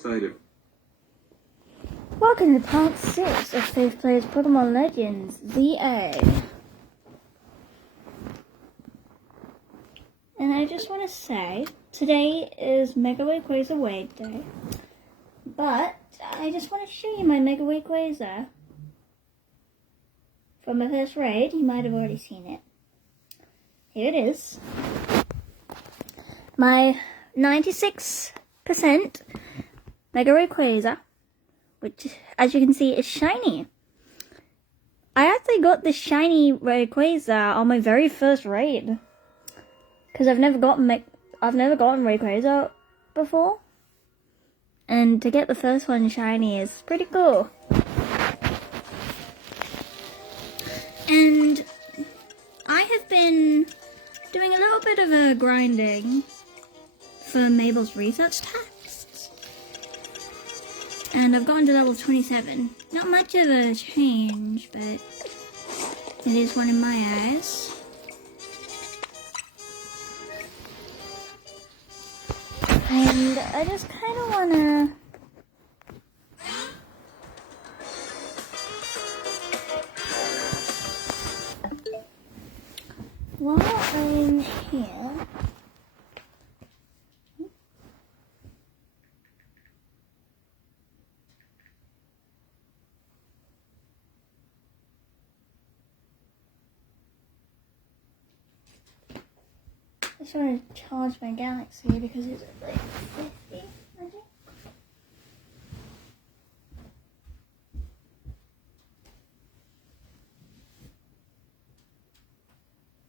excited. Welcome to part 6 of Faith Plays Pokemon Legends ZA. And I just want to say, today is Mega Rayquaza Raid Day. But I just want to show you my Mega Rayquaza from my first raid. You might have already seen it. Here it is. My 96% Mega Rayquaza, which, as you can see, is shiny. I actually got the shiny Rayquaza on my very first raid, because I've never gotten Rayquaza before, and to get the first one shiny is pretty cool. And I have been doing a little bit of a grinding for Mabel's research tasks, and I've gotten to level 27. Not much of a change, but it is one in my eyes. And I just kind of want to while I'm here, I just want to charge my Galaxy because it's at like 50, I think.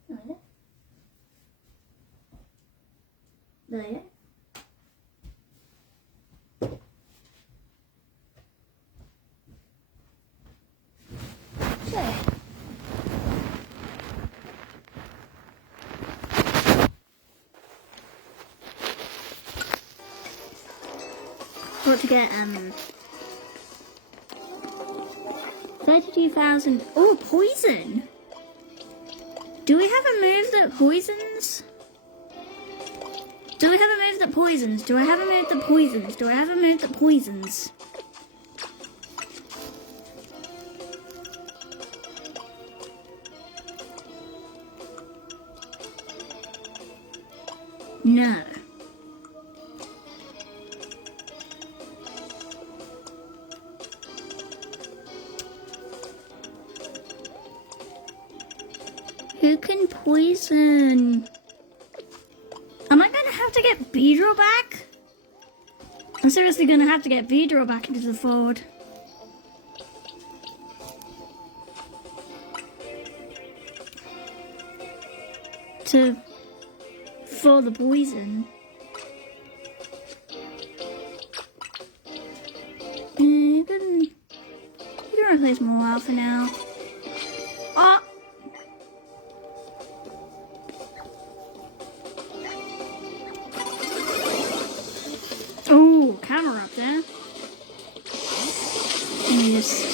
No, is it? There. Okay. Got to get 32,000. Oh, poison! Do we have a move that poisons? Do we have a move that poisons? Do I have a move that poisons? Do I have a move that poisons? No. Who can poison? Am I gonna have to get Beedrill back? I'm seriously gonna have to get Beedrill back into the fold. For the poison. You can replace Moral for now. Oh! Oh, camera up there. Let me just...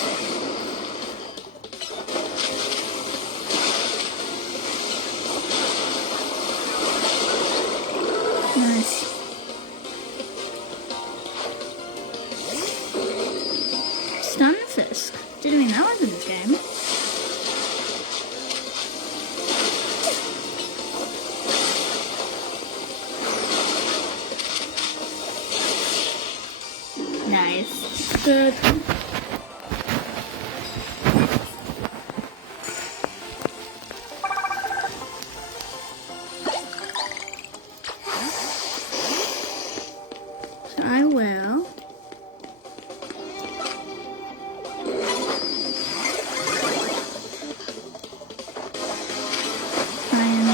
Nice. Stunfisk. Didn't even know I was in this game. Nice. Good. So I will try and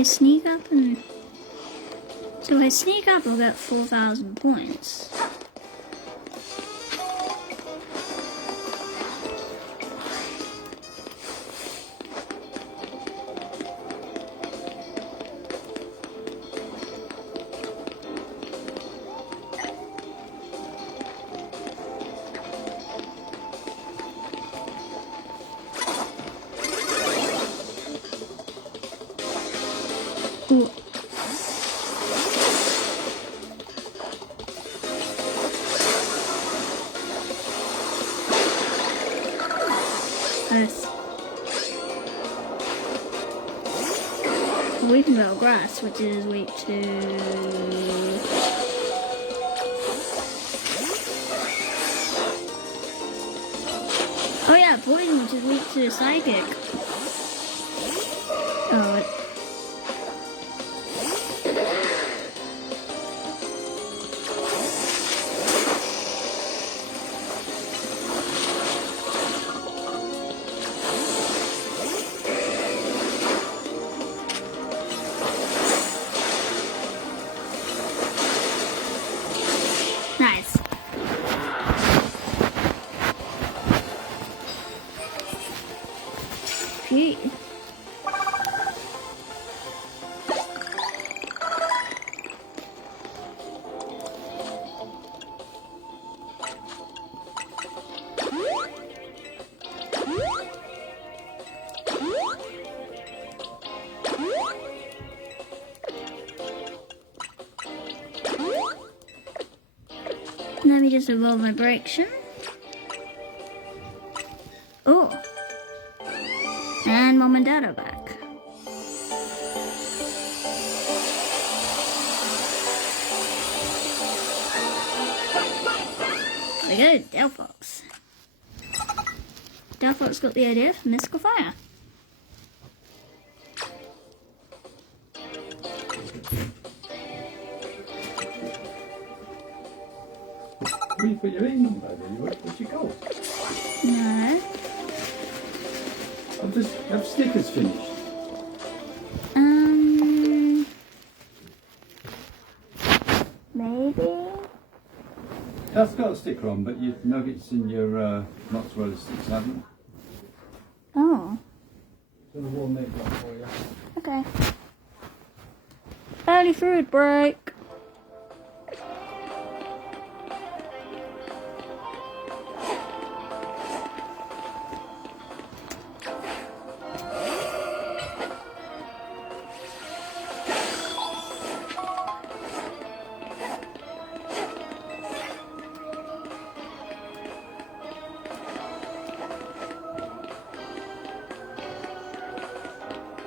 I sneak up and... So if I sneak up, I'll get 4,000 points. Ooh. Nice. Weeping Bell Grass, which is weak to... Oh yeah, Poison, which is weak to Psychic. Oh, nice. Phew. Let me just evolve my Braixen. Oh. And Mom and Dad are back. There we go, Delphox. Delphox got the idea for Mystical Fire. Will you put your in, baby? What's your goal? No. Have stickers finished? Maybe. That's got a sticker on, but your nuggets in your mozzarella sticks haven't. Oh. So we'll make that for you. Okay. Early food break.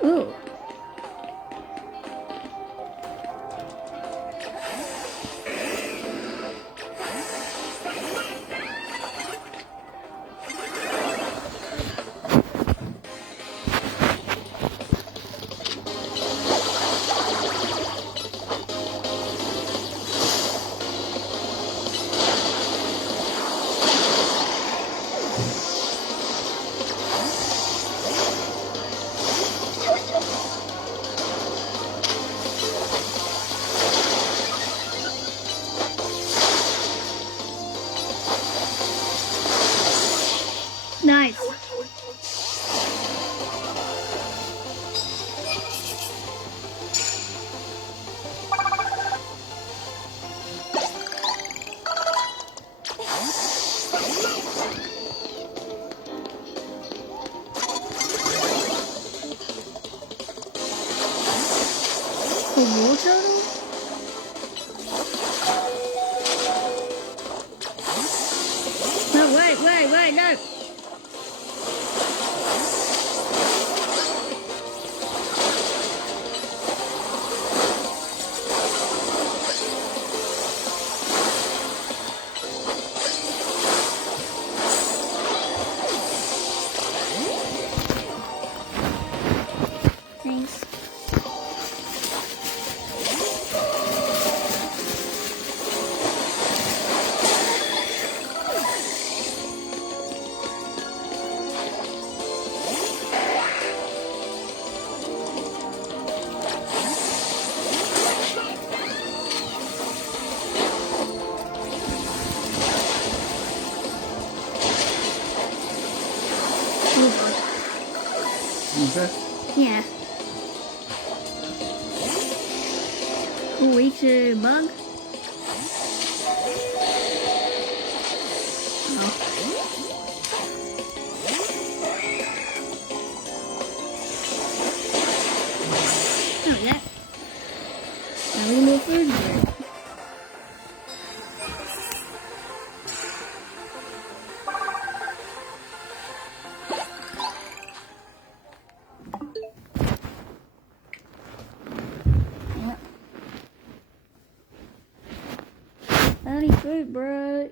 Ooh. Nice. The water? No, wait, no. Thanks. contest? Yeah. Who eats a bug? Oh, yeah. Now we move food here. Early food break.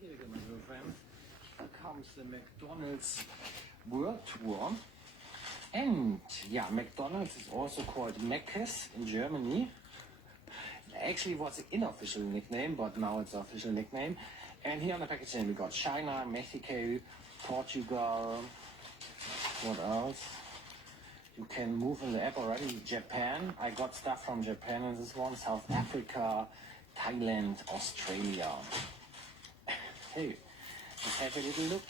Here again, my little friends, comes the McDonald's World Tour. And yeah, McDonald's is also called Mc's in Germany. Actually, it was an unofficial nickname, but now it's an official nickname. And here on the packaging, we got China, Mexico, Portugal. What else? You can move in the app already. Japan. I got stuff from Japan in this one. South Africa, Thailand, Australia. Hey, let's have a little look.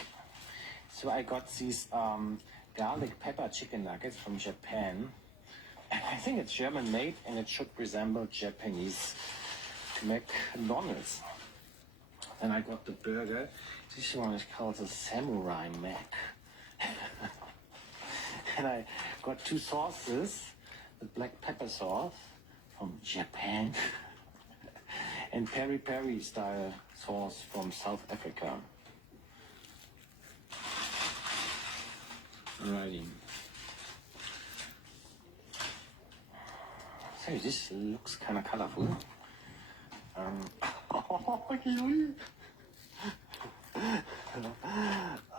So I got these garlic pepper chicken nuggets from Japan. I think it's German made and it should resemble Japanese McDonald's. Then I got the burger. This one is called the Samurai Mac. And I got two sauces, the black pepper sauce from Japan and peri-peri style sauce from South Africa. Alrighty. So this looks kind of colorful.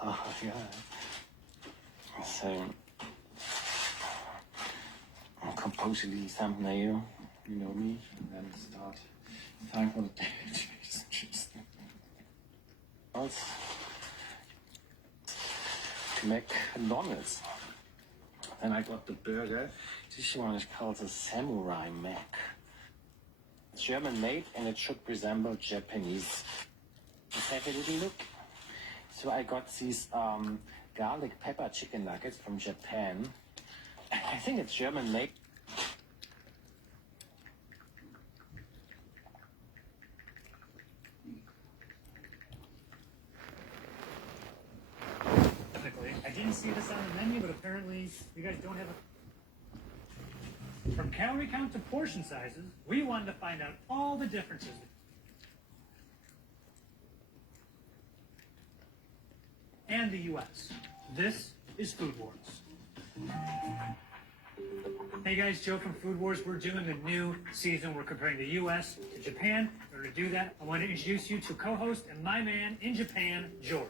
Oh, yeah. So, compose the thumbnail, you know me, and then start. Time for the chips. To McDonald's. And I got the burger. This one is called the Samurai Mac. It's German made and it should resemble Japanese. Let's have a little look. So I got these garlic pepper chicken nuggets from Japan. I think it's German made. I didn't see this on the menu, but apparently you guys don't have a... From calorie count to portion sizes, we wanted to find out all the differences. And the U.S. This is Food Wars. Hey guys, Joe from Food Wars. We're doing a new season. We're comparing the U.S. to Japan. We're order to do that, I want to introduce you to co-host and my man in Japan, George.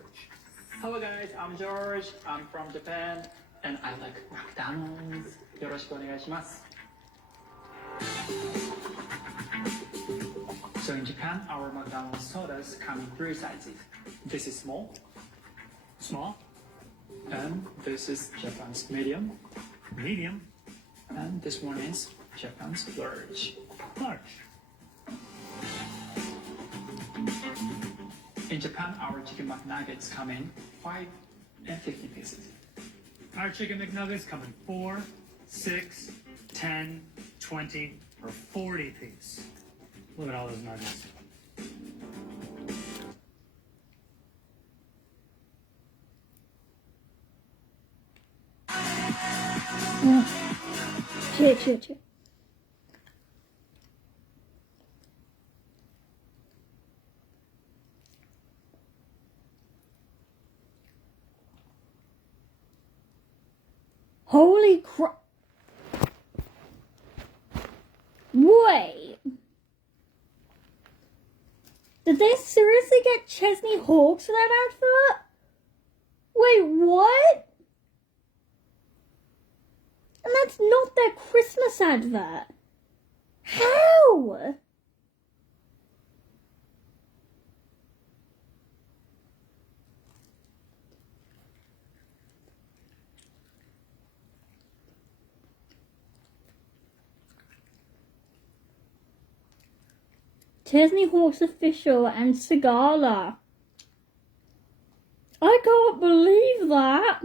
Hello guys, I'm George. I'm from Japan and I like McDonald's. よろしくお願いします. So in Japan, our McDonald's sodas come in 3 sizes. This is small, and this is Japan's medium, Medium, and this one is Japan's large. large. In Japan, our chicken McNuggets come in 5 and 50 pieces. Our chicken McNuggets come in 4, 6, 10, 20, or 40 piece. Look at all those nuggets. Cheer. Holy crap. Wait. Did they seriously get Chesney Hawkes for that advert? Wait, what? And that's not their Christmas advert. How? Chesney Hawkes official and Segala. I can't believe that.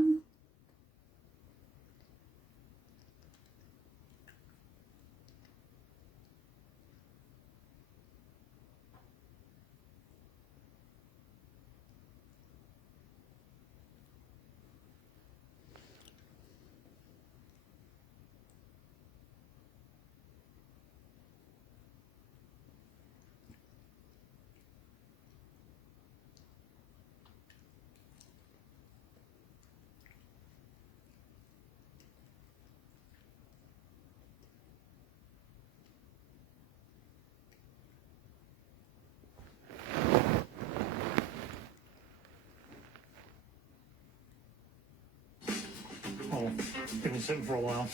Oh, been sitting for a while.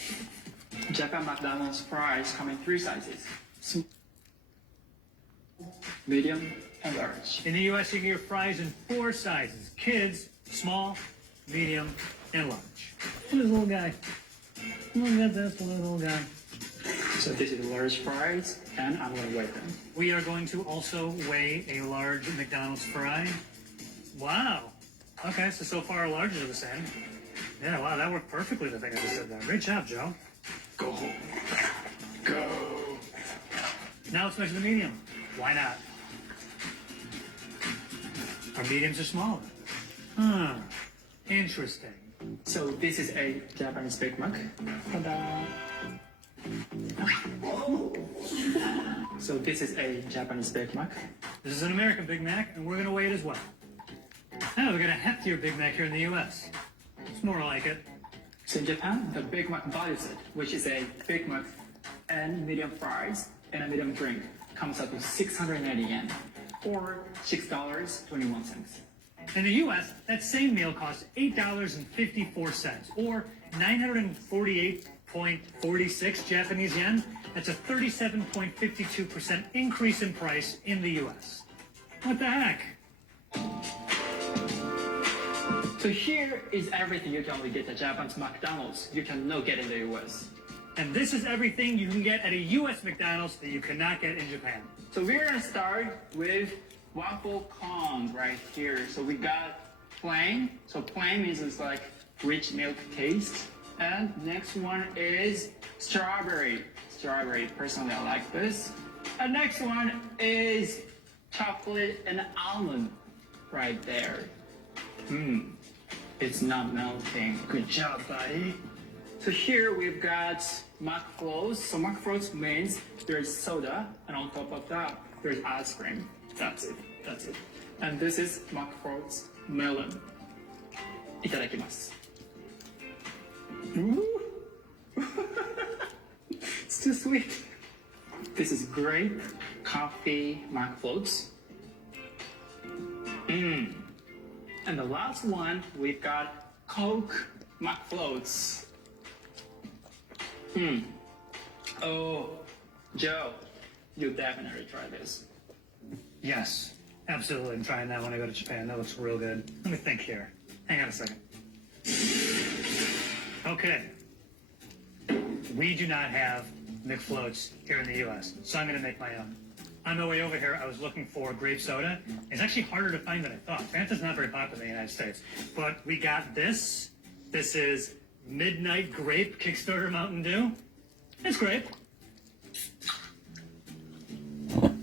Japan McDonald's fries come in 3 sizes. Small, medium, and large. In the US, you can get fries in 4 sizes. Kids, small, medium, and large. Look at this little guy. Look at this little guy. So this is large fries, and I'm gonna weigh them. We are going to also weigh a large McDonald's fry. Wow. Okay, so far our larges are the same. Yeah, wow, that worked perfectly, the thing I just said there. Great job, Joe. Go. Go. Now let's measure the medium. Why not? Our mediums are smaller. Huh. Interesting. So this is a Japanese Big Mac. Ta-da. So this is a Japanese Big Mac. This is an American Big Mac, and we're going to weigh it as well. Now we got a heftier Big Mac here in the US. It's more like it. So in Japan, the Big Mac body set, which is a Big Mac and medium fries and a medium drink, comes up to 690 yen, or $6.21. In the US, that same meal costs $8.54, or 948.46 Japanese yen. That's a 37.52% increase in price in the US. What the heck? So here is everything you can only get at Japan's McDonald's. You cannot get in the US. And this is everything you can get at a US McDonald's that you cannot get in Japan. So we're gonna start with waffle cone right here. So we got plain. So plain means it's like rich milk taste. And next one is strawberry. Strawberry, personally I like this. And next one is chocolate and almond right there. It's not melting. Good job, buddy. So here we've got McFlows. So McFlows means there's soda, and on top of that, there's ice cream. That's it. That's it. And this is McFlows melon. いただきます. Ooh. It's too sweet. This is grape coffee mac floats. And the last one, we've got Coke mac floats. Oh, Joe, you definitely try this. Yes, absolutely. I'm trying that when I go to Japan. That looks real good. Let me think here. Hang on a second. Okay. We do not have McFloats here in the U.S., so I'm going to make my own. On my way over here, I was looking for grape soda. It's actually harder to find than I thought. Fanta's not very popular in the United States. But we got this. This is Midnight Grape Kickstarter Mountain Dew. It's grape.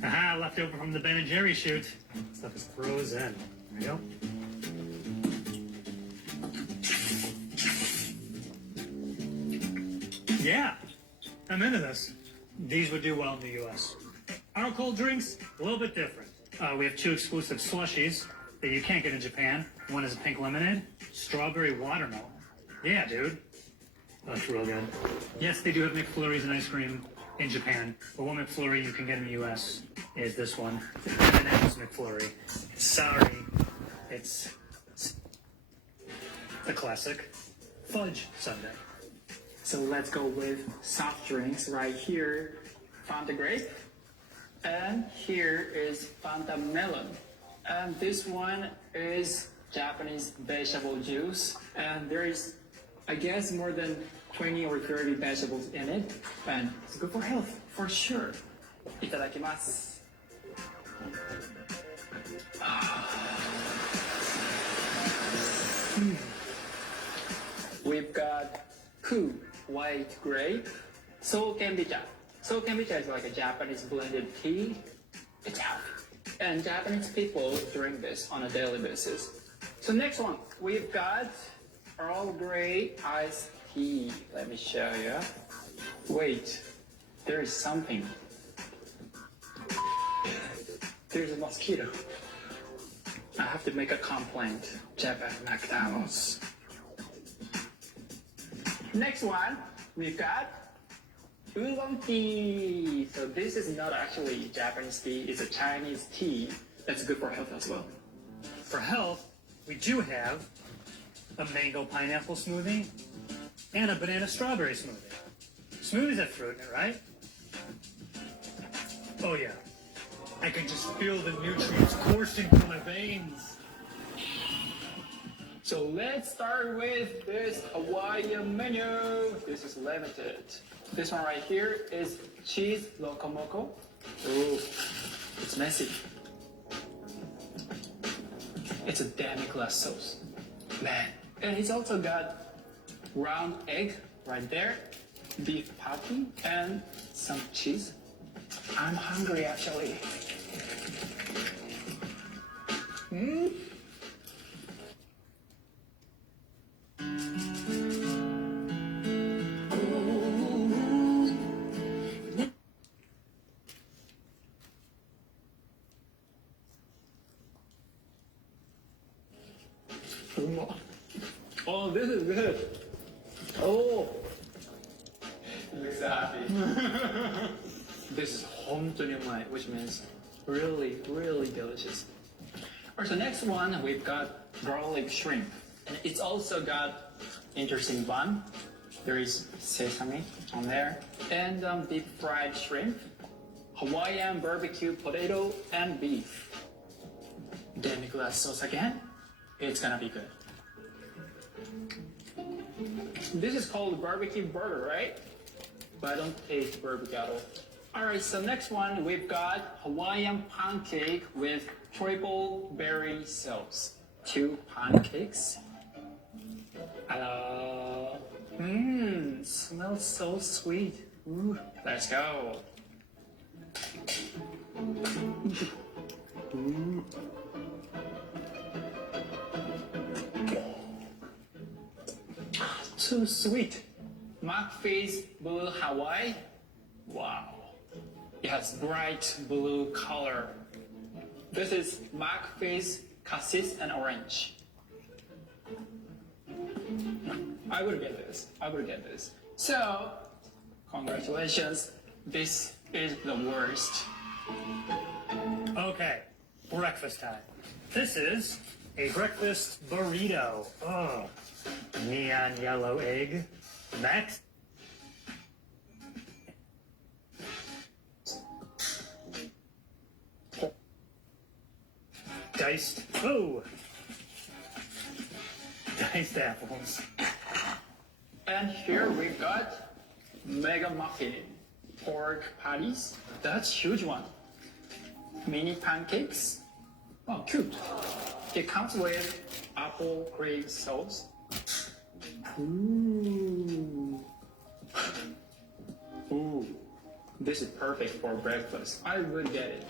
Aha, left over from the Ben & Jerry shoot. Stuff is frozen. There you go. Yeah, I'm into this. These would do well in the U.S. Our cold drinks, a little bit different. We have 2 exclusive slushies that you can't get in Japan. One is a pink lemonade, strawberry watermelon. Yeah, dude. That's real good. Yes, they do have McFlurries and ice cream in Japan, but one McFlurry you can get in the U.S. is this one. M&M's McFlurry. Sorry, it's the classic fudge sundae. So let's go with soft drinks right here. Fanta grape. And here is Fanta melon. And this one is Japanese vegetable juice. And there is, I guess, more than 20 or 30 vegetables in it. And it's good for health, for sure. Itadakimasu. We've got Ku white grape, Sokenbicha. Sokenbicha is like a Japanese blended tea. It's healthy. And Japanese people drink this on a daily basis. So next one, we've got Earl Grey iced tea. Let me show you. Wait, there is something. There's a mosquito. I have to make a complaint. Japan McDonald's. Next one, we've got oolong tea. So this is not actually Japanese tea, it's a Chinese tea. That's good for health as well. For health, we do have a mango pineapple smoothie and a banana strawberry smoothie. Smoothies have fruit in it, right? Oh yeah. I can just feel the nutrients coursing through my veins. So let's start with this Hawaiian menu. This is limited. This one right here is cheese locomoco. Ooh, it's messy. It's a demi-glace sauce. Man. And it's also got round egg right there, beef patty, and some cheese. I'm hungry actually. Oh, this is good. Oh. Looks happy. This is hontonimai, which means really, really delicious. Alright, so next one, we've got garlic shrimp. And it's also got interesting bun. There is sesame on there. And deep fried shrimp. Hawaiian barbecue potato and beef. Demi-glace sauce again. It's gonna be good. This is called barbecue burger, right? But I don't taste barbecue at all. Alright, so next one, we've got Hawaiian pancake with triple berry sauce. 2 pancakes. Smells so sweet. Ooh, let's go. So sweet. McFee's Blue Hawaii. Wow. It has bright blue color. This is McFee's Cassis and Orange. I would get this. I would get this. So, congratulations. This is the worst. Okay, breakfast time. This is a breakfast burrito. Oh, neon yellow egg. Next. Diced apples. And here we've got mega muffin, pork patties. That's huge one. Mini pancakes. Oh, cute. It comes with apple cream sauce. Ooh. Ooh. This is perfect for breakfast. I would get it.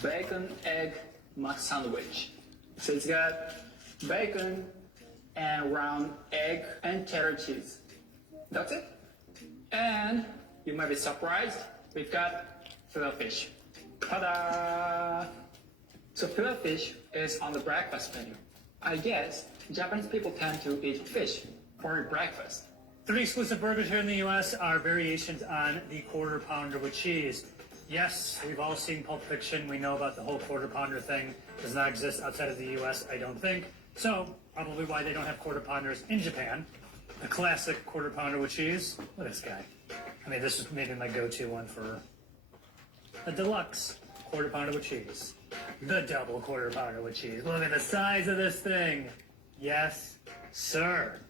Bacon, egg, mush sandwich. So it's got bacon and round egg and cheddar cheese. That's it. And you might be surprised, we've got filet fish. Ta-da! So filet fish is on the breakfast menu. I guess Japanese people tend to eat fish for breakfast. 3 exclusive burgers here in the U.S. are variations on the quarter pounder with cheese. Yes, we've all seen Pulp Fiction. We know about the whole quarter pounder thing. Does not exist outside of the U.S., I don't think. So, probably why they don't have quarter pounders in Japan. The classic quarter pounder with cheese. Look at this guy. I mean, this is maybe my go-to one for a deluxe quarter pounder with cheese. The double quarter pounder with cheese. Look at the size of this thing. Yes, sir.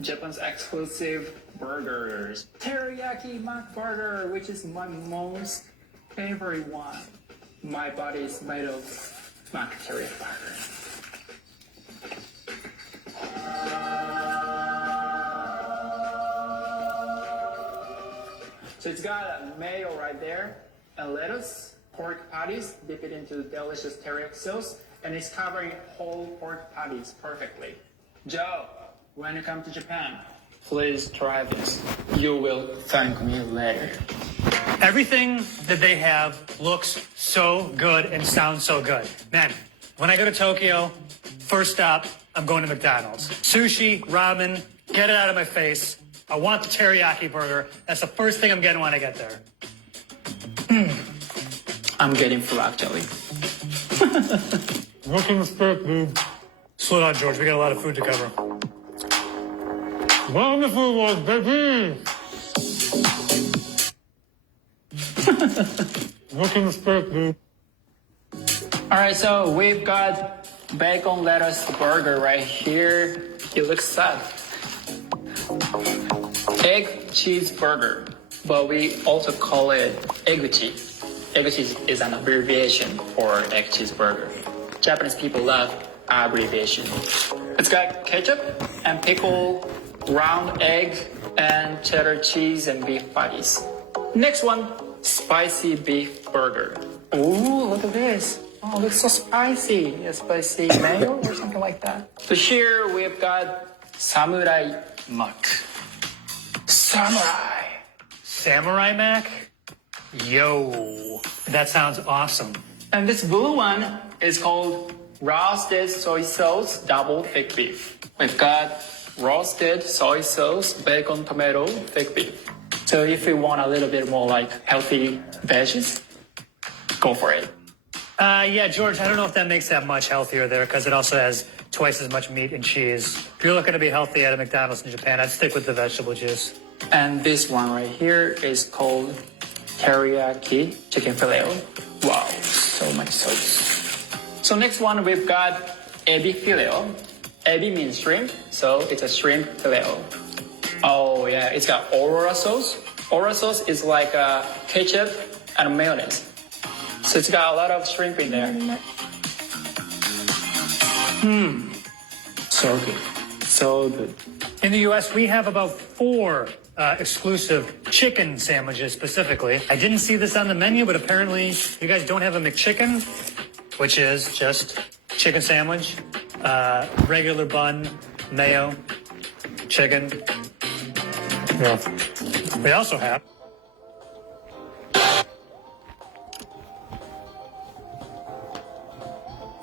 Japan's exclusive burgers. Teriyaki mac burger, which is my most favorite one. My body is made of mac teriyaki burger. So it's got a mayo right there, and lettuce, pork patties, dip it into delicious teriyaki sauce, and it's covering whole pork patties perfectly. Joe, when you come to Japan, please try this. You will thank me later. Everything that they have looks so good and sounds so good. Man, when I go to Tokyo, first stop, I'm going to McDonald's. Sushi, ramen, get it out of my face. I want the teriyaki burger. That's the first thing I'm getting when I get there. I'm getting full actually. Working steak, dude. Slow down, George. We got a lot of food to cover. Wonderful was, baby! Working steak, dude. Alright, so we've got bacon lettuce burger right here. It looks sad. Egg cheeseburger, but we also call it egg cheese. Egg cheese is an abbreviation for egg cheeseburger. Japanese people love abbreviation. It's got ketchup and pickle, round egg, and cheddar cheese and beef patties. Next one, spicy beef burger. Ooh, look at this. Oh, it looks so spicy. A spicy mayo or something like that. So here we've got samurai mac. Samurai. Samurai Mac? Yo, that sounds awesome. And this blue one is called roasted soy sauce double thick beef. We've got roasted soy sauce, bacon, tomato, thick beef. So if you want a little bit more like healthy veggies, go for it. Yeah, George, I don't know if that makes that much healthier there because it also has twice as much meat and cheese. If you're looking to be healthy at a McDonald's in Japan, I'd stick with the vegetable juice. And this one right here is called teriyaki chicken filet. Wow, so much sauce. So next one we've got ebi filet. Ebi means shrimp, so it's a shrimp filet. Oh yeah, it's got aurora sauce. Aurora sauce is like ketchup and mayonnaise. So it's got a lot of shrimp in there. So good. So good. In the U.S., we have about 4 exclusive chicken sandwiches specifically. I didn't see this on the menu, but apparently you guys don't have a McChicken, which is just chicken sandwich, regular bun, mayo, chicken. Yeah. We also have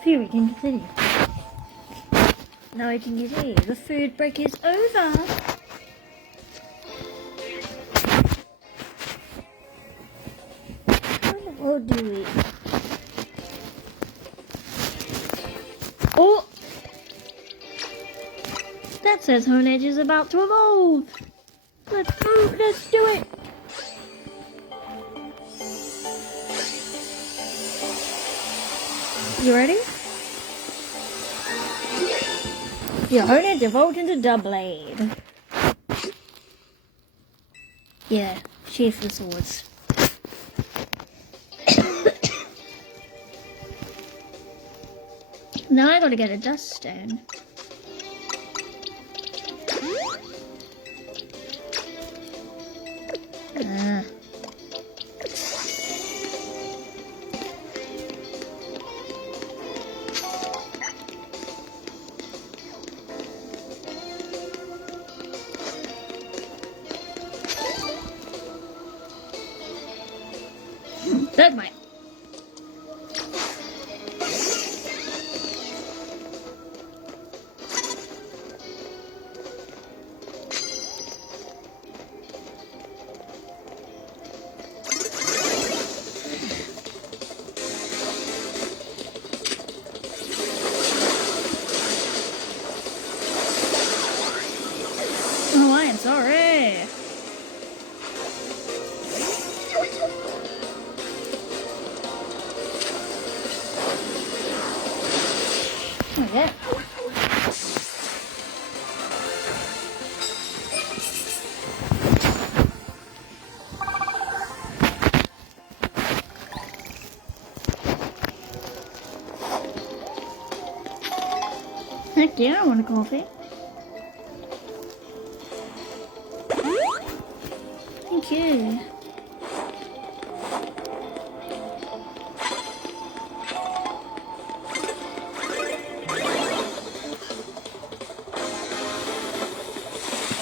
Here we can continue. Now we can continue. The food break is over. What do we That says Honedge is about to evolve. Let's move. Let's do it. You ready? Your Honedge evolved into Doublade. Yeah, sheath the swords. Now I gotta get a dust stone. Don't mind. Oh, I am sorry. Oh, yeah. Heck yeah, I want a coffee. Thank you.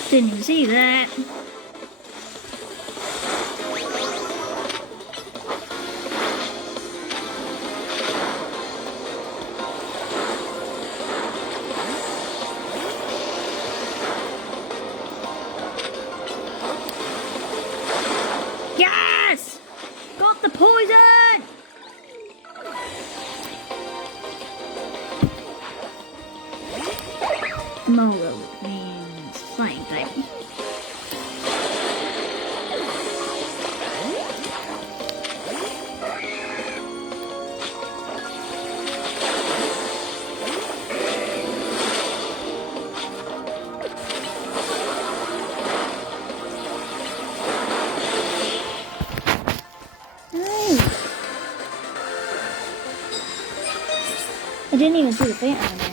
Didn't even see that. Yes! Got the poison! Molo means flying type. Nice. I didn't even see the paint on there.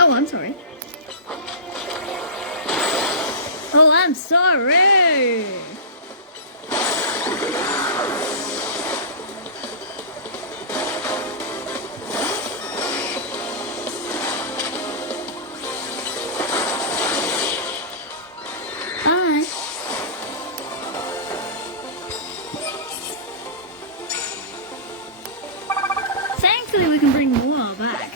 Oh, oh, I'm sorry. Oh, I'm sorry. Bye. Thankfully, we can bring more back.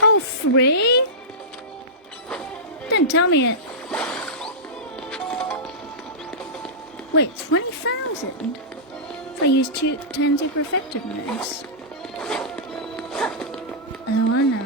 Oh, 3? Didn't tell me it. Wait, 20,000? If I use 10 super effective moves. Oh, I know.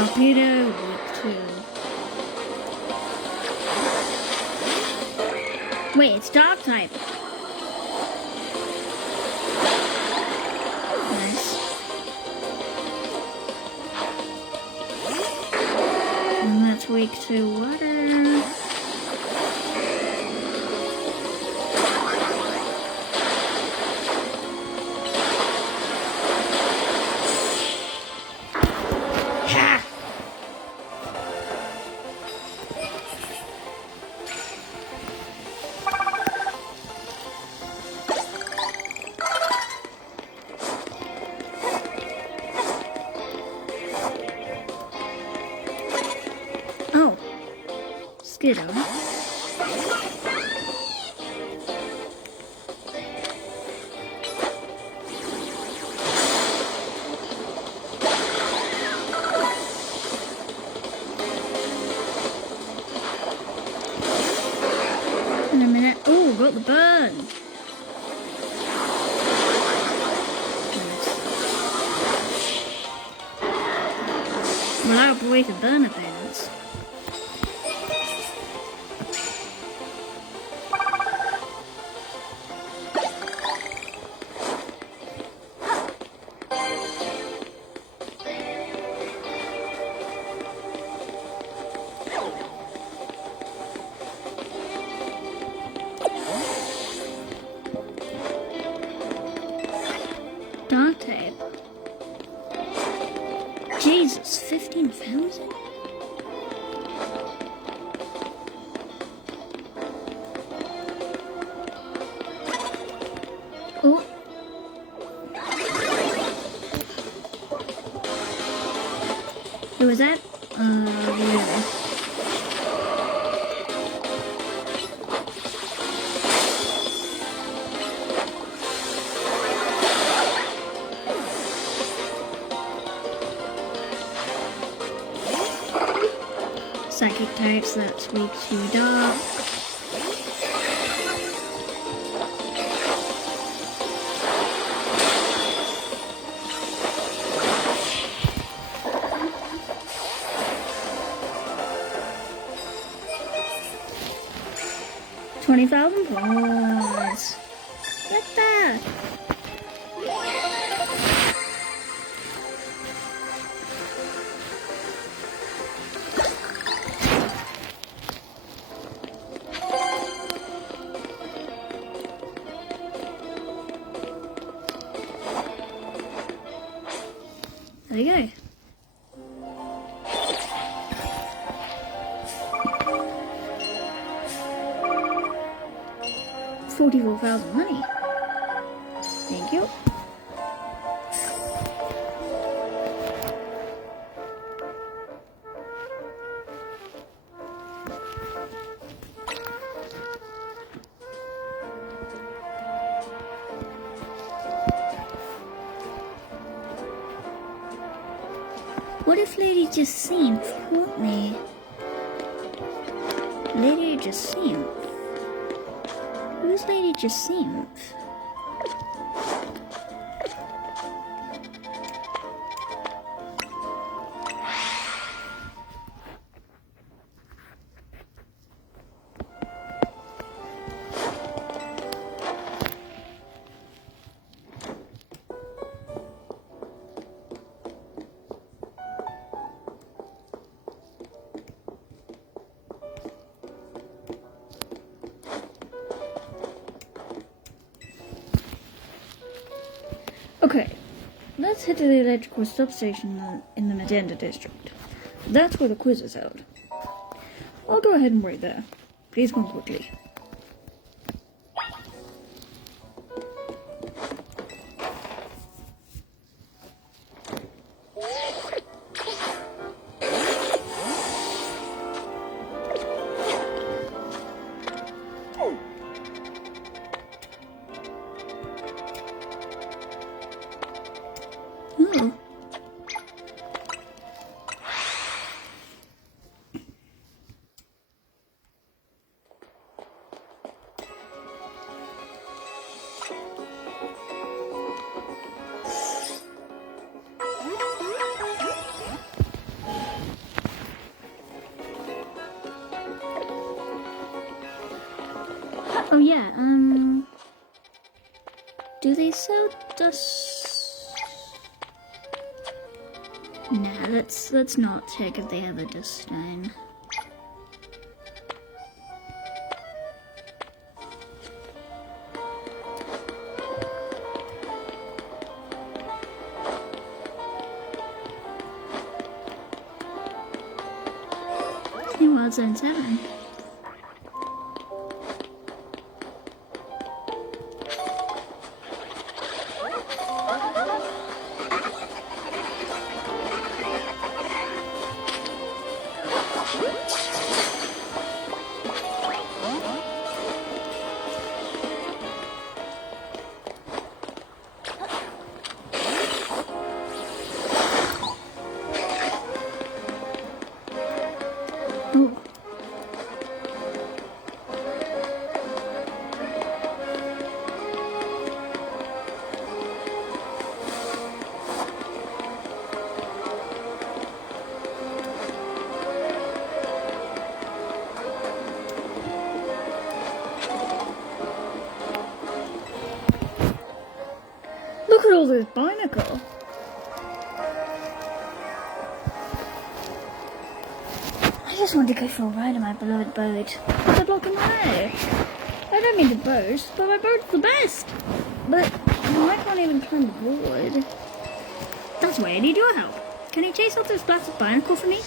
Torpedo week 2. Wait, it's dark type. Nice. And that's week 2 water. Ha! Oh, Skiddo. In a minute. Oh, got the burn. Reliable way to burn opponents. Dark tape. Jesus, 15,000? Oh. Who was that? Yeah. Psychic types, that's weak to dark. $20,000. What the? There you go. $44,000 money. Thank you. What if Lady Jacinth caught me? Lady Jacinth? Who's Lady Jacinth? Okay, let's head to the electrical substation in the Magenta district. That's where the quiz is held. I'll go ahead and wait there. Please come quickly. Oh. Oh yeah, do they sell dust? Nah, let's not check if they have a dust stone. New World Zone 7. Ooh. Look at all this barnacle. I just want to go for a ride on my beloved boat. What's blocking my way? I don't mean to boast, but my boat's the best. But I can't even climb aboard. That's why I need your help. Can you chase off this blasted barnacle for me?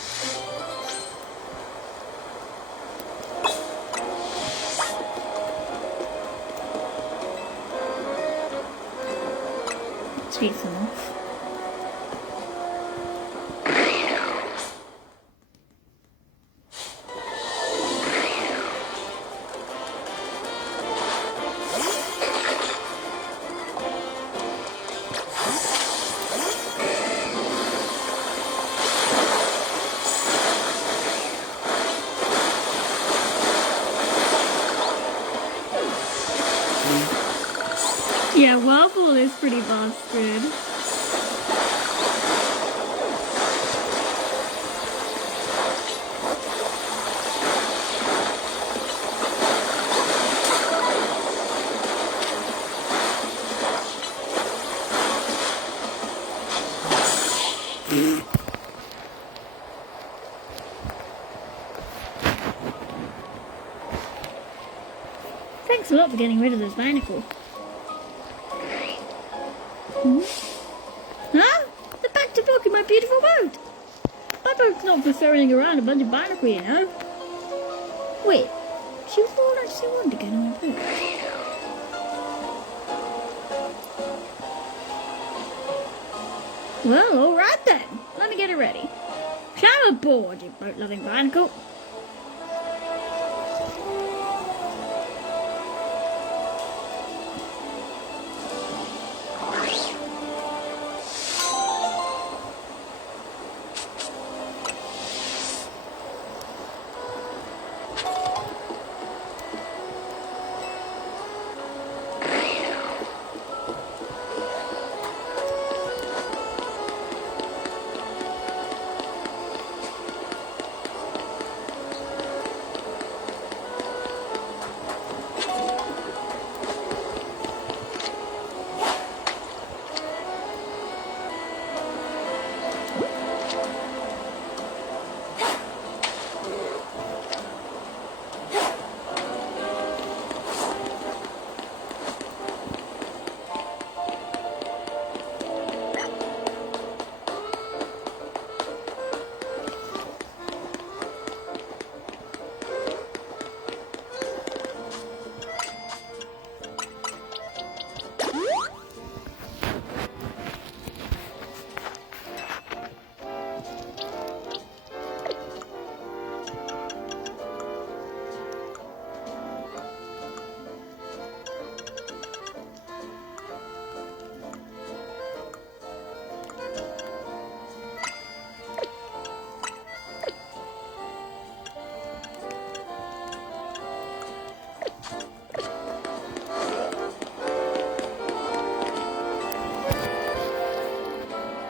Sweet enough. Yeah, Waffle is pretty busted. Thanks a lot for getting rid of this barnacle. Huh? They're back to blocking my beautiful boat. My boat's not for ferrying around a bunch of barnacle, you know. Wait, she was the one I actually wanted to get on my boat. Well, alright then. Let me get it ready. Climb aboard, you boat-loving barnacle.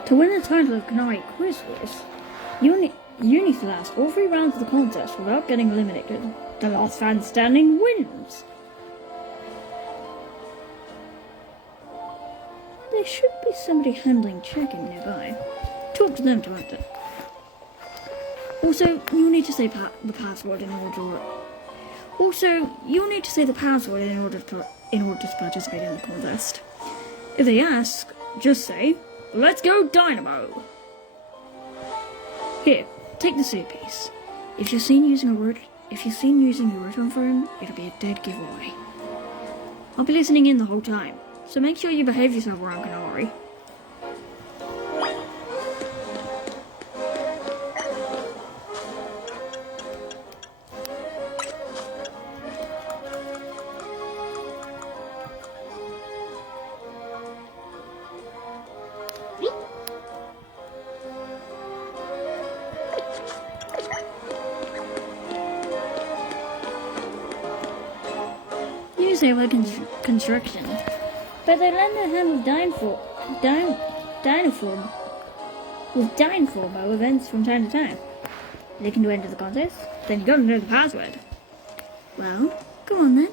To win the title of Canari Quiz Race, you need to last all 3 rounds of the contest without getting eliminated. The last fan standing wins. there should be somebody handling check-in nearby. Talk to them to enter. Also, you'll need to say the password in order to... participate in the contest. If they ask, just say, "Let's go Dynamo!" Here, take the earpiece. If you're seen using your return phone, it'll be a dead giveaway. I'll be listening in the whole time, so make sure you behave yourself around Canari. Usually with construction, but they lend a hand with Dynaformo events from time to time. They can do enter the contest, then you gotta know the password. Well, go on then.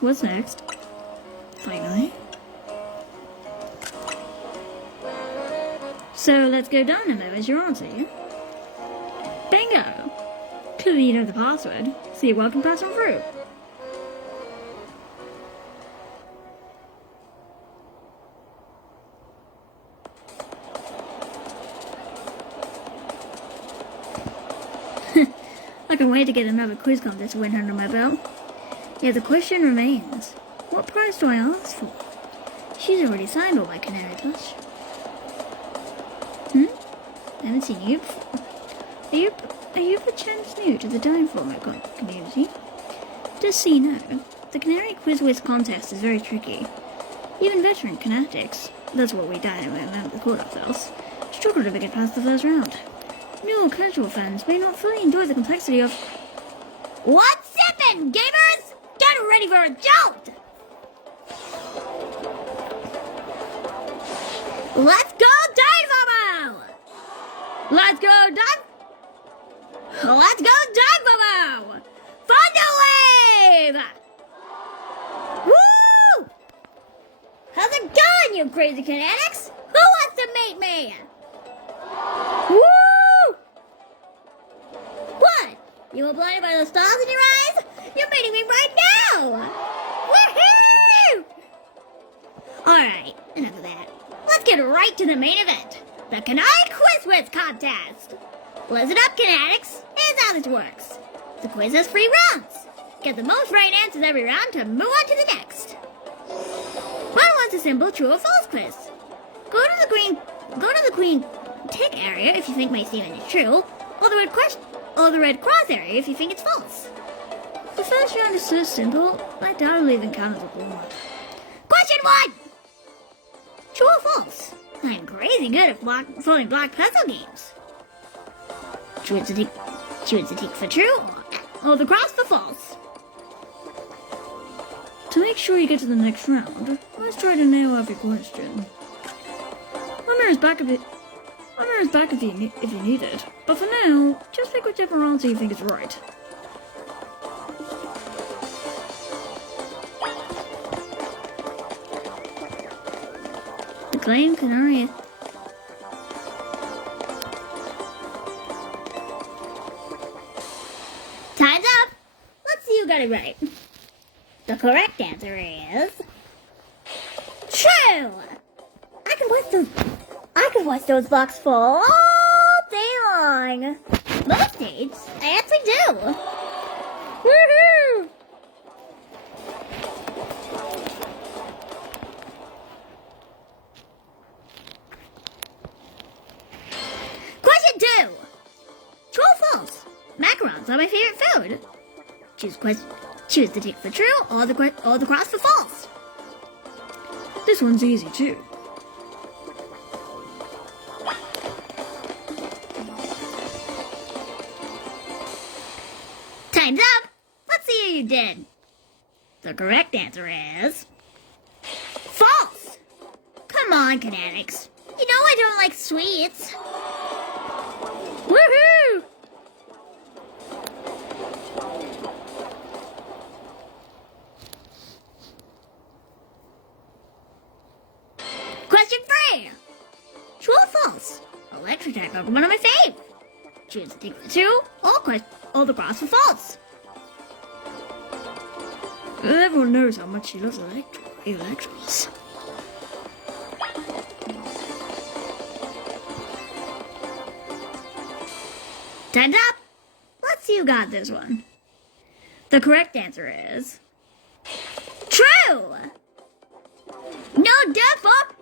What's next? Finally. So let's go Dynamo as your answer, yeah? Bingo! Clearly you know the password, so you're welcome to pass on through. I can wait to get another quiz contest win under my belt. Yeah, the question remains, what prize do I ask for? She's already signed all my Canari plush. I haven't seen you before. Are you perchance new to the Dynamo community? Just so you know, the Canari Quiz Whiz contest is very tricky. Even veteran Canatics, that's what we Dynamo members call ourselves, struggle to get past the first round. New or casual fans may not fully enjoy the complexity of... What's sippin', gamers? Get ready for a jolt! Let's go Dynamo! Let's go Dynamo! Let's go Dynamo! Thunder Wave! Woo! How's it going, you crazy Canatics? Who wants to meet me? Woo! What? You were blinded by the stars in your eyes? You're meeting me right now! Woohoo! Alright, enough of that. Let's get right to the main event. The Canari Quiz Whiz contest! Listen up, Canatics. Here's how this works. The quiz has 3 rounds. Get the most right answers every round to move on to the next. One wants a simple true or false quiz. Go to the green tick area if you think my statement is true, or the red cross area if you think it's false. The first round is so simple, I doubt it'll even count as a ball. Question 1! True or false? I'm crazy good at folding block puzzle games. Choose the tick for true, or the cross for false. To make sure you get to the next round, let's try to nail every question. My mirror's back if you need it, but for now, just pick whichever answer you think is right. The claim Canari. Time's up! Let's see who got it right. The correct answer is... true! I can watch those blocks fall all day long. Most days, I actually do. Woohoo! Question 2. True or false? Macarons are my favorite food. Choose the tick for true or the cross for false. This one's easy too. Time's up! Let's see how you did. The correct answer is... false! Come on, Canatics. You know I don't like sweets. Woohoo! electric type Pokemon are my fave. Choose to take the two, or the cross for false. Everyone knows how much she loves Electros. Time's up! Let's see who got this one. The correct answer is... true! No default!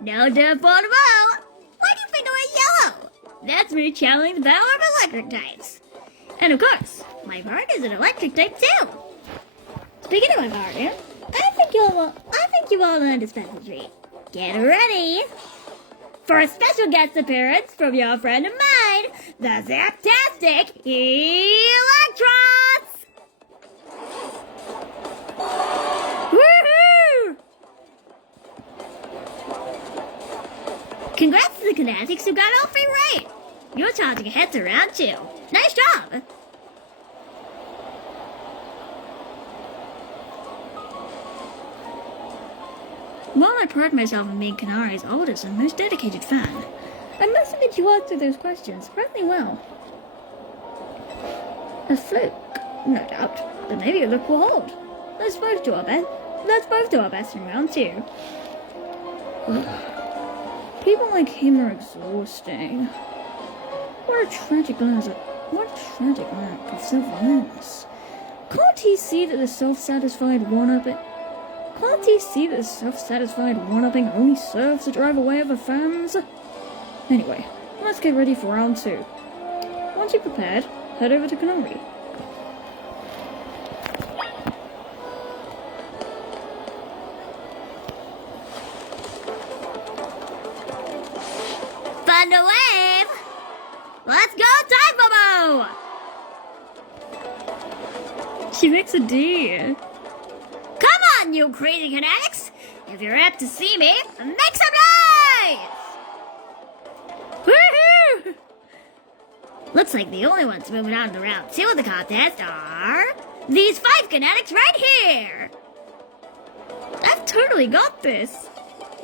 No default at all! Why do you think I went yellow? That's me channeling the power of electric types. And of course, my part is an electric type too. Speaking of my partner, I think you all learned a special treat. Get ready for a special guest appearance from your friend of mine, the Zaptastic Electros! Woohoo! Congrats to the Canatics who got all three right! You're charging ahead to round 2. Nice job! While I pride myself on being Canari's oldest and most dedicated fan, I must admit you answered those questions surprisingly well. A fluke, no doubt, but maybe your luck will hold. Let's both do our best in round 2. People like him are exhausting. What a tragic lack of self-awareness. Can't he see that the self-satisfied one-upping only serves to drive away other fans? Anyway, let's get ready for round 2. Once you're prepared, head over to Canari. Thunder Wave! Let's go, Time Bobo! She makes a D. Come on, you crazy Canatics! If you're apt to see me, make some noise! Woohoo! Looks like the only ones moving on to round 2 of the contest are these 5 Canatics right here! I've totally got this!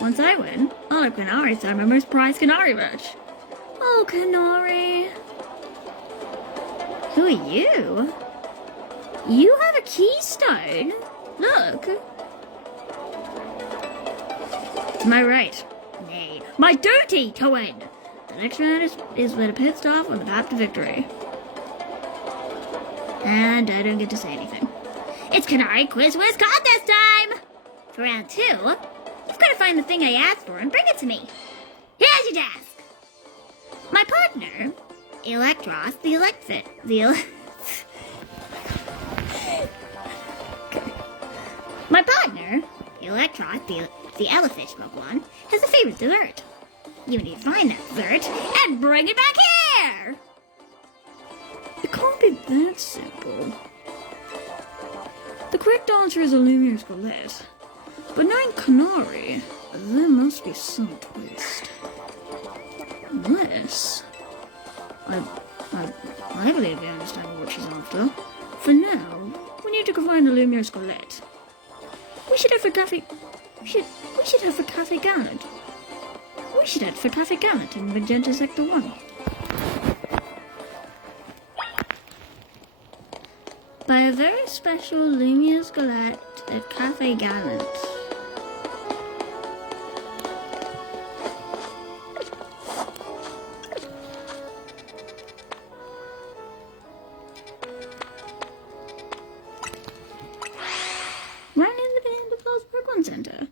Once I win, I'll have Canari sign my most prized Canari merch. Oh, Canari. Who are you? You have a keystone. Look. It's my right. Nay, my duty to win. The next round is with a pit stop on the path to victory. And I don't get to say anything. It's Canari Quiz Wiz contest time! For round 2, you've got to find the thing I asked for and bring it to me. Here's your task. My partner, Electros, My partner, Electros, the Elefish Pokemon, has a favorite dessert. You need to find that dessert and bring it back here! It can't be that simple. The correct answer is a Lumiere Scarlet. But knowing Canari, there must be some twist. Unless... I believe I understand what she's after. For now, we need to go find the Lumiere Scarlet. We should head for Cafe Gallant. We should head for Cafe Gallant in Magenta Sector 1. By a very special Lumiere Scarlet at Cafe Gallant. Right in the Vanderbilt Pokemon Center.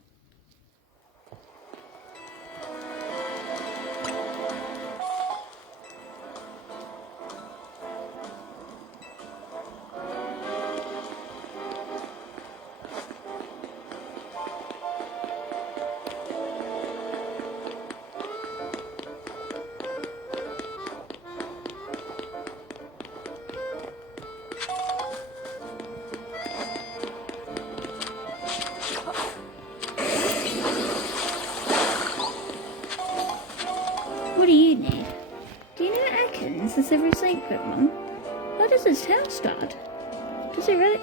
What do you need? Do you know Ekans, the Silver Saint Pokemon? How does his tail start? Does it really...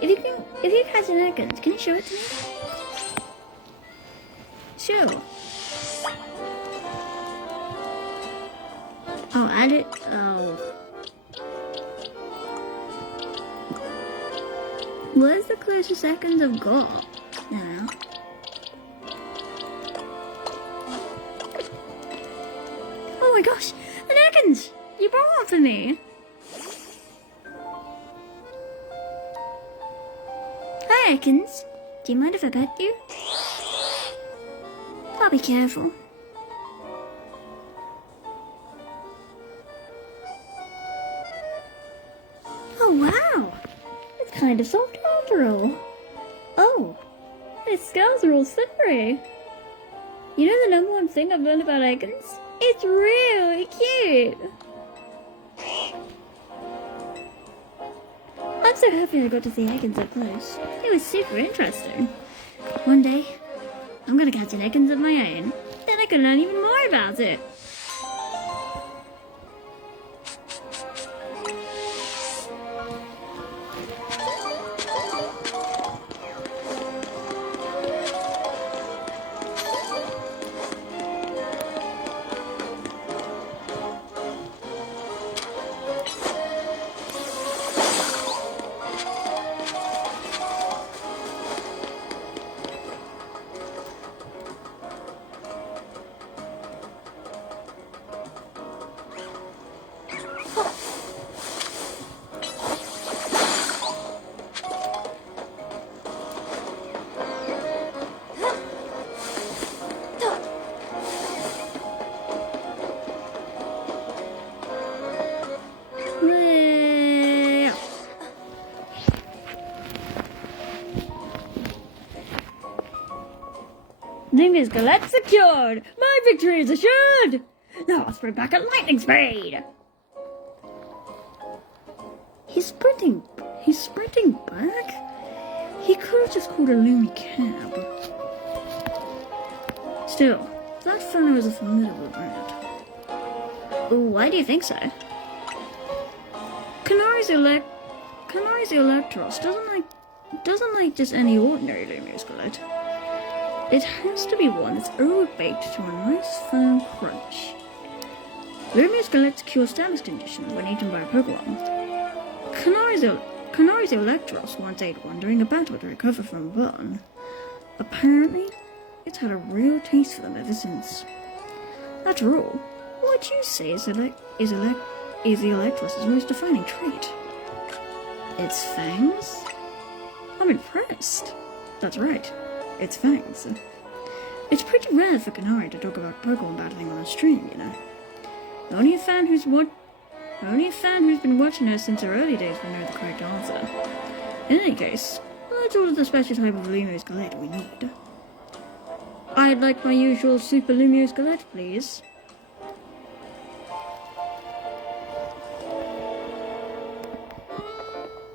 If you catch an Ekans, can you show it to me? Sure. I'll add it. Oh. Where's the closest seconds I've got? Now. Oh my gosh! An Ekans! You brought one for me! Hi, Ekans. Do you mind if I pet you? I'll be careful. Oh wow! It's kind of soft after all. Oh, its scales are all slippery. You know the number one thing I've learned about Ekans? It's really cute. I'm so happy I got to see Ekans up close. It was super interesting. One day, I'm gonna catch an Ekans of my own. Then I can learn even more about it. Lumia's Galette secured! My victory is assured! Now I'll sprint back at lightning speed! He's sprinting back? He could have just called a Lumi cab. Still, that fellow is a formidable brand. Why do you think so? Canari's Electros doesn't like just any ordinary Lumia's Galette. It has to be one that's over-baked to a nice firm crunch. Lumia's Galette's cure status conditions when eaten by a Pokemon. Canari's Electros once ate one during a battle to recover from a burn. Apparently, it's had a real taste for them ever since. After all, what you say is the Electros' most defining trait. Its fangs? I'm impressed. That's right. It's fangs. It's pretty rare for Canari to talk about Pokemon battling on a stream, you know. Only a fan who's been watching her since her early days will know the correct answer. In any case, let's order the special type of Lumiose Galette we need. I'd like my usual Super Lumiose Galette, please.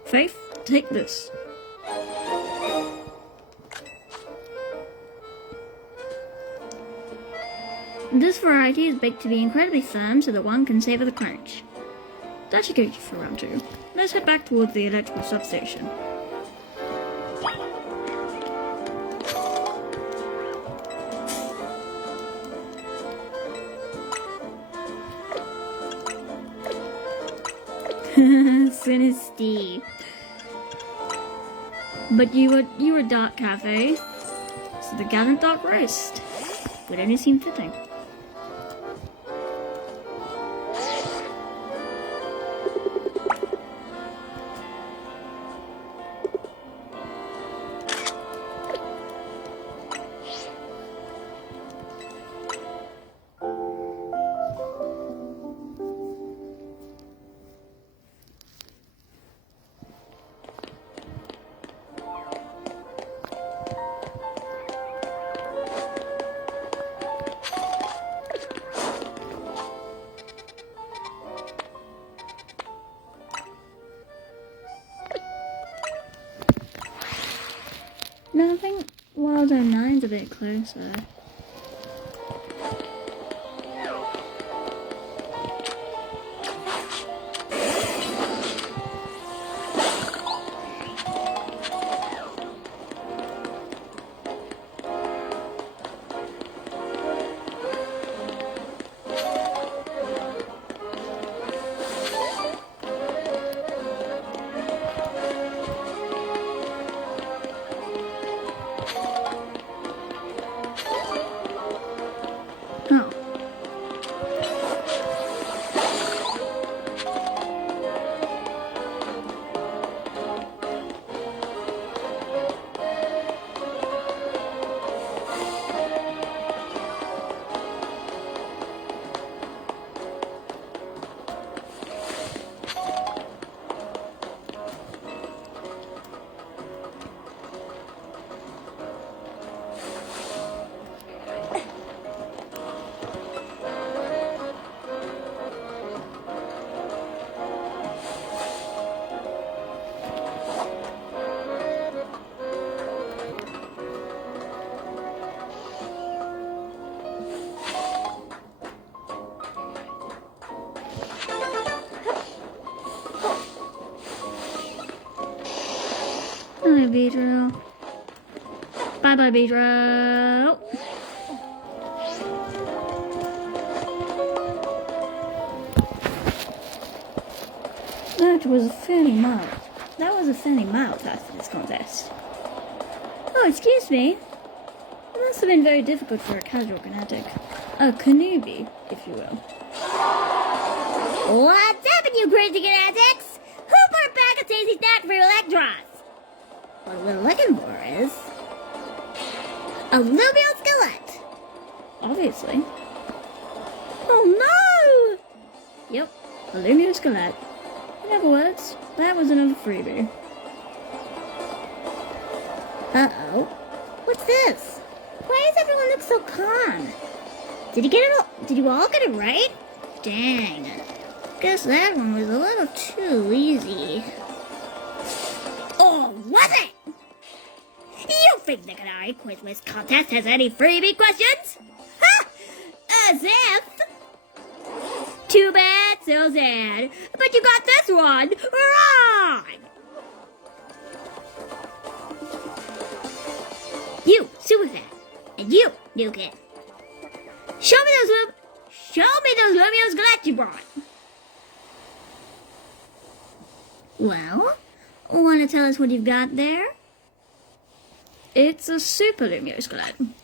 Faith, take this. This variety is baked to be incredibly firm so that one can savor the crunch. That should get you for round 2. Let's head back towards the electrical substation. Sinisty. But you were Dark Cafe, so the gallant dark roast would only seem fitting. No, I think Wild Zone 9's a bit closer. Beedrill. Bye-bye, Beedrill. That was a fairly mild. That was a fairly mild task in this contest. Oh, excuse me. It must have been very difficult for a casual kinetic. A newbie, if you will. What's happened, you crazy kinetics? Who brought back a tasty snack for electrons? What we're looking for is a lumial skillet. Obviously. Oh no! Yep, a lumial skillet. In other words, that was another freebie. Uh-oh. What's this? Why does everyone look so calm? Did you all get it right? Dang. Guess that one was a little too easy. Or was it? You think the Canari Quiz contest has any freebie questions? Ha! As if! Too bad, so sad. But you got this one wrong! You, Superfan, and you, New Kid. Show me those Lumios Galactic you brought. Well, want to tell us what you've got there? It's a super Lumio skeleton.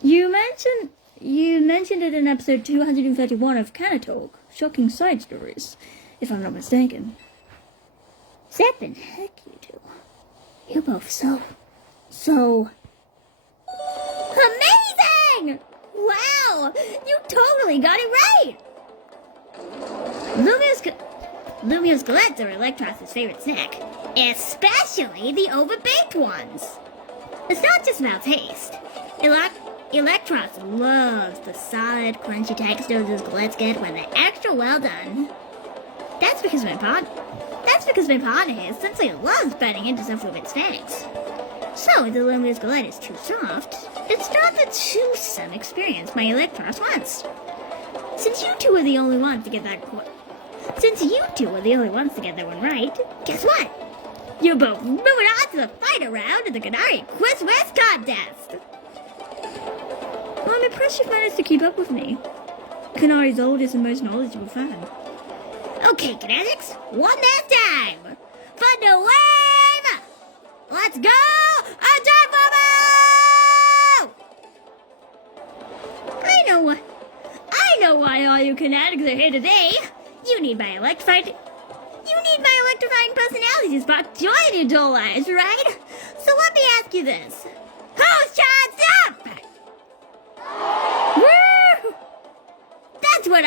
You mentioned it in episode 231 of Canatalk, Shocking Side Stories, if I'm not mistaken. Zippin' heck you do. You're both so amazing! Wow, you totally got it right! Lumio skeletons are Electros' favorite snack, especially the overbaked ones. It's not just about taste. Electros loves the solid, crunchy texture the skeletons get when they're extra well done. That's because my partner here simply loves biting into stuff with its fangs. So if the Lumio skeleton is too soft, it's not the too some experience my Electros wants. Since you two are the only ones to get that one right, guess what? You're both moving on to the final round of the Canari Quiz West contest. Well, I'm impressed you've managed to keep up with me. Canari's oldest and most knowledgeable fan. Okay, kinetics, one last time. For the wave! Let's go! A Dive-Bomber! I know why all you kinetics are here today. You need my electrifying personality to spark joy in your dull lives, right? So let me ask you this. Who's charged up? Woo! That's what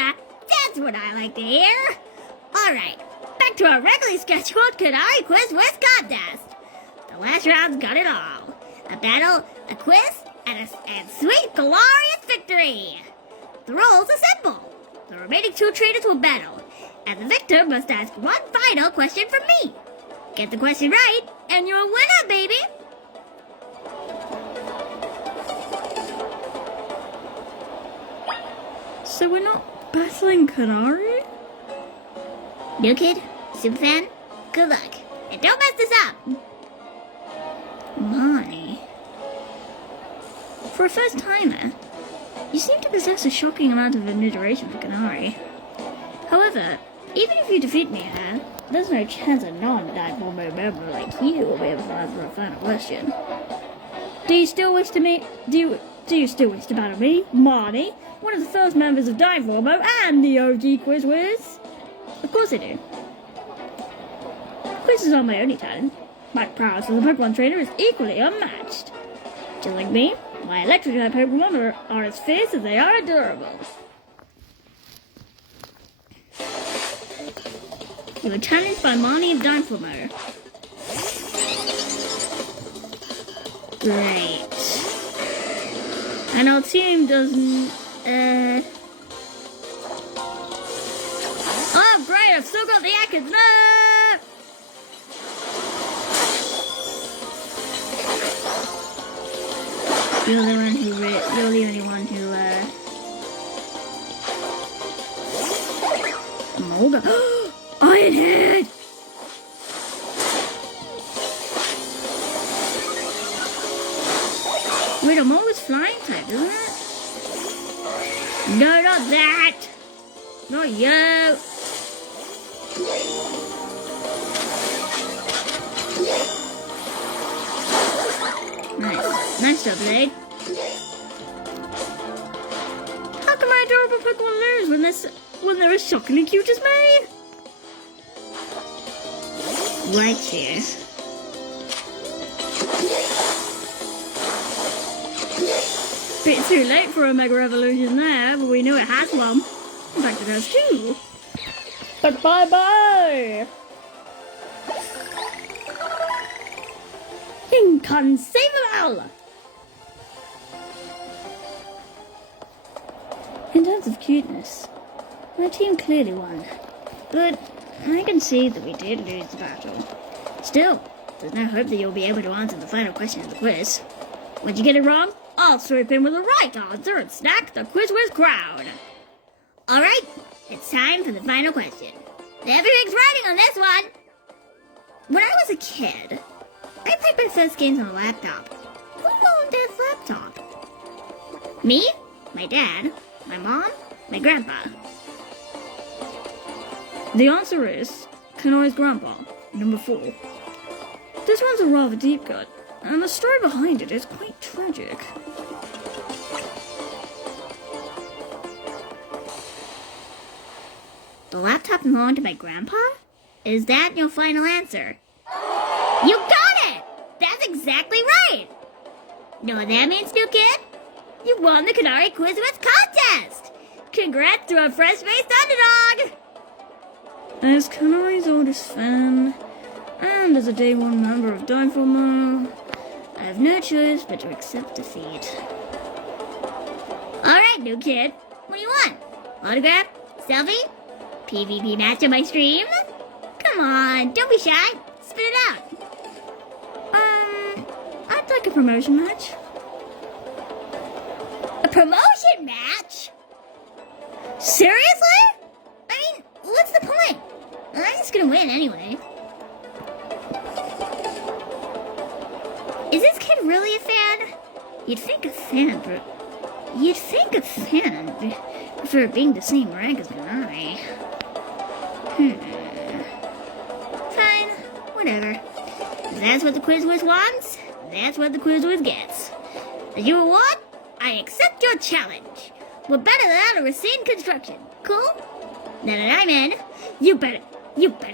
I like to hear. Alright, back to our regularly scheduled Canari Quiz West contest. The last round's got it all. A battle, a quiz, and sweet, glorious victory. The rules are simple. The remaining two trainers will battle, and the victor must ask one final question from me. Get the question right, and you're a winner, baby! So we're not battling Canari? New Kid, Superfan, good luck. And don't mess this up! My. For a first timer, you seem to possess a shocking amount of admiration for Canari. However, even if you defeat me here, there's no chance a non-Dive-Bomber member like you will be able to answer a final question. Do you still wish to battle me, Marty, one of the first members of Dive-Bomber and the OG Quiz Wiz? Of course I do. Quiz is not my only talent. My prowess as a Pokemon trainer is equally unmatched. Just like me, my electric type Pokemon are as fierce as they are adorable. You were challenged by Marnie of Dive-Bomber. Great. And our team doesn't, Oh, great, I've still got the Atkins. No! You're the only one who, Molga. Iron Head! Wait, I'm always flying type, isn't it? No, not that! Not you! Nice. Nice job, Blade. How can my adorable Pokemon lose when they're as shockingly cute as me? Right here. Bit too late for a Mega Evolution there, but we knew it has one. In fact, it has two. But bye-bye! Inconceivable! In terms of cuteness, my team clearly won. But I can see that we did lose the battle. Still, there's no hope that you'll be able to answer the final question of the quiz. Would you get it wrong? I'll swoop in with the right answer and snack the Quiz Whiz crown. Alright, it's time for the final question. Everything's writing on this one! When I was a kid, I played my first games on a laptop. Who owned Dad's laptop? Me, my dad, my mom, my grandpa. The answer is Canari's grandpa, number 4. This one's a rather deep cut, and the story behind it is quite tragic. The laptop belonged to my grandpa? Is that your final answer? You got it! That's exactly right! Know what that means, new kid? You won the Canari Quiz Whiz contest! Congrats to our fresh-faced underdog! As Canari's oldest fan, and as a day one member of Dineformer, I have no choice but to accept defeat. Alright, new kid. What do you want? Autograph? Selfie? PvP match on my stream? Come on, don't be shy. Spit it out. I'd like a promotion match. A promotion match? Seriously? I mean, what's the point? I'm just gonna win anyway. Is this kid really a fan? You'd think a fan prefer being the same rank as Canari. Fine, whatever. If that's what the Quiz Whiz wants, that's what the Quiz Whiz gets. As your reward, I accept your challenge. We're better than a Racine construction. Cool? Now that I'm in, you better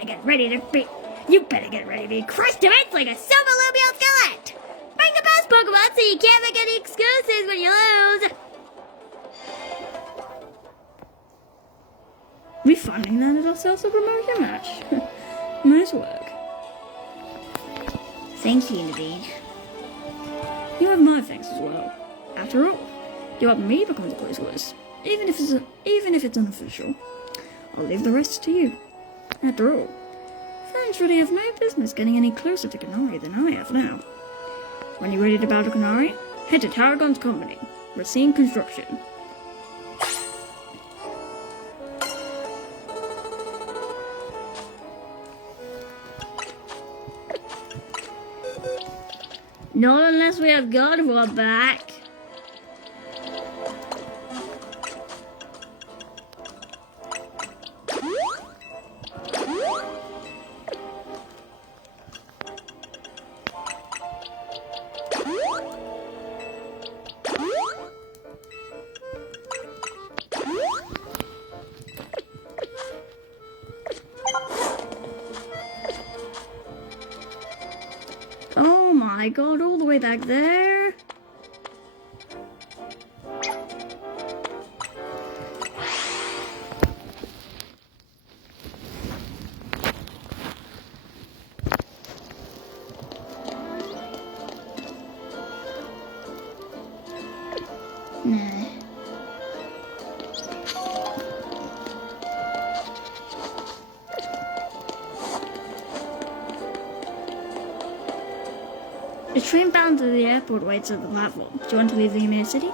get ready to be crushed to bits like a suballuvial skeleton. Bring the best Pokemon so you can't make any excuses when you lose. We finally landed ourselves a promotion match. Nice work. Thank you, Naveen. You have my thanks as well. After all, you helped me become the Quiz Whiz, even if it's unofficial. I'll leave the rest to you. After all, fans really have no business getting any closer to Canari than I have now. When you're ready to battle Canari, head to Tarragon's Company, Racine Construction. Not unless we have Gardevoir back. Oh my god, all the way back there? Nah. The train bound to the airport waits at the platform. Do you want to leave the Ymir City?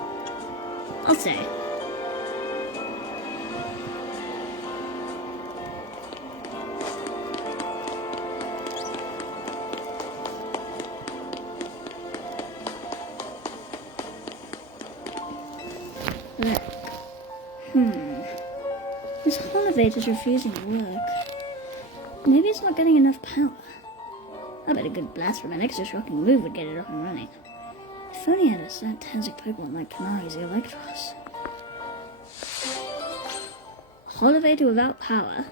I'll stay. Look. This elevator's refusing to work. Maybe it's not getting enough power. I bet a good blast from an extra shocking move would get it up and running. If only I had a fantastic Pokemon like Canari's Electros. A elevator without power.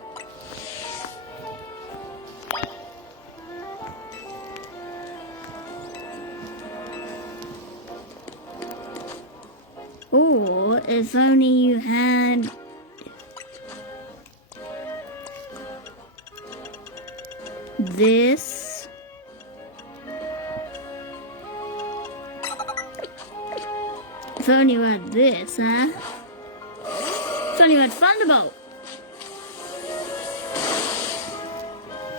Or if only you had this. If only you had this, huh? If only you had Thunderbolt.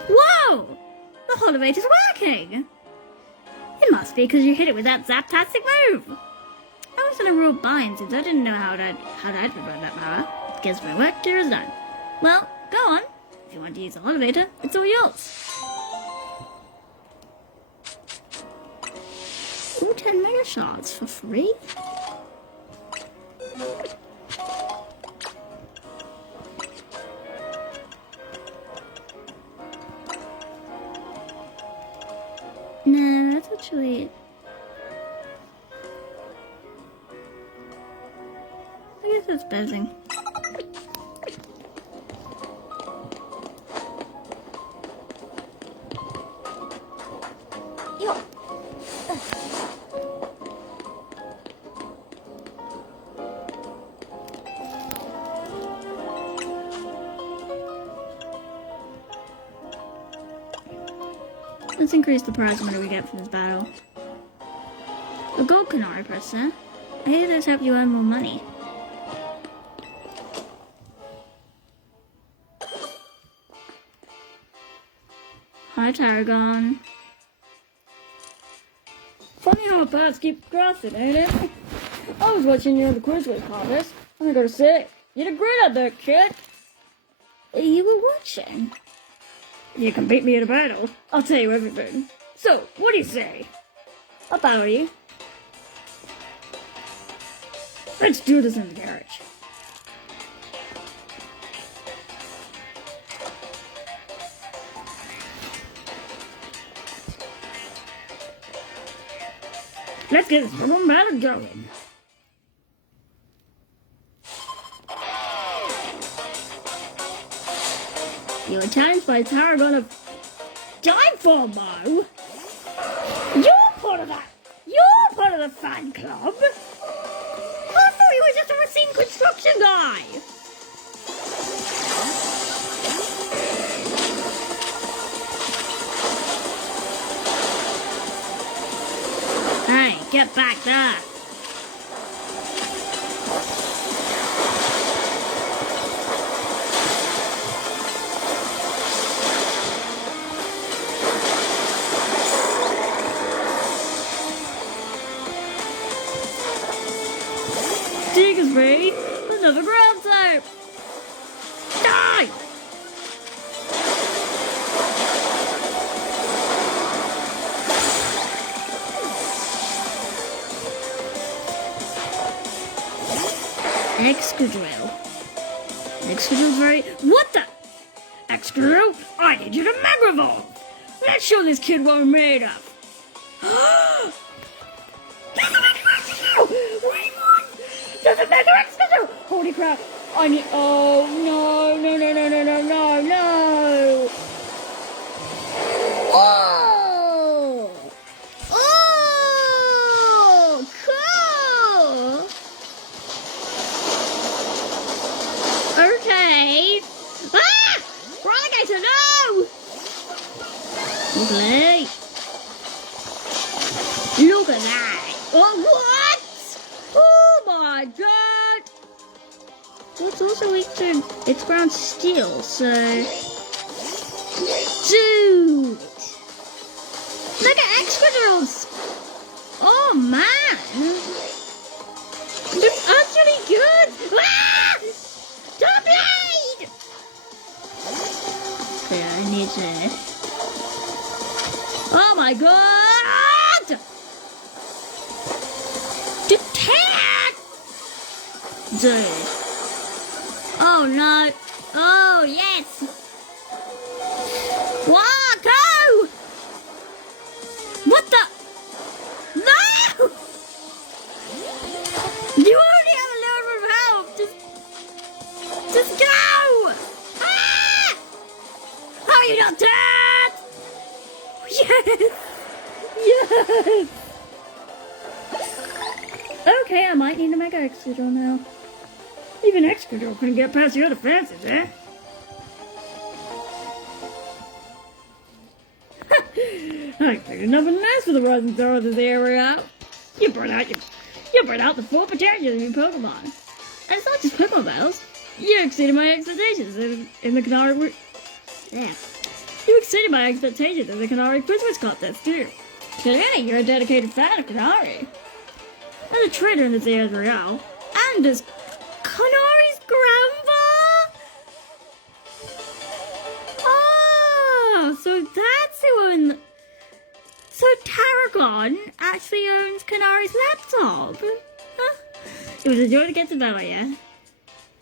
Whoa! The elevator's working! It must be because you hit it with that Zaptastic move! I was in a real bind since I didn't know how to provide that power. Guess my work here is done. Well, go on. If you want to use the elevator, it's all yours. Ooh, 10 Mega Shards for free? No, that's actually... I guess that's buzzing. Let's increase the prize money we get from this battle. A gold Canari presser. I hear those help you earn more money. Hi, Tarragon. Funny how birds keep crossing, ain't it? I was watching you on the Quizway contest, and I gotta say, you did great out there, kid. You were watching? You can beat me in a battle. I'll tell you everything. So, what do you say? I'll power you. Let's do this in the garage. Let's get this little battle going. You are challenged by Tarragon of Timefall Mo. You're part of that. You're part of the fan club. I thought you were just a Racine construction guy. Hey, get back there. Diggersby, another ground type. Die! Excadrill. Excadrill's very... What the? Excadrill, I need you to Mega Evolve. Let's show this kid what we're made of. There's a Mega Excadrill! Wait, what? There's a Mega Excadrill! Holy crap. I need... Oh, no, no, no, no, no, no, no, no. Oh! Oh! Cool! Okay. Ah! Relegator, no! Okay. Look at that. Oh, what? Oh my god. Well, it's also weak to its ground steel, so... Dude! Look at Excadrills! Oh man! It's actually good! Ah! Don't bleed! Okay, I need to... Oh my god! Detect! Dude. Oh no. Oh yes. Wacko! What the? No! You only have a little bit of help. Just go! Ah! How are you not dead? Yes! Yes! Okay, I might need to make an extra now. Even extra couldn't get past your defenses, eh? I figured nothing nice for the rising star of this area. You brought out the full potential of your Pokemon. And it's not just Pokemon battles. You exceeded my expectations in the Canari. Yeah. You exceeded my expectations in the Canari Christmas contest too. Today, you're a dedicated fan of Canari. As a trader in this area, and as Canari's grandpa. Oh, so that's who. So Tarragon actually owns Canari's laptop. Huh? It was a joy to get to know you.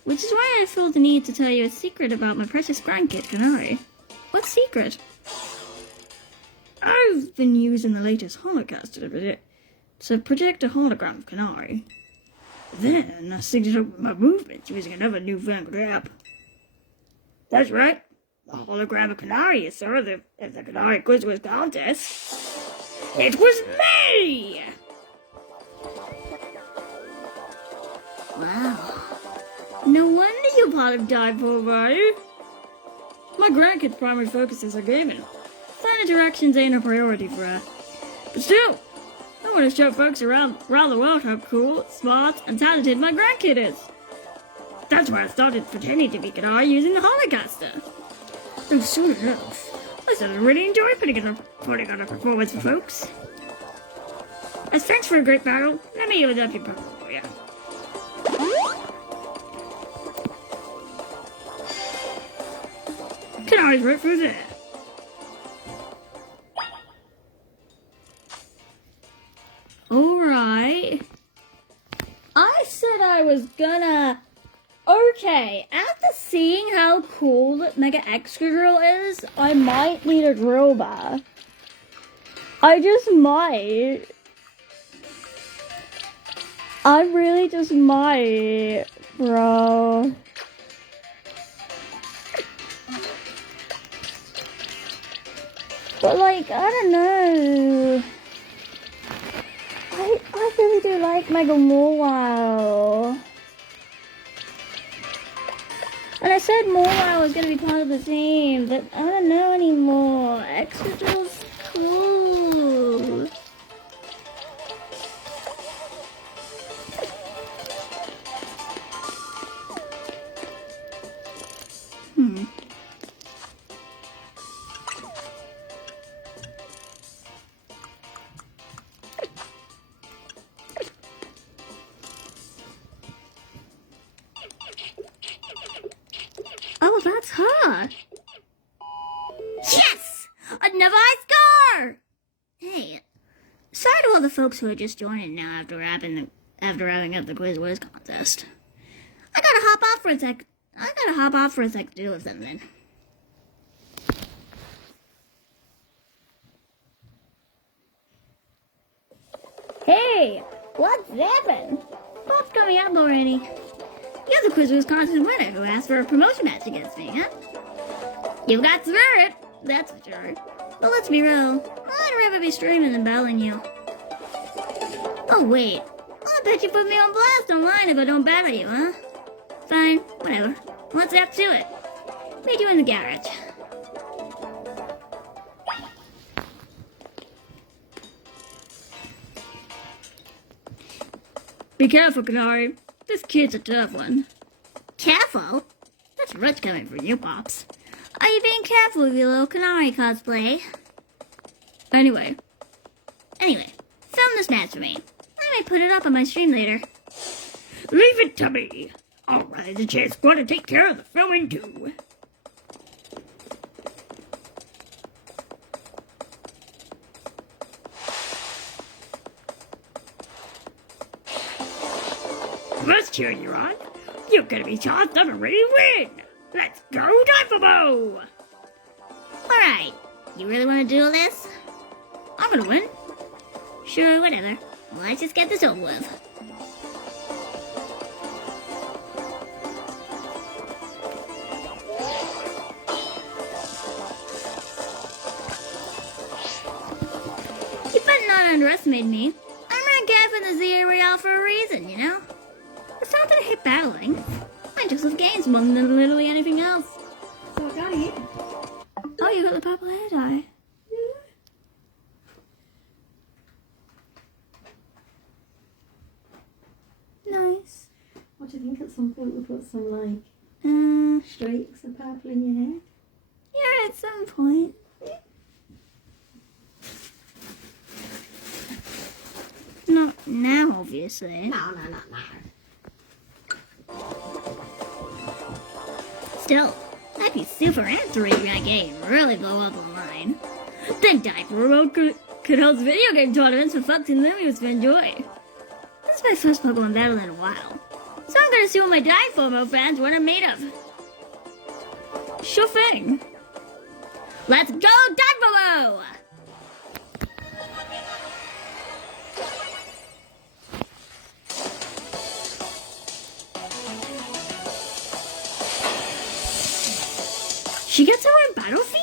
Which is why I feel the need to tell you a secret about my precious grandkid, Canari. What secret? I've been using the latest holocaster to project a hologram of Canari. Then I synced it up with my movements using another newfangled app. That's right. The hologram of Canari is served at the Canari Quiz contest. It was me! Wow. No wonder your pot have died, poor buddy. My grandkid's primary focuses are gaming. Fan interactions ain't a priority for her. But still, I want to show folks around the world how cool, smart, and talented my grandkid is. That's why I started pretending to be Canari using the holocaster. And soon enough, I started to really enjoy putting on a performance for folks. As thanks for a great battle, let me use up your Pokemon for you. Canari's right through there. Alright. I said I was gonna... Okay, after seeing how cool Mega Excadrill is, I might need a drill bar. I just might. I really just might, bro. But like, I don't know. I really do like Mega Mawile. And I said Mawile was gonna be part of the team, but I don't know anymore. Excadrill's cool. Oh, that's her! Yes! Another high score! Hey, sorry to all the folks who are just joining now after wrapping up the Quiz Wiz contest. I gotta hop off for a sec to deal with something. Hey, what's happened? Bob's coming up already. You're the Quiz Wiz contest winner who asked for a promotion match against me, huh? You got spirit, that's for sure. But let's be real, I'd rather be streaming than battling you. Oh wait, I bet you put me on blast online if I don't battle you, huh? Fine, whatever. Let's have to it. Meet you in the garage. Be careful, Canari. This kid's a tough one. Careful? That's rich coming from you, Pops. Are you being careful with your little Canari cosplay? Anyway, film this match for me. I might put it up on my stream later. Leave it to me. I'll ride the chase squad to take care of the filming too. Let's cheer you on. You're gonna be charged up and ready to win. Let's go, Dynamo! Alright, you really wanna do all this? I'm gonna win. Sure, whatever. Let's just get this over with. You better not underestimate me. I'm not for the ZA for a reason, you know? It's not that I hate battling. I just love games more than literally anything else. So I gotta eat. Oh, you got the purple hair dye. Nice. What do you think at some point we'll put some like streaks of purple in your hair? Yeah, at some point. Not now, obviously. No. Still, I'd be super answering that game. Really blow up online. Then Diaper Remote could host video game tournaments for fucks and limits to enjoy. This is my first Pokemon battle in a while. So I'm gonna see what my Dynamo fans want I'm made of. Sure thing. Let's go, Dynamo! She gets her own battle theme?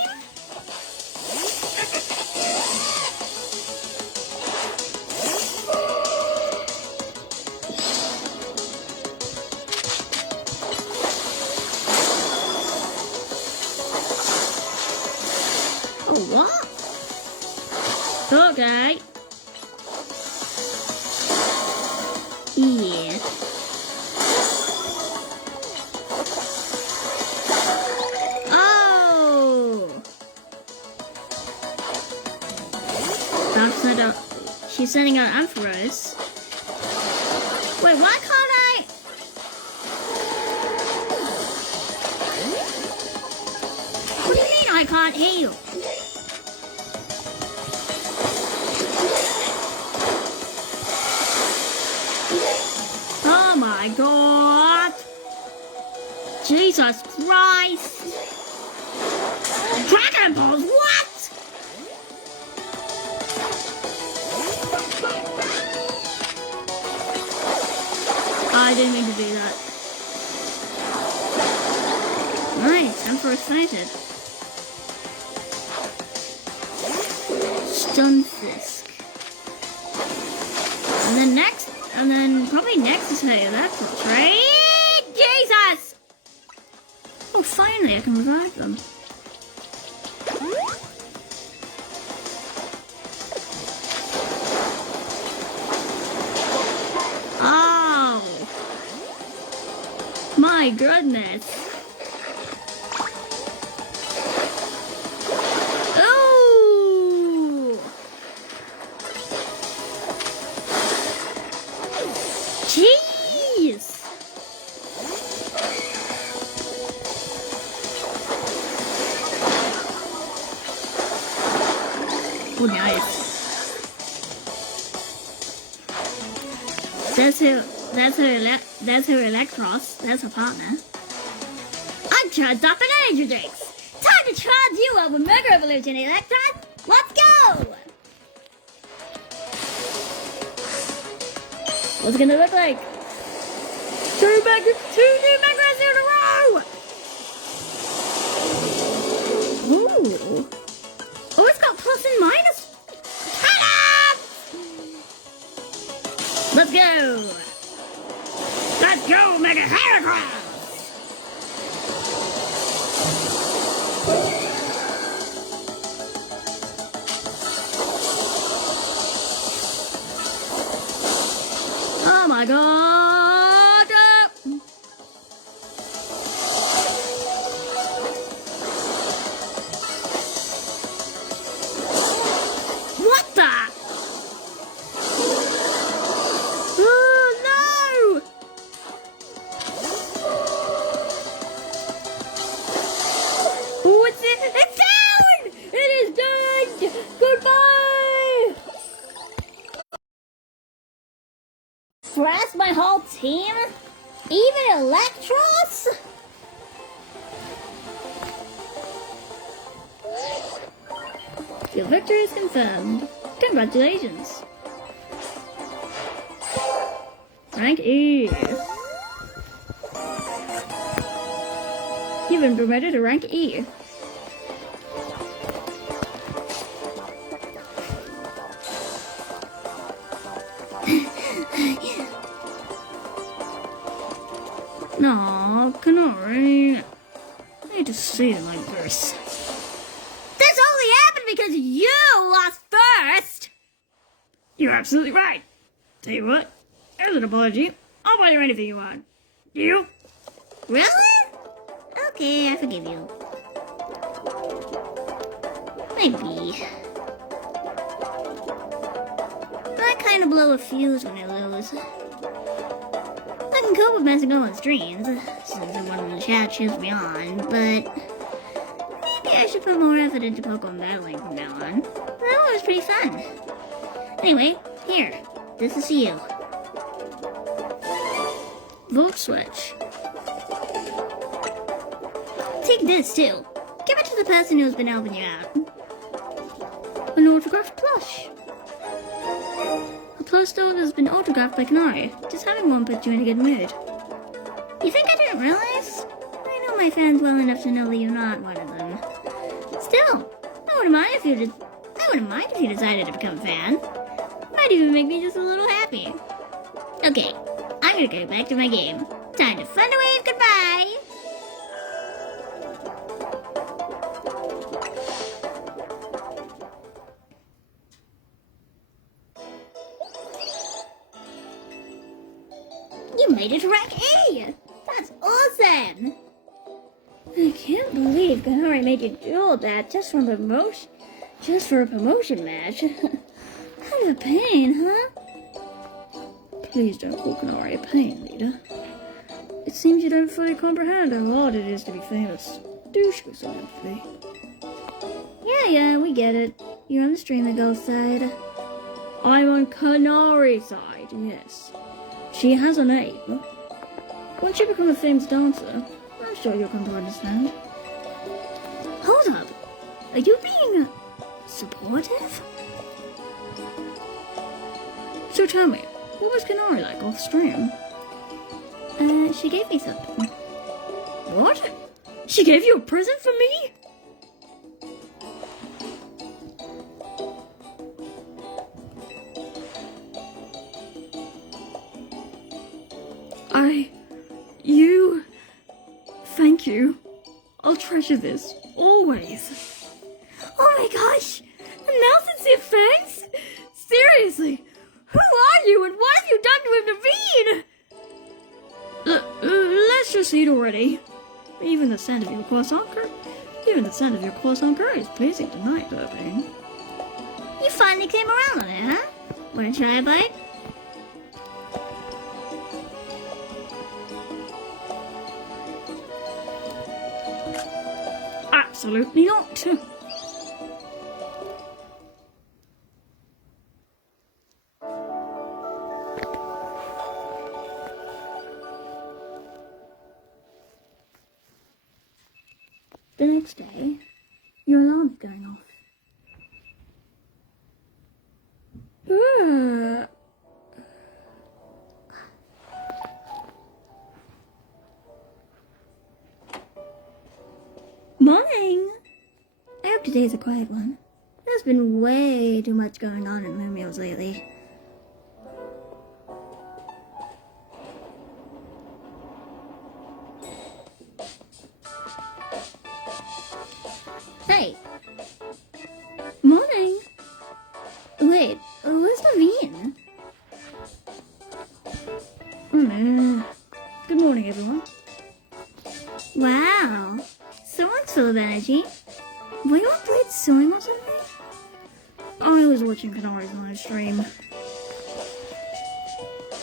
Oh, what? Okay. Yeah. She's sending out Ampharos. Wait, why can't I? What do you mean I can't heal? Oh my god! Jesus Christ! Dragon Balls, what? I didn't mean to do that. Nice, I'm so excited. Stunfisk. And then probably next is Hey Electros, right? Jesus! Oh, finally I can revive them. My goodness. Oh! Jeez! Oh, nice. That's her Electros. That's her partner. I'm charged up in energy drinks. Time to charge you up with Mega Evolution, Electron. Let's go! What's it gonna look like? Two new Megas in a row! Ooh. Oh, it's got plus and minus. Let's go! Let's go, Mega Heracross! Oh my god! What the? Trust my whole team? Even Electros? Your victory is confirmed. Congratulations. Rank E. You've been promoted to rank E. No, Canari. I hate to say it like this. This only happened because you lost first! You're absolutely right. Tell you what, as an apology, I'll buy you anything you want. You? Really? Okay, I forgive you. Maybe. I kind of blow a fuse when I lose. I can cope with messing up on streams, since the one in the chat cheers me on, but maybe I should put more effort into Pokemon battling from now on. That one was pretty fun. Anyway, here, this is you. Volt Switch. Take this too. Give it to the person who's been helping you out. An autographed plush. A plush dog has been autographed by Canari. Just having one puts you in a good mood. You think I didn't realize? I know my fans well enough to know that you're not one of them. Still, I wouldn't mind if you decided to become a fan. Might even make me just a little happy. Okay, I'm gonna go back to my game. Time to fun to wave goodbye. You made it to rank A! That's awesome! I can't believe Canari made you do all that just for a promotion match. Kind of a pain, huh? Please don't call Canari a pain, leader. It seems you don't fully comprehend how hard it is to be famous. Do show some empathy. Yeah, we get it. You're on the Streamer Girl side. I'm on Canari's side, yes. She has a name. Once you become a famous dancer, I'm sure you'll come to understand. Hold up. Are you being supportive? So tell me, what was Canari like off stream? She gave me something. What? She gave you a present for me? Thank you. I'll treasure this, always. Oh my gosh! A now sincere thanks? Seriously, who are you and what have you done to Naveen? Let's just eat already. Even the scent of your croissant curry is pleasing tonight, Irving. You finally came around on it, huh? Wanna try a bite? Absolutely not. The next day, your alarm's going off. Morning! I hope today's a quiet one. There's been way too much going on in Lumios lately. Hey! Morning! Wait, where's Naveen? Good morning, everyone. Wow! Someone's full of energy. Were you on Blade sewing or something? I was watching Canari's live stream.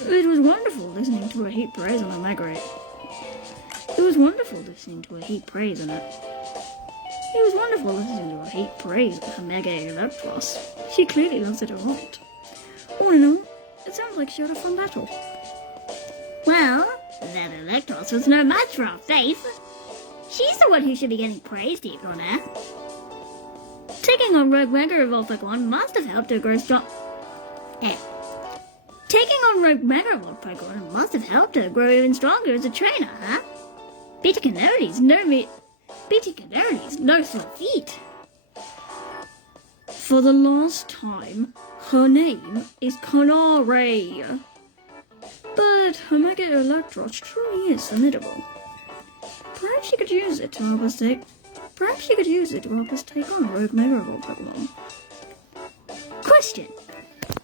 It was wonderful listening to her heap praise on the Megarate. It was wonderful listening to her heap praise on it. It was wonderful listening to her heap praise on her Mega Electros. She clearly loves it a lot. All in all, It sounds like she had a fun battle. Well, that Electros was no match for our Faith. She's the one who should be getting praised, even on her. Taking on Rogue Mega Evolved Pokemon must have helped her grow strong. Taking on Rogue Mega Evolved Pokemon must have helped her grow even stronger as a trainer, huh? Beating Canari's no small feat. For the last time, her name is Canari. But her Mega Electros truly is formidable. Perhaps she could use it to help us take on Rogue Mega Evolved Pokemon. Question.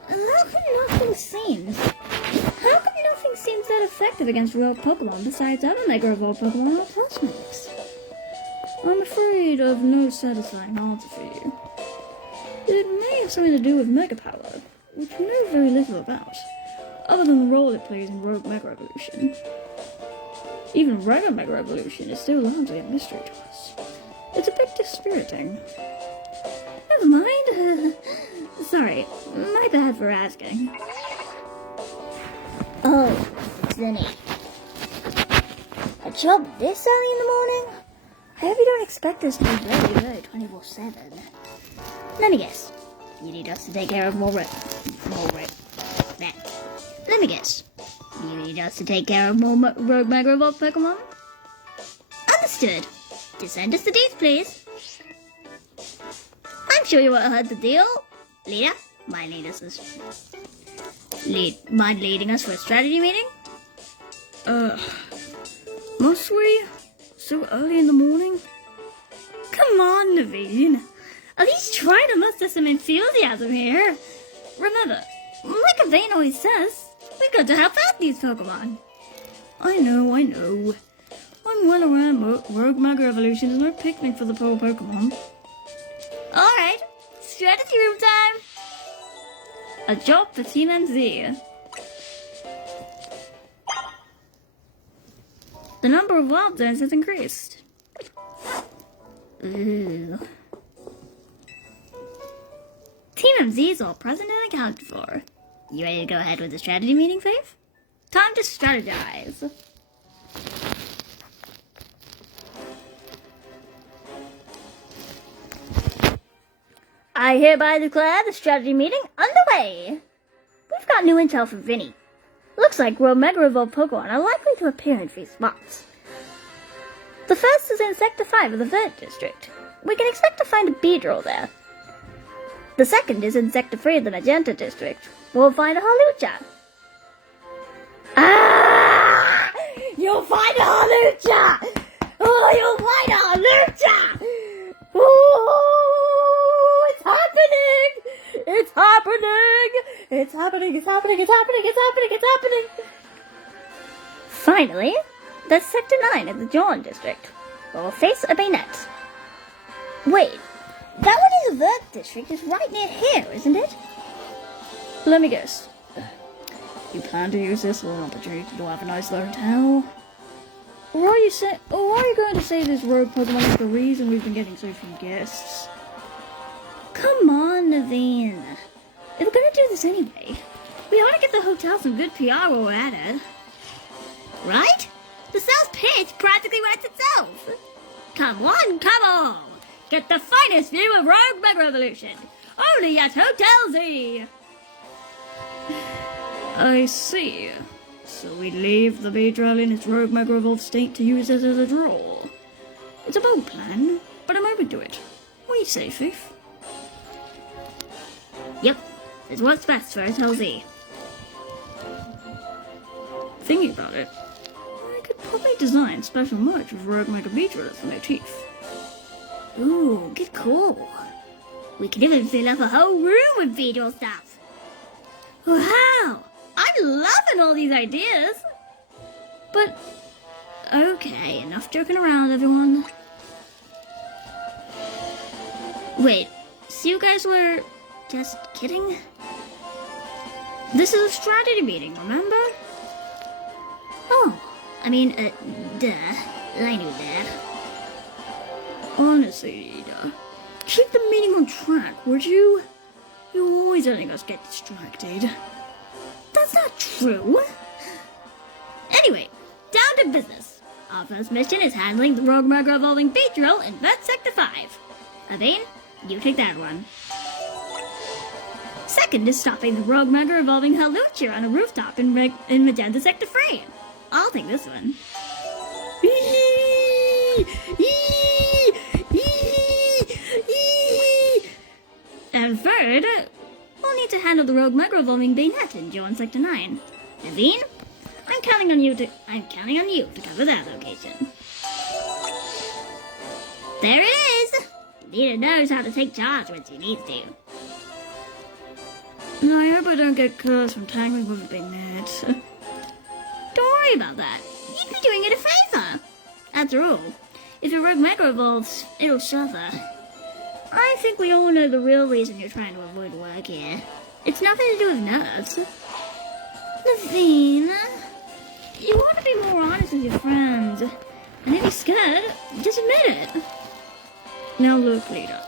How come nothing seems that effective against real Pokemon besides other Mega Evolved Pokemon or Cosmetics? I'm afraid I've no satisfying answer for you. It may have something to do with Mega Power, which we know very little about, other than the role it plays in Rogue Mega Evolution. Even regular Mega Evolution is still largely a mystery to us. It's a bit dispiriting. Never mind. Sorry, my bad for asking. Oh, it's Vinny. A job this early in the morning? I hope you don't expect us to be very 24/7. Let me guess. You need us to take care of more Let me guess. You need us to take care of more Rogue Mega Evolved Pokemon? Understood. Just send us the deeds, please. I'm sure you all heard the deal. Leader, mind leading us for a strategy meeting? Must we? So early in the morning? Come on, Naveen. At least try to muster some enthusiasm here. Remember, like Vane always says, we got to help out these Pokemon. I know. I'm well aware Rogue Mega Evolution is no picnic for the poor Pokemon. Alright, strategy room time! A job for Team MZ. The number of wild zones has increased. Ooh. Team MZ is all present and accounted for. You ready to go ahead with the strategy meeting, Faith? Time to strategize. I hereby declare the strategy meeting underway. We've got new intel from Vinny. Looks like Rogue Mega Evolved Pokemon are likely to appear in 3 spots. The first is in Sector 5 of the 3rd District. We can expect to find a Beedrill there. The second is in Sector 3 of the Magenta District. We'll find a Hawlucha. Ah! You'll find a Hawlucha! Oh, you'll find a Hawlucha! Oh, it's happening! It's happening! It's happening! It's happening! It's happening! It's happening! It's happening! Finally, there's Sector 9 of the John District. We'll face a Bayonet. Wait, that one in the 3rd District is right near here, isn't it? Let me guess. You plan to use this as an opportunity to have a nice little hotel? Or are you going to say this rogue Pokemon is the reason we've been getting so few guests? Come on, Naveen. If we're gonna do this anyway, we ought to get the hotel some good PR while we're at it. Right? The sales pitch practically writes itself. Come on! Get the finest view of Rogue Mega Evolution. Only at Hotel Z. I see. So we leave the Beedrill in its Rogue Mega Evolved state to use it as a draw. It's a bold plan, but I'm open to it. What do you say, Faith? Yep, it's what's best for Hotel Z. Thinking about it, I could probably design special merch with Rogue Mega Beedrill as a motif. Ooh, good call. We could even fill up a whole room with Beedrill stuff. Wow! I'm loving all these ideas! But, okay, enough joking around, everyone. Wait, so you guys were just kidding? This is a strategy meeting, remember? Oh, I mean, duh. I knew that. Honestly, Ada, keep the meeting on track, would you? You're always letting us get distracted. That's not true. Anyway, down to business. Our first mission is handling the Rogue Murder Evolving Beat Drill in Vert Sector 5. Aveen, you take that one. Second is stopping the Rogue Murder Evolving Halucha on a rooftop in Magenta Sector 3. I'll take this one. And third, we'll need to handle the Rogue Murder Evolving Bayonet in Joan Sector 9. Aveen, I'm counting on you to cover that location. There it is! Leader knows how to take charge when she needs to. I hope I don't get cursed from tangling with a big net. Don't worry about that. You'd be doing it a favor. After all, if a rogue mega evolves, it'll suffer. I think we all know the real reason you're trying to avoid work here. It's nothing to do with nerves. Naveen, you want to be more honest with your friends. And if you're scared, just admit it. Now look, leader.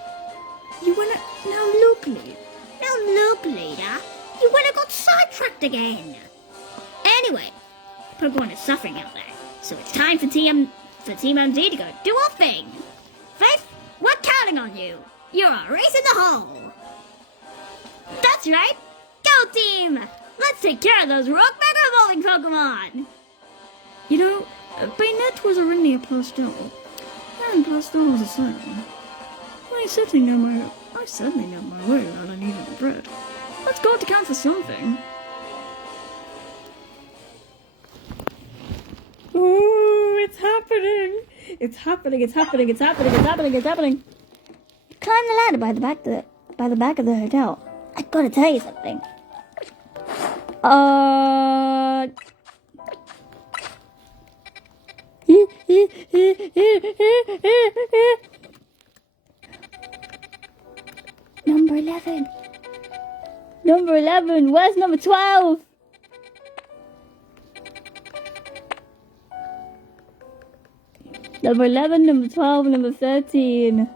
Now look, leader. You wanna got sidetracked again. Anyway, Pokemon is suffering out there, so it's time for Team MZ to go do our thing. Faith, we're counting on you. You're a race in the hole. That's right. Go team. Let's take care of those Rogue Mega Evolving Pokemon. You know, Bayonet was originally a pastel, and pastel was a sun. I certainly know my way around uneven bread. Let's go to count for something. Ooh, it's happening! It's happening! Climb the ladder by the back of the hotel. I gotta tell you something. Number 11. Number 11. Where's number 12? Number 11, number 12, number 13.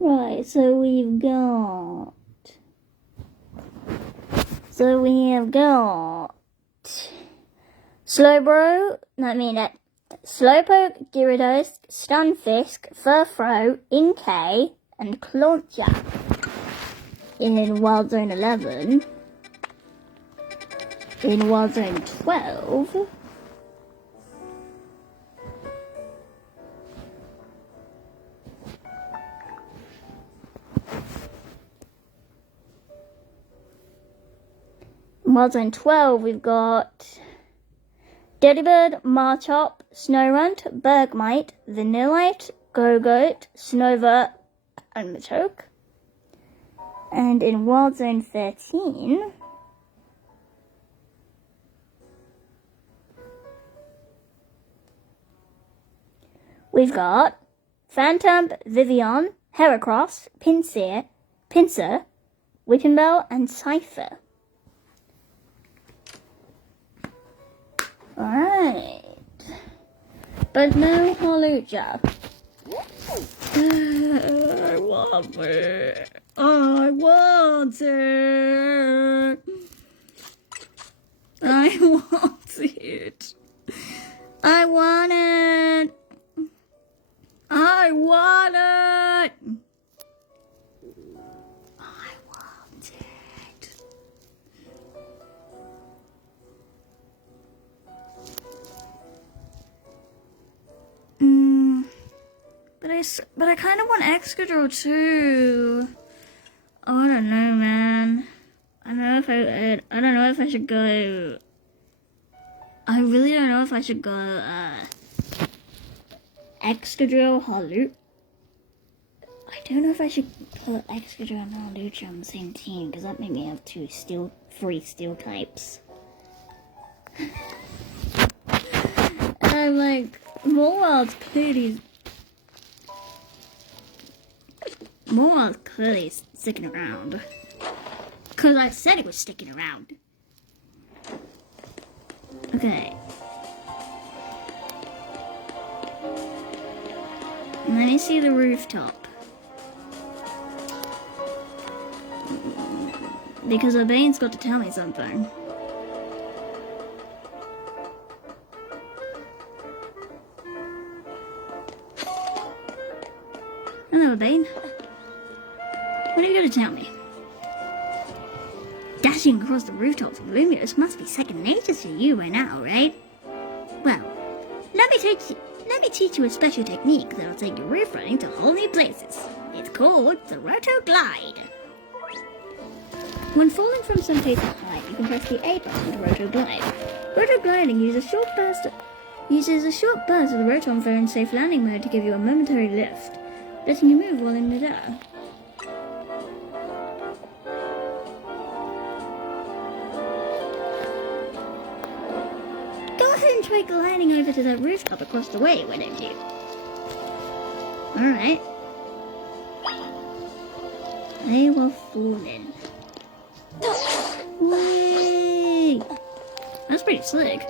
Right, so we have got Slowpoke, Gyarados, Stunfisk, Furfrou, Inkay, and Clauncher in Wild Zone 11. In Wild Zone 12, Wild Zone 12, we've got Delibird, Marchop, Snorunt, Bergmite, Vanillite, Gogoat, Snover, and Machoke. And in Wild Zone 13, we've got Phantom, Vivian, Heracross, Pinsir, Whippenbell, and Cypher. Alright. But no Holucha. I want it. I want it. I want it. I want it. I want it. I want it. But I kind of want Excadrill too. Oh, I don't know, man. I don't know if I should go. I really don't know if I should go. Excadrill, Holu. I don't know if I should put Excadrill and Holucha on the same team because that made me have two Steel 3 steel types. And like, Morwild's clearly sticking around. Because I said it was sticking around. Okay. Let me see the rooftop. Because Urbane's got to tell me something. Hello, Urbane. What are you going to tell me? Dashing across the rooftops of Lumios must be second nature to you by now, right? Well, let me teach you a special technique that'll take your roof running to whole new places. It's called the Roto Glide. When falling from some pace of height, you can press the A button to Roto Glide. Roto Gliding uses a short burst of the roton phone's safe landing mode to give you a momentary lift, letting you move while in midair. Go ahead and try gliding over to that rooftop across the way, why don't you? Alright. They were falling. Whee! That's pretty slick.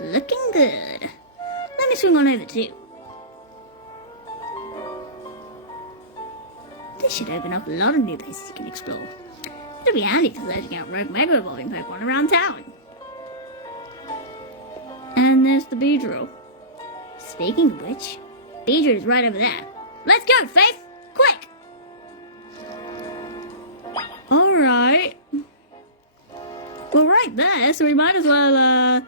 Looking good. Let me swing on over too. This should open up a lot of new places you can explore. It'll be handy for searching out rogue Mega Evolving Pokemon around town. And there's the Beedrill. Speaking of which, Beedrill is right over there. Let's go, Faith! Quick! Alright. We're right there, so we might as well,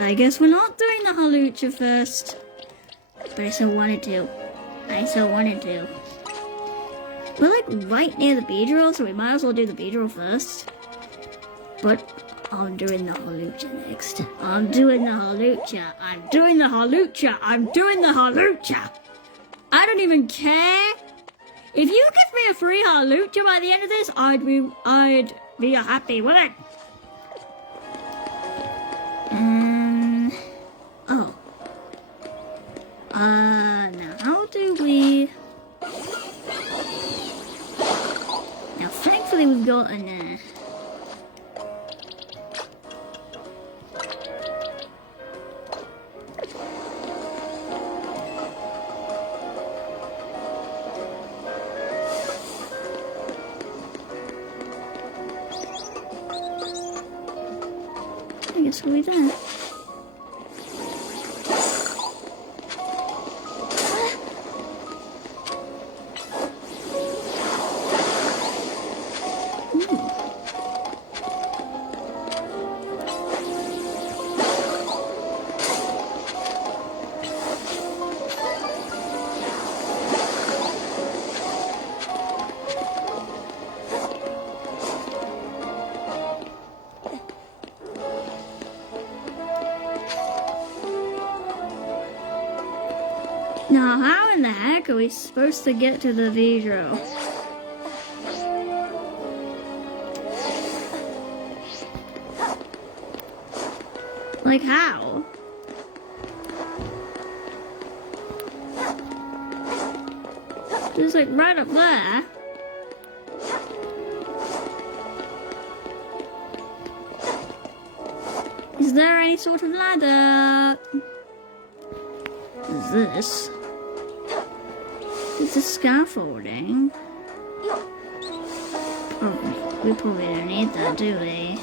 I guess we're not doing the Halucha first. But I still wanted to. We're like right near the Beedrill, so we might as well do the Beedrill first. But I'm doing the Halucha next. I'm doing the Halucha. I don't even care. If you give me a free Halucha by the end of this, I'd be happy with it. Oh. Now how do we... Now thankfully we've got an, I guess we'll be done. Now, how in the heck are we supposed to get to the Beedrill? Like, how? It's like right up there. Is there any sort of ladder? Is this? It's a scaffolding. Oh, we probably don't need that, do we?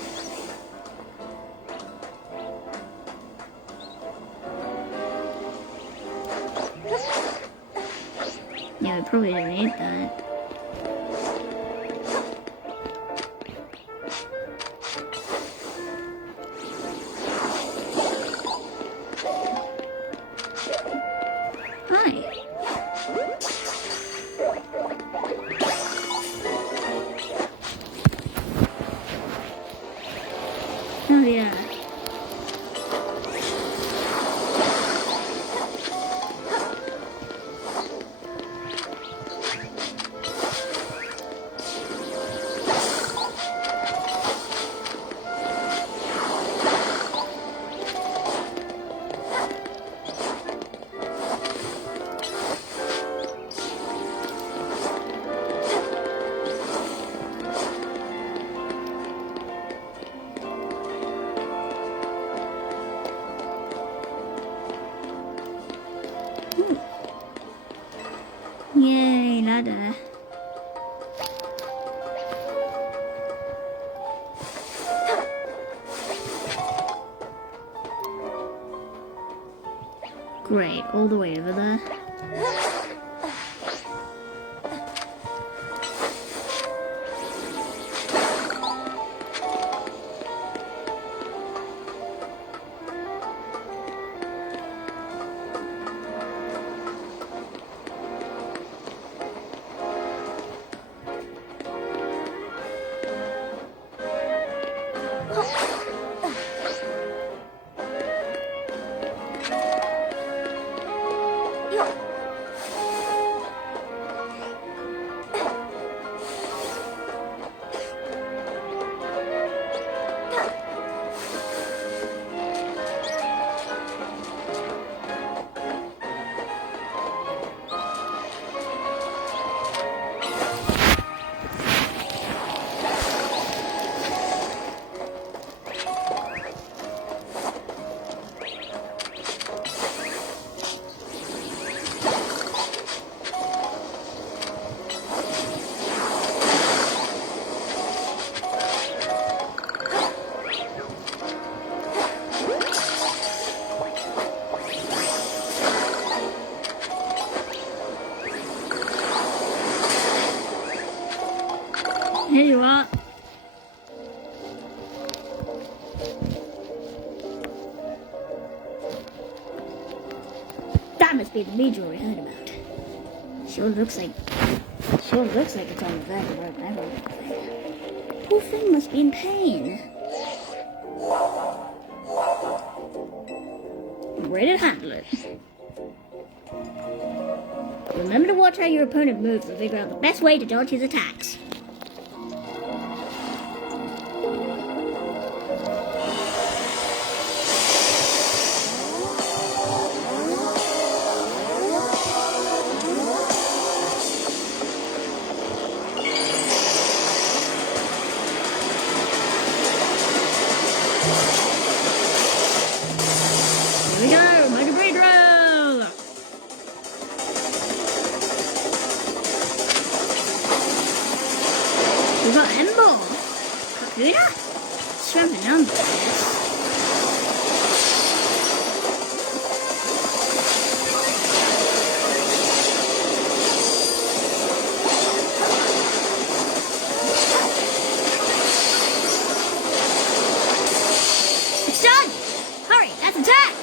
Yeah, we probably don't need that. Hi. Oh yeah. ladder. Great, all the way over there. Here you are. That must be the major we heard about. Sure looks like it's on the verge of broken everything. Poor thing must be in pain. Ready to handle it. Remember to watch how your opponent moves and figure out the best way to dodge his attacks. Here we go, Mega Breed Drill! We've got Embor, Kakuna, Shrimp and numbers. It's done! Hurry, that's attack!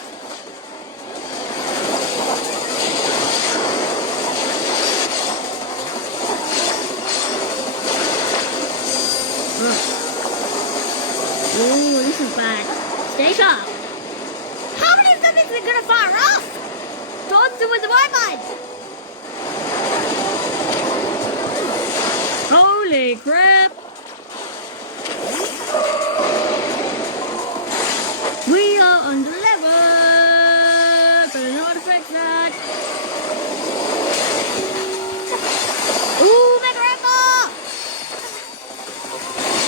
Ooh, this is bad. Stay sharp. How many of them is it gonna fire off? Dodge with the Wi-Fi! Holy crap! We are under level! Better know how to fix that. Ooh, Mega Rainbow!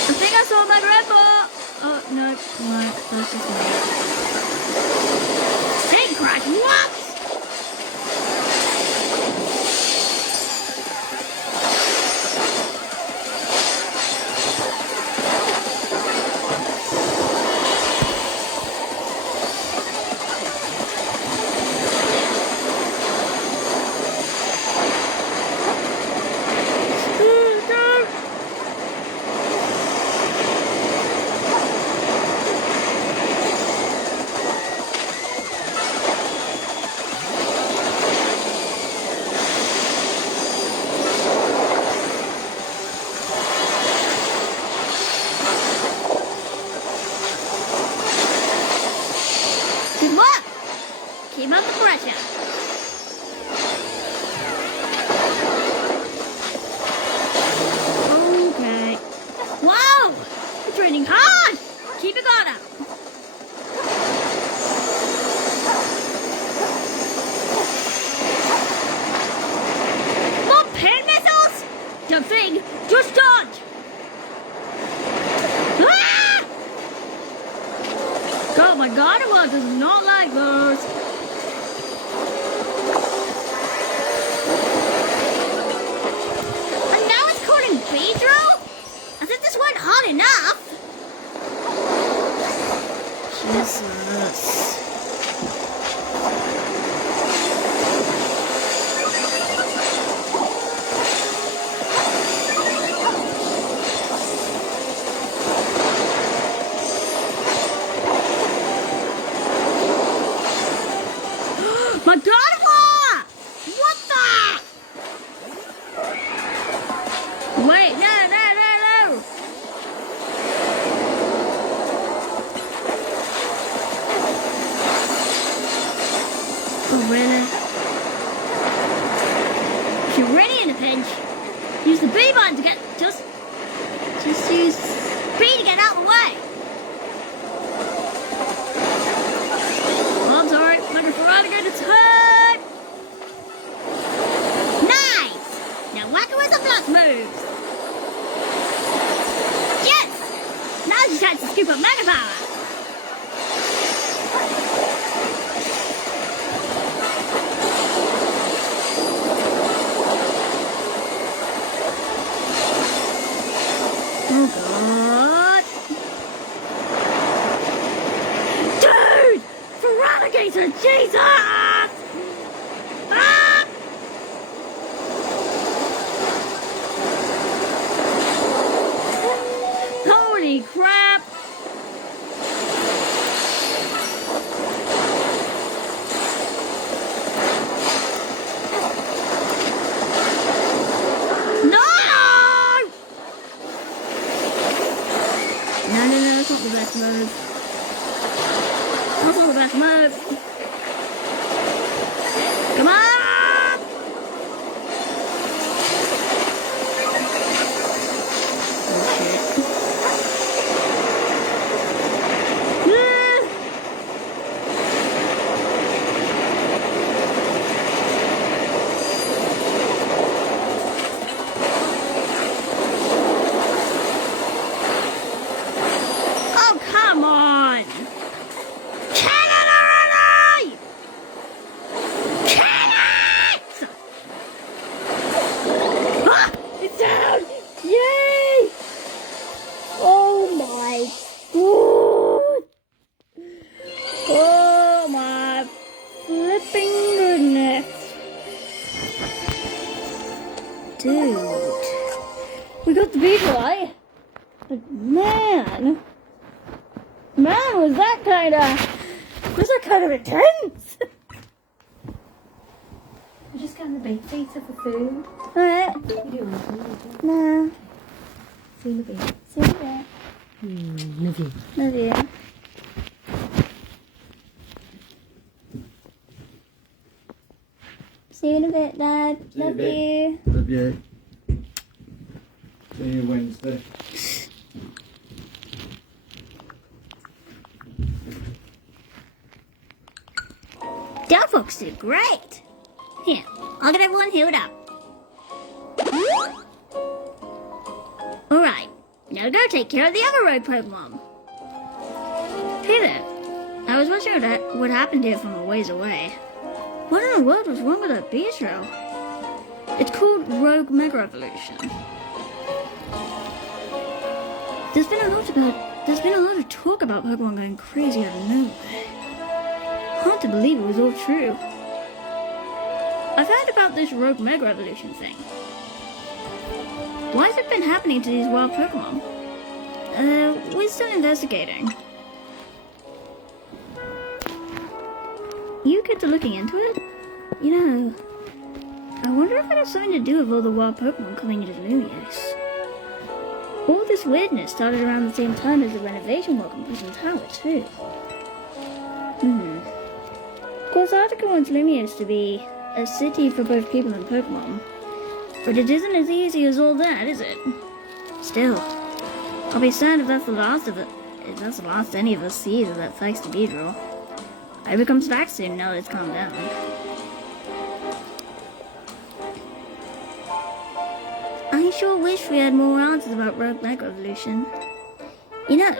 I think I saw Mega Rainbow! Oh, no, that's just me. Hey, Crash, what? Good luck! Keep up the pressure. Okay. Wow! You're training hard! Keep your guard up. More pin missiles? The thing just dodge! Ah! Oh my god, it does not like those. Pedro? As if this weren't hard enough. Jesus. My God! What the? Wait, no. Oh, really? If you're really in a pinch, use the B button to get, just use B to get out of the way. Oh, I'm sorry, like a Veronica to turn. Nice! Now whack it with some block moves. Yes! Now's your chance to scoop up Mega Power. Oh God! Dude! Feraligatr, Jesus! Ah! Holy crap! No, that's not the best move. That's not the best move. Come on! Oh shit. Oh, come on! Can it already! Can it! Ah! It's down! Yay! Oh my god! Oh my flipping goodness! Dude, we got the beat right, but man, was that kind of intense? We're just getting the big pizza for food. Alright, You do want food? nah, See you in a bit. see you there. Love you. Love you. See you in a bit, Dad. See you in a Love bit. you. Love you. See you Wednesday. Dog folks did great. Here, I'll get everyone healed up. Alright, now go take care of the other road Pokemon. Hey there. I was watching what happened here from a ways away. What in the world was wrong with that Beedrill? It's called Rogue Mega Evolution. There's been a lot of talk about Pokemon going crazy out of nowhere. Hard to believe it was all true. I've heard about this Rogue Mega Evolution thing. Why has it been happening to these wild Pokemon? We're still investigating. You kids are looking into it? You know, I wonder if it has something to do with all the wild Pokemon coming into Lumiose. All this weirdness started around the same time as the renovation work on Prison Tower, too. Of course, Arctica wants Lumiose to be a city for both people and Pokemon. But it isn't as easy as all that, is it? Still, I'll be sad if that's the last of it. If that's the last any of us sees of that feisty Beedrill. I hope it comes back soon now that it's calmed down. I sure wish we had more answers about Rogue Mega Evolution. You know,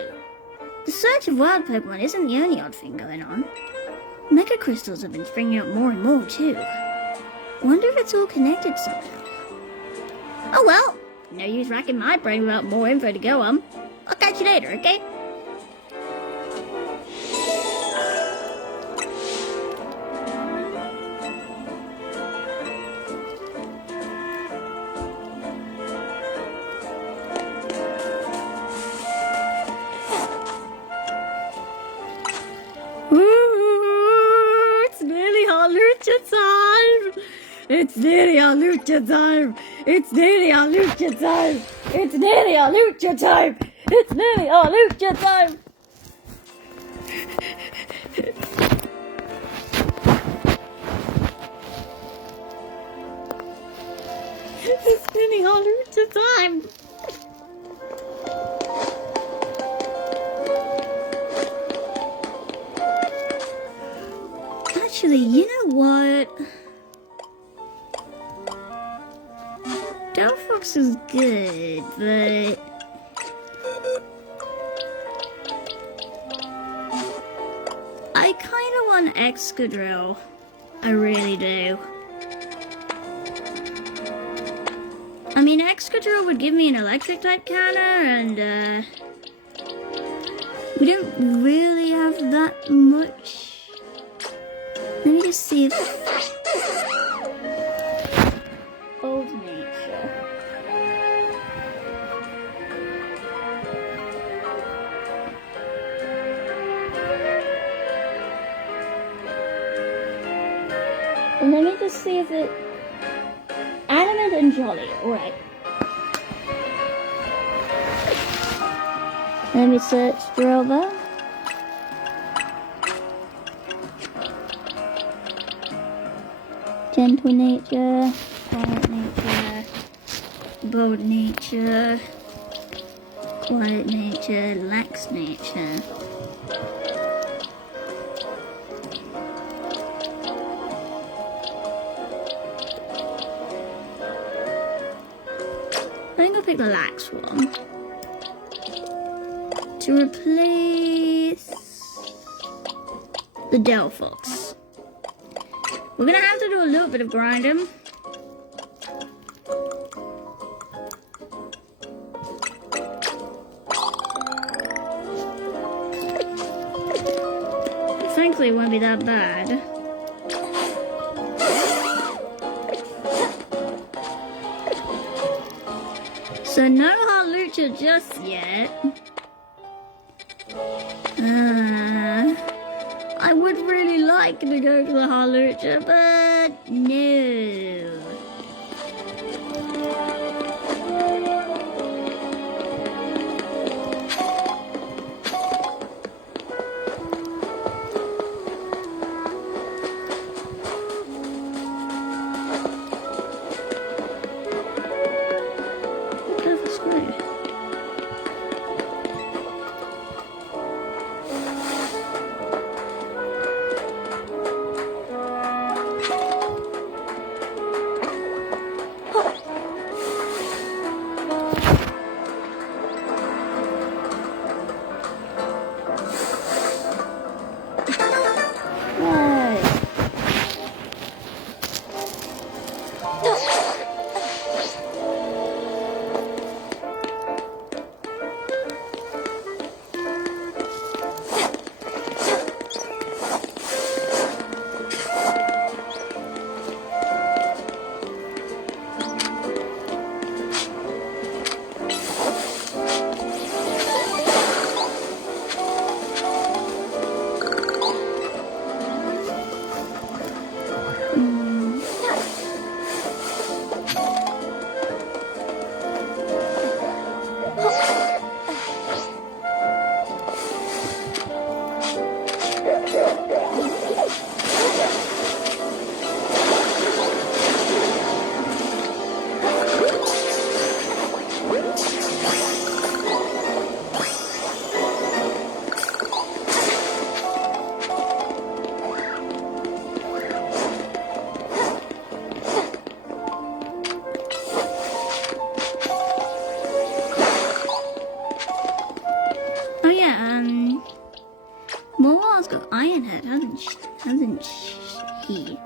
the search of wild Pokemon isn't the only odd thing going on. Mega Crystals have been springing up more and more too. Wonder if it's all connected somehow. Oh well, no use racking my brain without more info to go on. I'll catch you later, okay? It's nearly Halucha time! It's nearly Halucha time! It's nearly Halucha time! It's nearly Halucha time! It's nearly Halucha time! It's nearly Halucha time! Actually, you know what? Delphox is good, but I kind of want Excadrill. I really do. I mean, Excadrill would give me an electric type counter, and we don't really have that much. Let me just see if old nature. And let me just see if it animate and jolly. Alright. Let me search Drover. Gentle nature, quiet nature, bold nature, quiet nature, lax nature. I think I'll pick the lax one to replace the Delphox. We're gonna have to do a little bit of grinding. Thankfully, it won't be that bad. So no Halucha just yet. I would really like to go to the Halucha, but no. Momo's got Iron Head, hasn't he?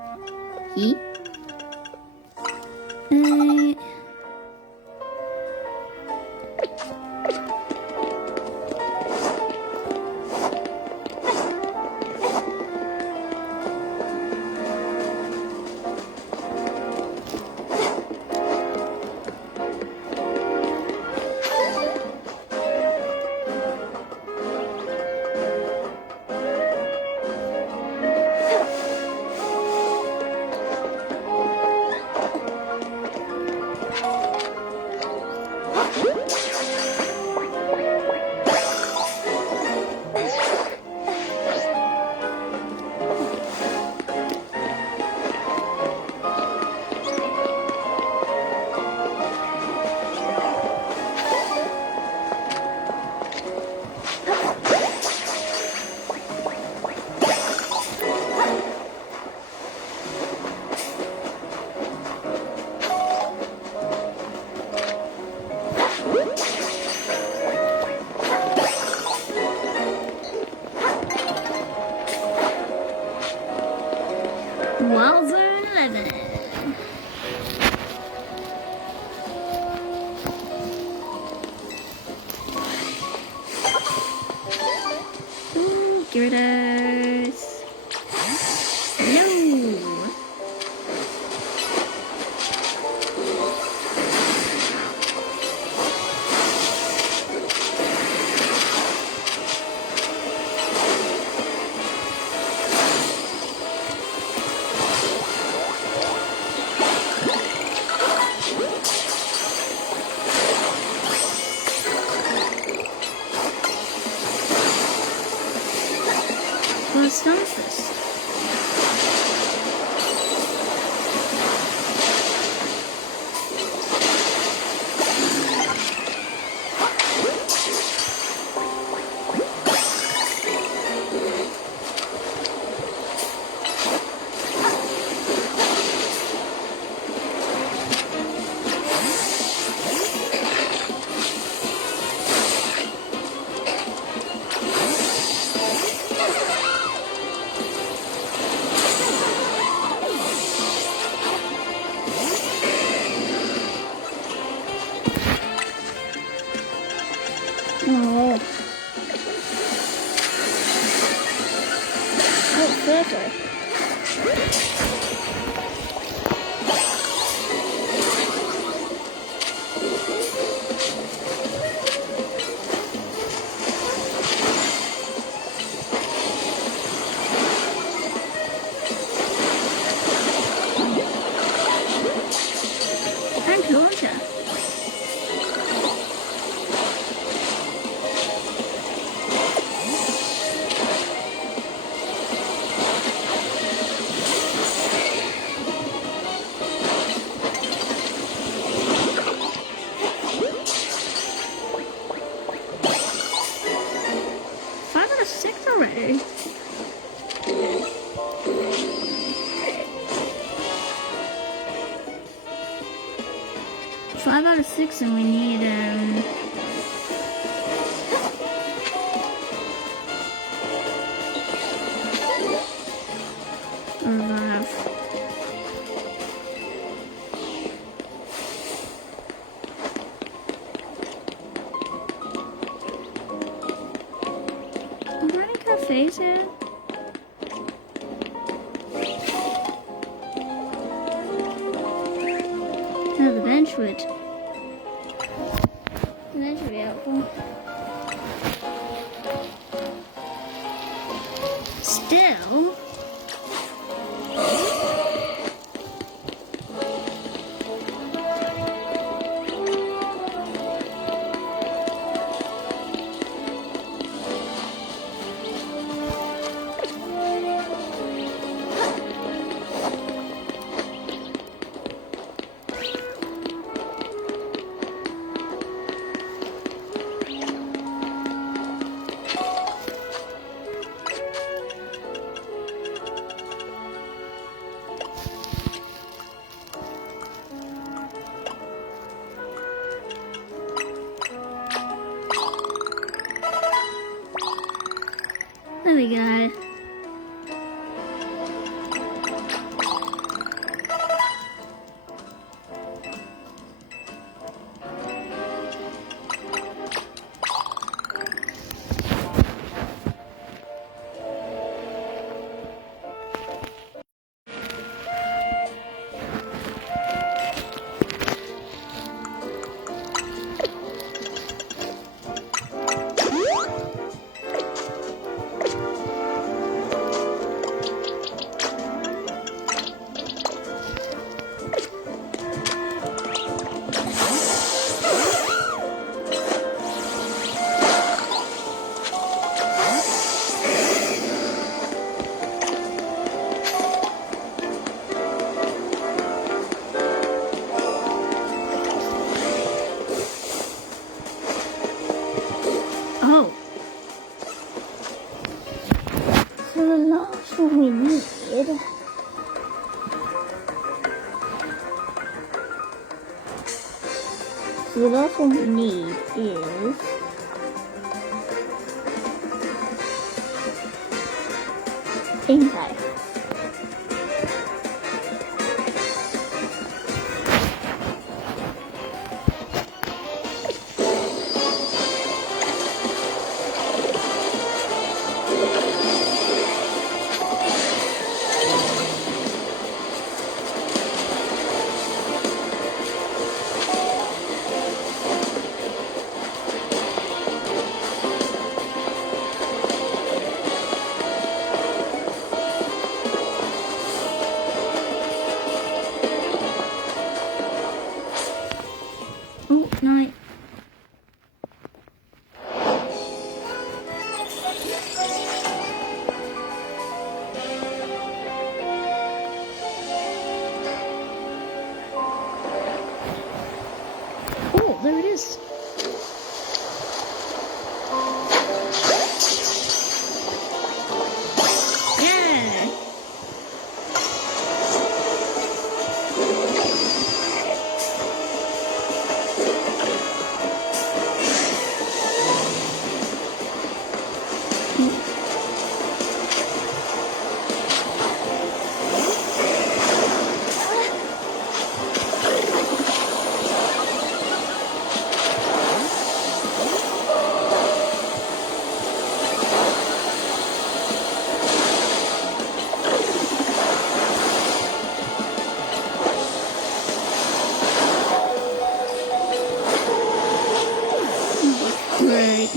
Wild Zone 11. Ooh, Gyarados. No. What stuns this? Oh. Oh, perfect. And Georgia. Five out of six already. Five out of six, and we need revive. Are there any cafes here? No, the bench would. The bench would be helpful. Still. There we go. So the last one we need. So the last one we need is pink eye. Oh, no. Oh, there it is. Yeah. Right.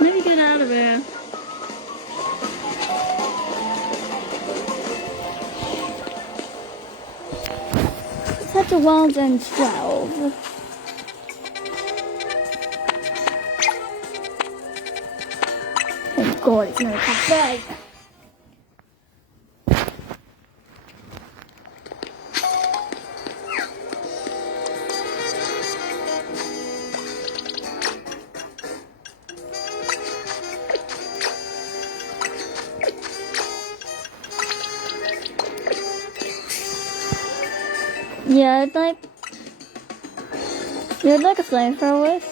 Let me get out of there. Let's head to World's End 12. Thank God it's another cafe. Yeah, I'd like a flamethrower.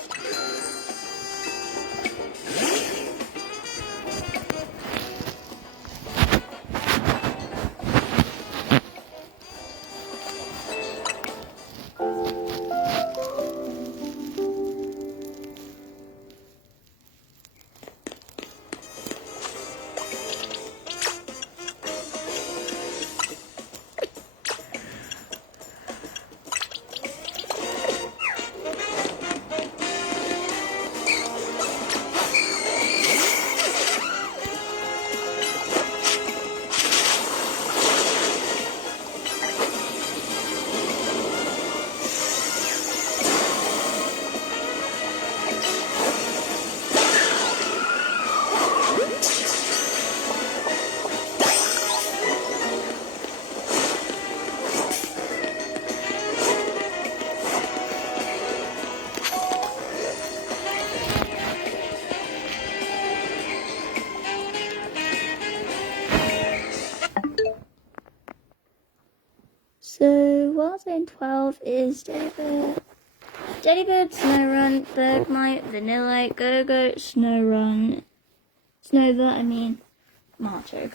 So, World's End 12 is Jellybird, Snowrun, Bergmite, Vanilla, Go-Go, Snowrun, Snova, Martog.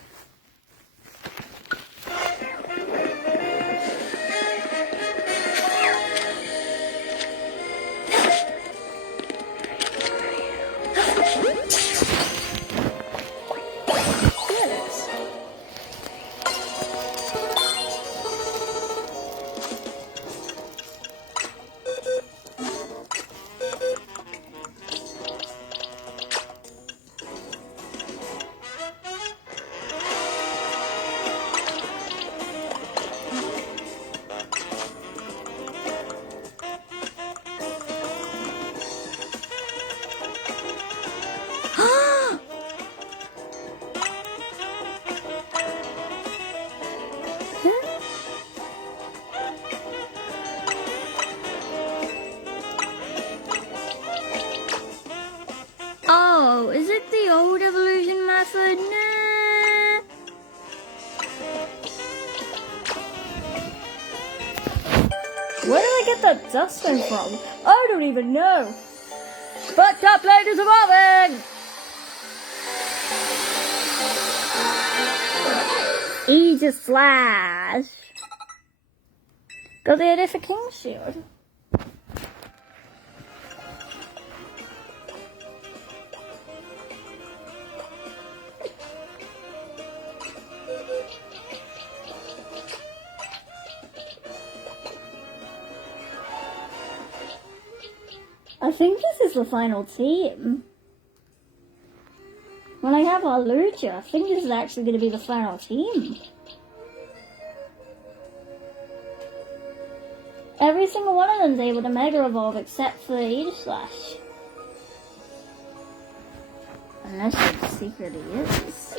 Where did I get that dustbin from? I don't even know. But that plane is evolving! Easy slash. Got the idea for King Shield. I think this is the final team. When I have our Lucha, I think this is actually going to be the final team. Every single one of them is able to Mega Evolve except for Aegislash. Unless it secretly is.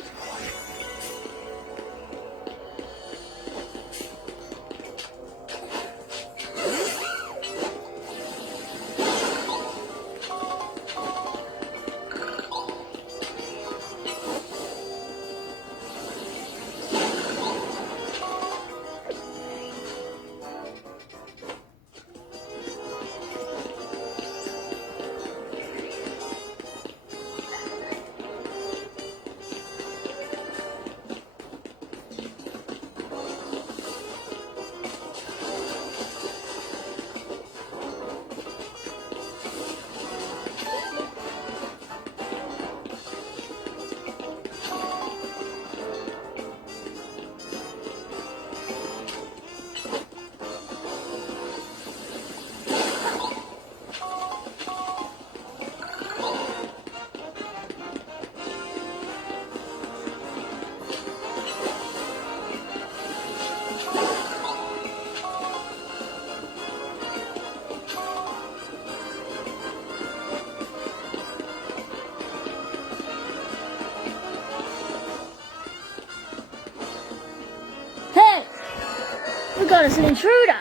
We got us an intruder!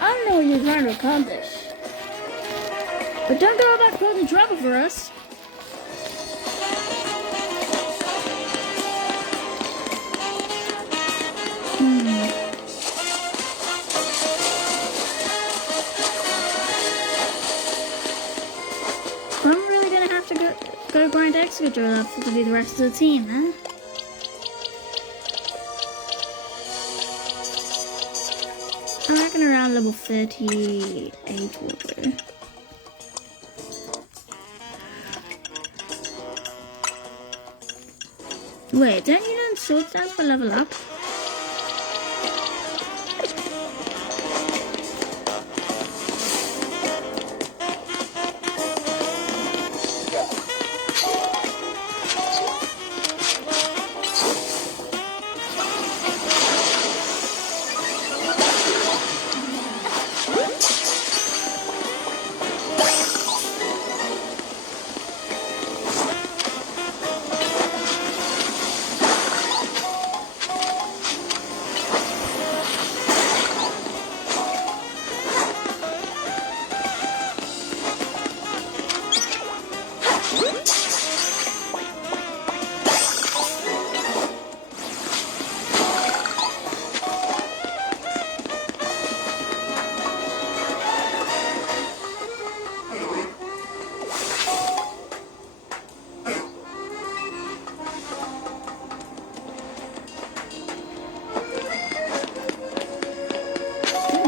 I don't know what you're trying to accomplish. But don't go about causing trouble for us. I'm really gonna have to go grind Excavator up to be the rest of the team, huh? I reckon around level 38 will do. Wait, don't you learn sword stance for level up?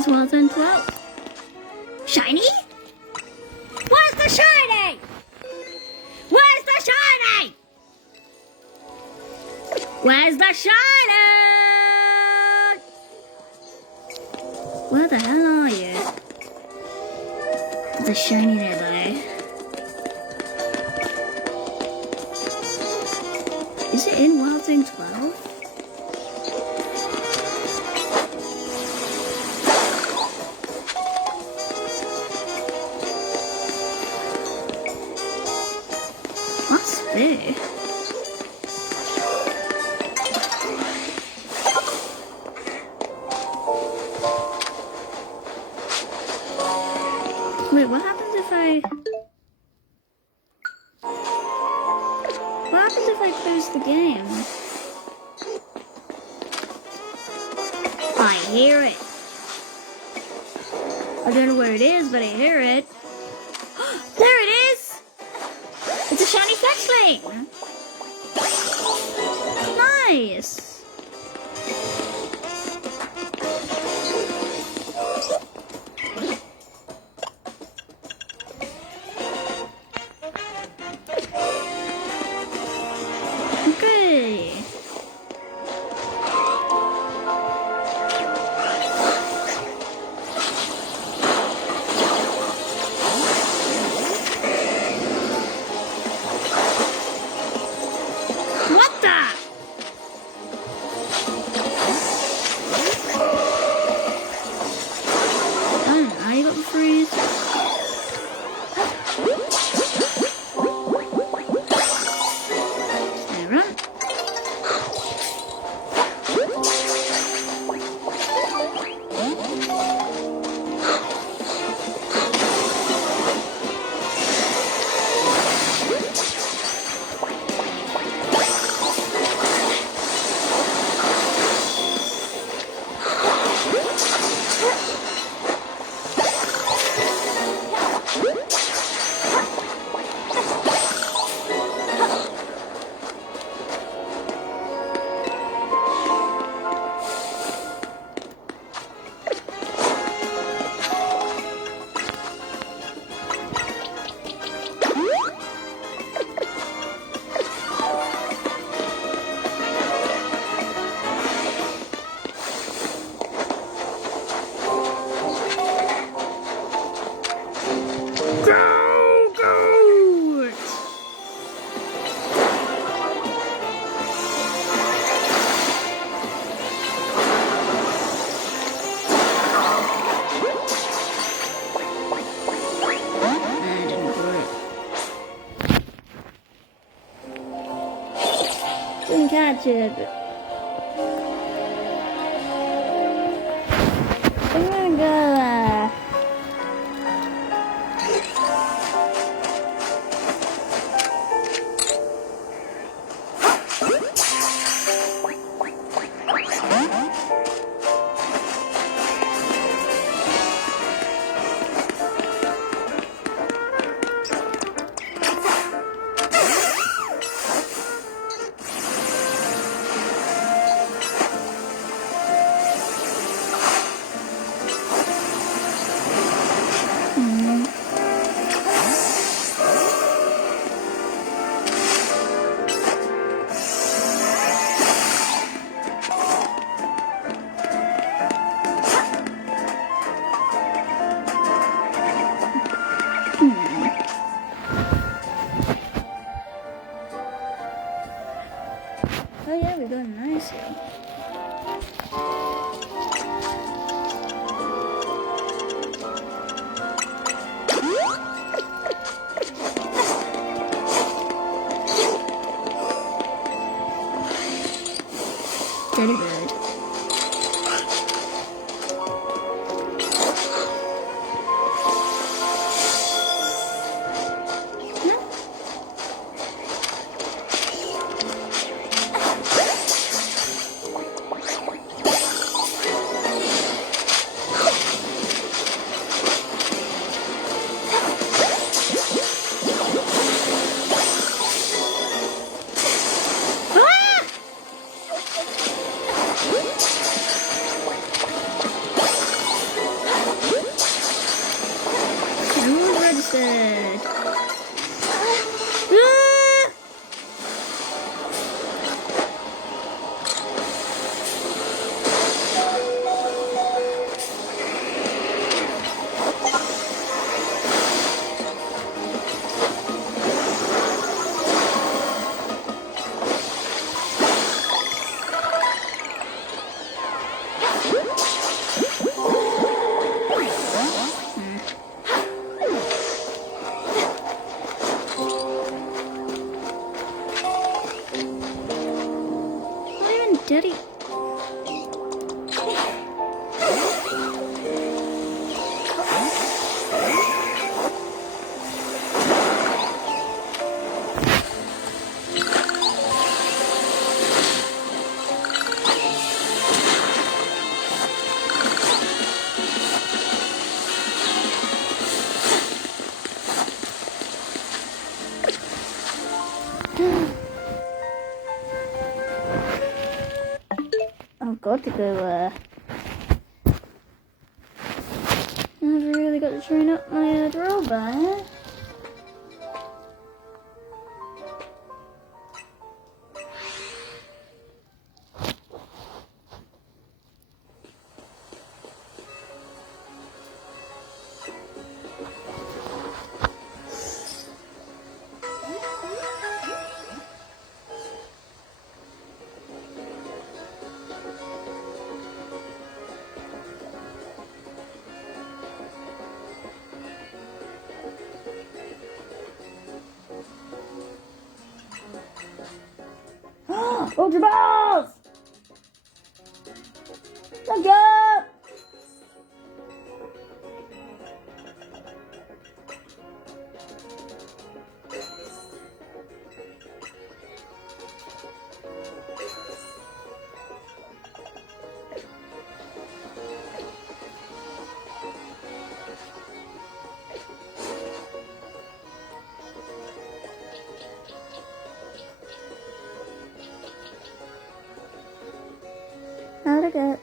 Well done, 12. Shiny? Where's the shiny? Where's the shiny? Where's the shiny? Where the hell are you? There's a shiny nearby. Is it in Wild Zone 12? Must be. Wait, what happens if I... What happens if I close the game? I hear it. I don't know where it is, but I hear it. There it is! It's a shiny fetchling! Nice! Okay. What the? I got the freeze. Stay run. Go, go! Didn't catch it. I'm gonna go. what to go, I've really got to train up my drawbar. Ultra balls! Let's go! How'd it go?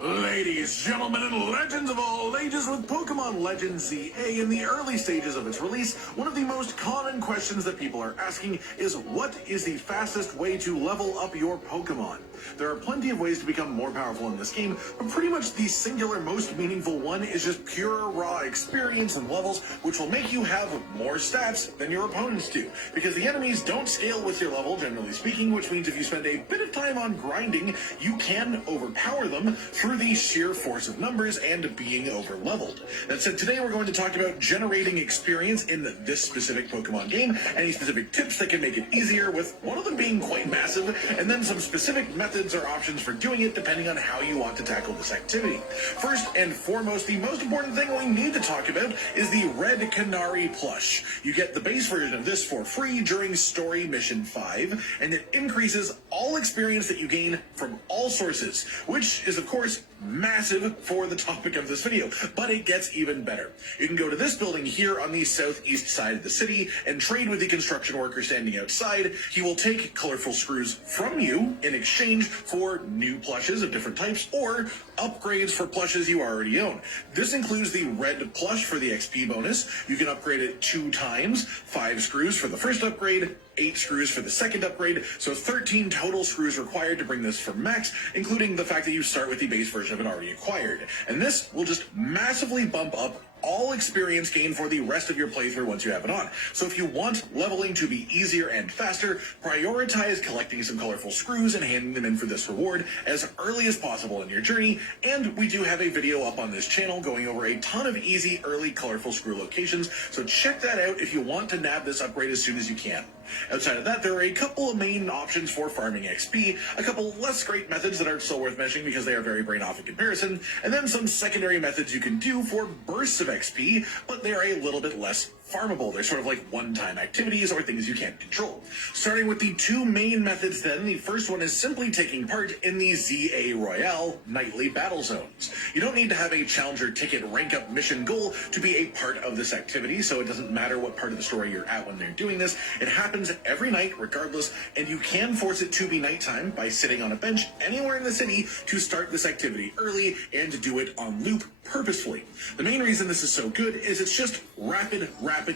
Ladies, gentlemen, and legends of all ages, with Pokemon Legends ZA in the early stages of its release, one of the most common questions that people are asking is, what is the fastest way to level up your Pokemon? There are plenty of ways to become more powerful in this game, but pretty much the singular most meaningful one is just pure raw experience and levels, which will make you have more stats than your opponents do. Because the enemies don't scale with your level, generally speaking, which means if you spend a bit of time on grinding, you can overpower them through the sheer force of numbers and being over-leveled. That said, today we're going to talk about generating experience in this specific Pokemon game, any specific tips that can make it easier, with one of them being quite massive, and then some specific methods or options for doing it depending on how you want to tackle this activity. First and foremost, the most important thing we need to talk about is the Red Canari plush. You get the base version of this for free during Story Mission 5, and it increases all experience that you gain from all sources, which is of course massive for the topic of this video, but it gets even better. You can go to this building here on the southeast side of the city and trade with the construction worker standing outside. He will take colorful screws from you in exchange for new plushes of different types or upgrades for plushes you already own. This includes the red plush for the XP bonus. You can upgrade it 2 times, 5 screws for the first upgrade, 8 screws for the second upgrade, so 13 total screws required to bring this from max, including the fact that you start with the base version of it already acquired. And this will just massively bump up all experience gain for the rest of your playthrough once you have it on. So if you want leveling to be easier and faster, prioritize collecting some colorful screws and handing them in for this reward as early as possible in your journey. And we do have a video up on this channel going over a ton of easy early colorful screw locations, so check that out if you want to nab this upgrade as soon as you can. Outside of that, there are a couple of main options for farming XP, a couple less great methods that aren't so worth mentioning because they are very brain off in comparison, and then some secondary methods you can do for bursts of XP, but they are a little bit less farmable. They're sort of like one-time activities or things you can't control. Starting with the 2 main methods then, the first one is simply taking part in the ZA Royale nightly battle zones. You don't need to have a challenger ticket rank up mission goal to be a part of this activity, so it doesn't matter what part of the story you're at when they're doing this. It happens every night regardless, and you can force it to be nighttime by sitting on a bench anywhere in the city to start this activity early and to do it on loop purposefully. The main reason this is so good is it's just rapid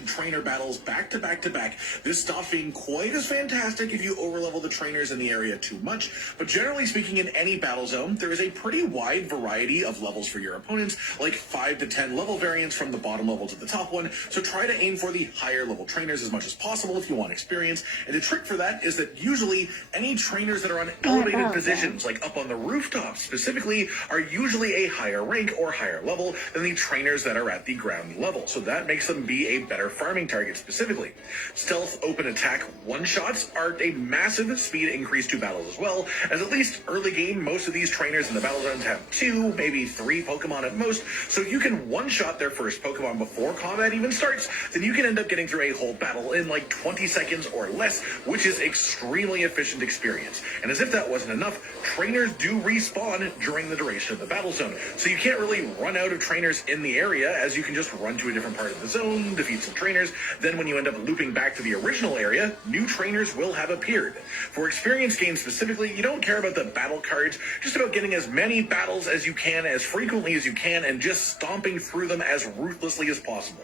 trainer battles back to back to back. This stops being quite as fantastic if you overlevel the trainers in the area too much, but generally speaking, in any battle zone, there is a pretty wide variety of levels for your opponents, like 5 to 10 level variants from the bottom level to the top one, so try to aim for the higher level trainers as much as possible if you want experience. And the trick for that is that usually any trainers that are on elevated positions, like up on the rooftops specifically, are usually a higher rank or higher level than the trainers that are at the ground level, so that makes them be a better farming target specifically. Stealth open attack one-shots are a massive speed increase to battles as well, as at least early game, most of these trainers in the battle zones have 2, maybe 3 Pokemon at most, so if you can one-shot their first Pokemon before combat even starts, then you can end up getting through a whole battle in like 20 seconds or less, which is extremely efficient experience. And as if that wasn't enough, trainers do respawn during the duration of the battle zone, so you can't really run run out of trainers in the area, as you can just run to a different part of the zone, defeat some trainers. Then when you end up looping back to the original area, new trainers will have appeared. For experience gains specifically, you don't care about the battle cards, just about getting as many battles as you can, as frequently as you can, and just stomping through them as ruthlessly as possible.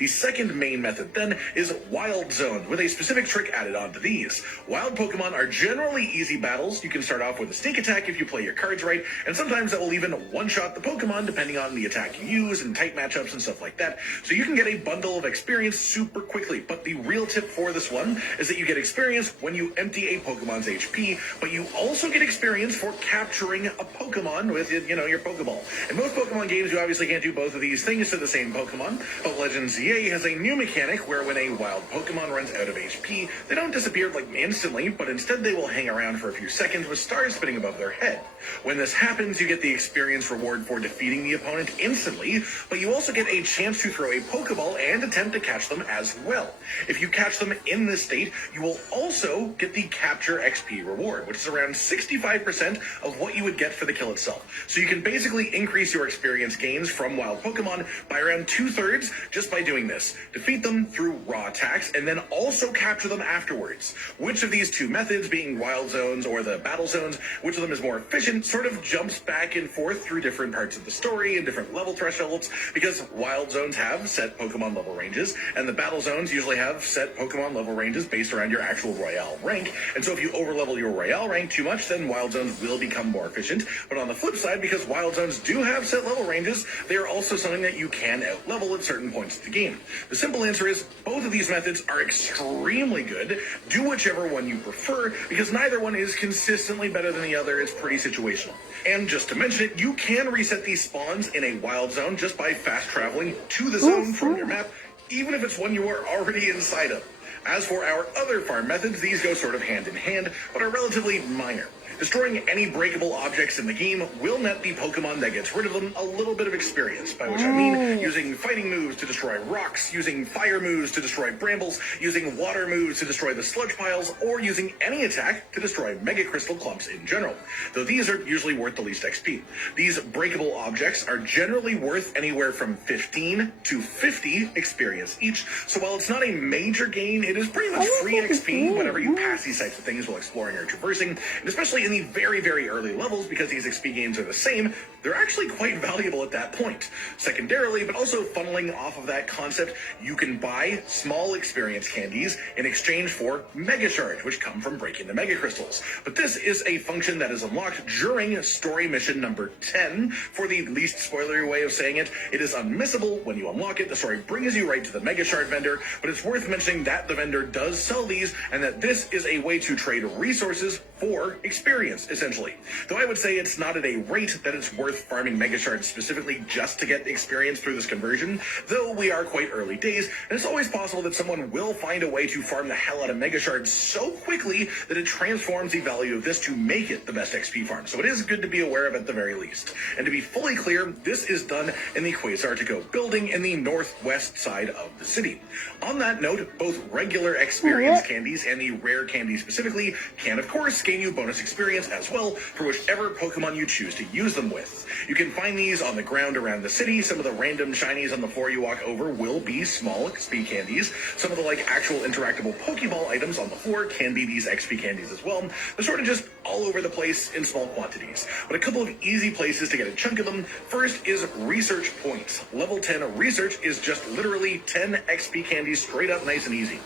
The second main method then is Wild Zones, with a specific trick added onto these. Wild Pokemon are generally easy battles. You can start off with a sneak attack if you play your cards right, and sometimes that will even one-shot the Pokemon depending on the attack you use and type matchups and stuff like that. So you can get a bundle of experience super quickly. But the real tip for this one is that you get experience when you empty a Pokemon's HP, but you also get experience for capturing a Pokemon with, your Pokeball. In most Pokemon games, you obviously can't do both of these things to the same Pokemon, but Legends ZA has a new mechanic where when a wild Pokemon runs out of HP, they don't disappear instantly, but instead they will hang around for a few seconds with stars spinning above their head. When this happens, you get the experience reward for defeating the opponent instantly, but you also get a chance to throw a Pokeball and attempt to catch them as well. If you catch them in this state, you will also get the Capture XP reward, which is around 65% of what you would get for the kill itself. So you can basically increase your experience gains from wild Pokemon by around 2/3 just by doing this. Defeat them through raw attacks, and then also capture them afterwards. Which of these two methods, being Wild Zones or the Battle Zones, which of them is more efficient, sort of jumps back and forth through different parts of the story and different level thresholds, because Wild Zones have set Pokemon level ranges, and the Battle Zones usually have set Pokemon level ranges based around your actual Royale rank, and so if you overlevel your Royale rank too much, then Wild Zones will become more efficient. But on the flip side, because Wild Zones do have set level ranges, they are also something that you can outlevel at certain points of the game. The simple answer is both of these methods are extremely good. Do whichever one you prefer, because neither one is consistently better than the other. It's pretty situational. And just to mention it, you can reset these spawns in a Wild Zone just by fast traveling to the zone from your map, even if it's one you are already inside of. As for our other farm methods, these go sort of hand in hand, but are relatively minor. Destroying any breakable objects in the game will net the Pokemon that gets rid of them a little bit of experience, by which I mean using fighting moves to destroy rocks, using fire moves to destroy brambles, using water moves to destroy the sludge piles, or using any attack to destroy Mega Crystal clumps in general, though these are usually worth the least XP. These breakable objects are generally worth anywhere from 15 to 50 experience each, so while it's not a major gain, it is pretty much free XP whenever you pass these types of things while exploring or traversing, and especially in the very, very early levels, because these XP gains are the same, they're actually quite valuable at that point. Secondarily, but also funneling off of that concept, you can buy small experience candies in exchange for Mega Charge, which come from breaking the Mega Crystals. But this is a function that is unlocked during story mission number 10. For the least spoilery way of saying it, it is unmissable. When you unlock it, the story brings you right to the Mega Shard vendor, but it's worth mentioning that the vendor does sell these, and that this is a way to trade resources for experience, essentially. Though I would say it's not at a rate that it's worth farming Mega Shards specifically just to get experience through this conversion, though we are quite early days, and it's always possible that someone will find a way to farm the hell out of Mega Shards so quickly that it transforms the value of this to make it the best XP farm. So it is good to be aware of at the very least. And to be fully clear, this is done in the Quasar-to-Go building in the northwest side of the city. On that note, both regular experience candies and the rare candies specifically can of course gain you bonus experience as well for whichever Pokemon you choose to use them with. You can find these on the ground around the city. Some of the random shinies on the floor you walk over will be small XP candies. Some of the actual interactable Pokeball items on the floor can be these XP candies as well. They're sort of just all over the place in small quantities. But a couple of easy places to get a chunk of them. First is research points. Level 10 research is just literally 10 XP candies straight up, nice and easy.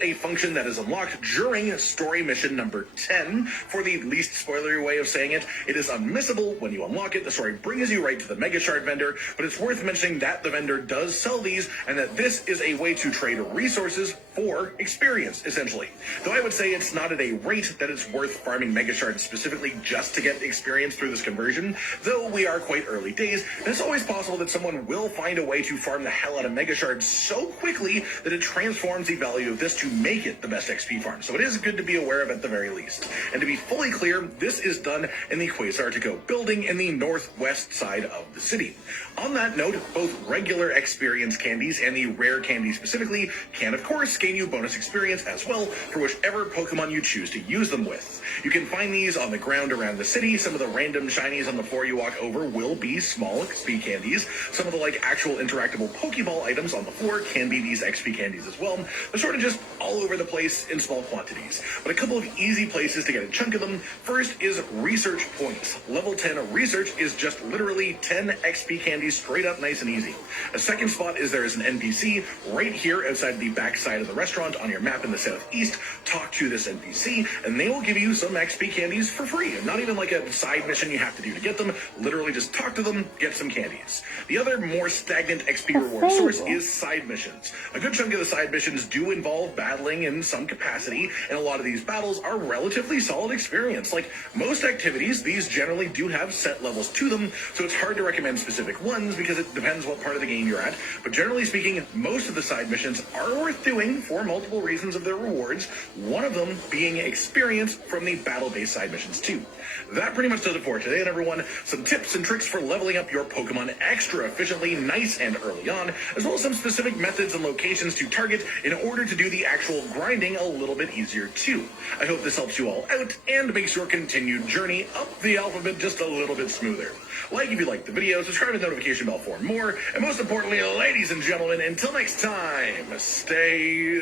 A function that is unlocked during story mission number 10. For the least spoilery way of saying it, it is unmissable. When you unlock it, the story brings you right to the Mega Shard vendor, but it's worth mentioning that the vendor does sell these, and that this is a way to trade resources for experience, essentially. Though I would say it's not at a rate that it's worth farming Mega Shards specifically just to get experience through this conversion, though we are quite early days, and it's always possible that someone will find a way to farm the hell out of Mega Shards so quickly that it transforms the value of this to make it the best XP farm. So it is good to be aware of at the very least. And to be fully clear, this is done in the Quasar-to-Go building in the northwest side of the city. On that note, both regular experience candies and the rare candies specifically can of course gain you bonus experience as well for whichever Pokemon you choose to use them with. You can find these on the ground around the city. Some of the random shinies on the floor you walk over will be small XP candies. Some of the actual interactable Pokeball items on the floor can be these XP candies as well. They're sort of just all over the place in small quantities. But a couple of easy places to get a chunk of them. First is research points. Level 10 research is just literally 10 XP candies straight up nice and easy. A second spot is there is an NPC right here outside the back side of the restaurant on your map in the southeast. Talk to this NPC and they will give you some XP candies for free. Not even like a side mission you have to do to get them. Literally just talk to them, get some candies. The other more stagnant XP reward source is side missions. A good chunk of the side missions do involve battling in some capacity, and a lot of these battles are relatively solid experience. Like most activities, these generally do have set levels to them, so it's hard to recommend specific ones because it depends what part of the game you're at. But generally speaking, most of the side missions are worth doing for multiple reasons of their rewards, one of them being experience from the battle-based side missions too. That pretty much does it for today, and everyone. Some tips and tricks for leveling up your Pokemon extra efficiently, nice and early on, as well as some specific methods and locations to target in order to do the actual grinding a little bit easier too. I hope this helps you all out and makes your continued journey up the alphabet just a little bit smoother. Like if you liked the video, subscribe to the notification bell for more, and most importantly, ladies and gentlemen, until next time, stay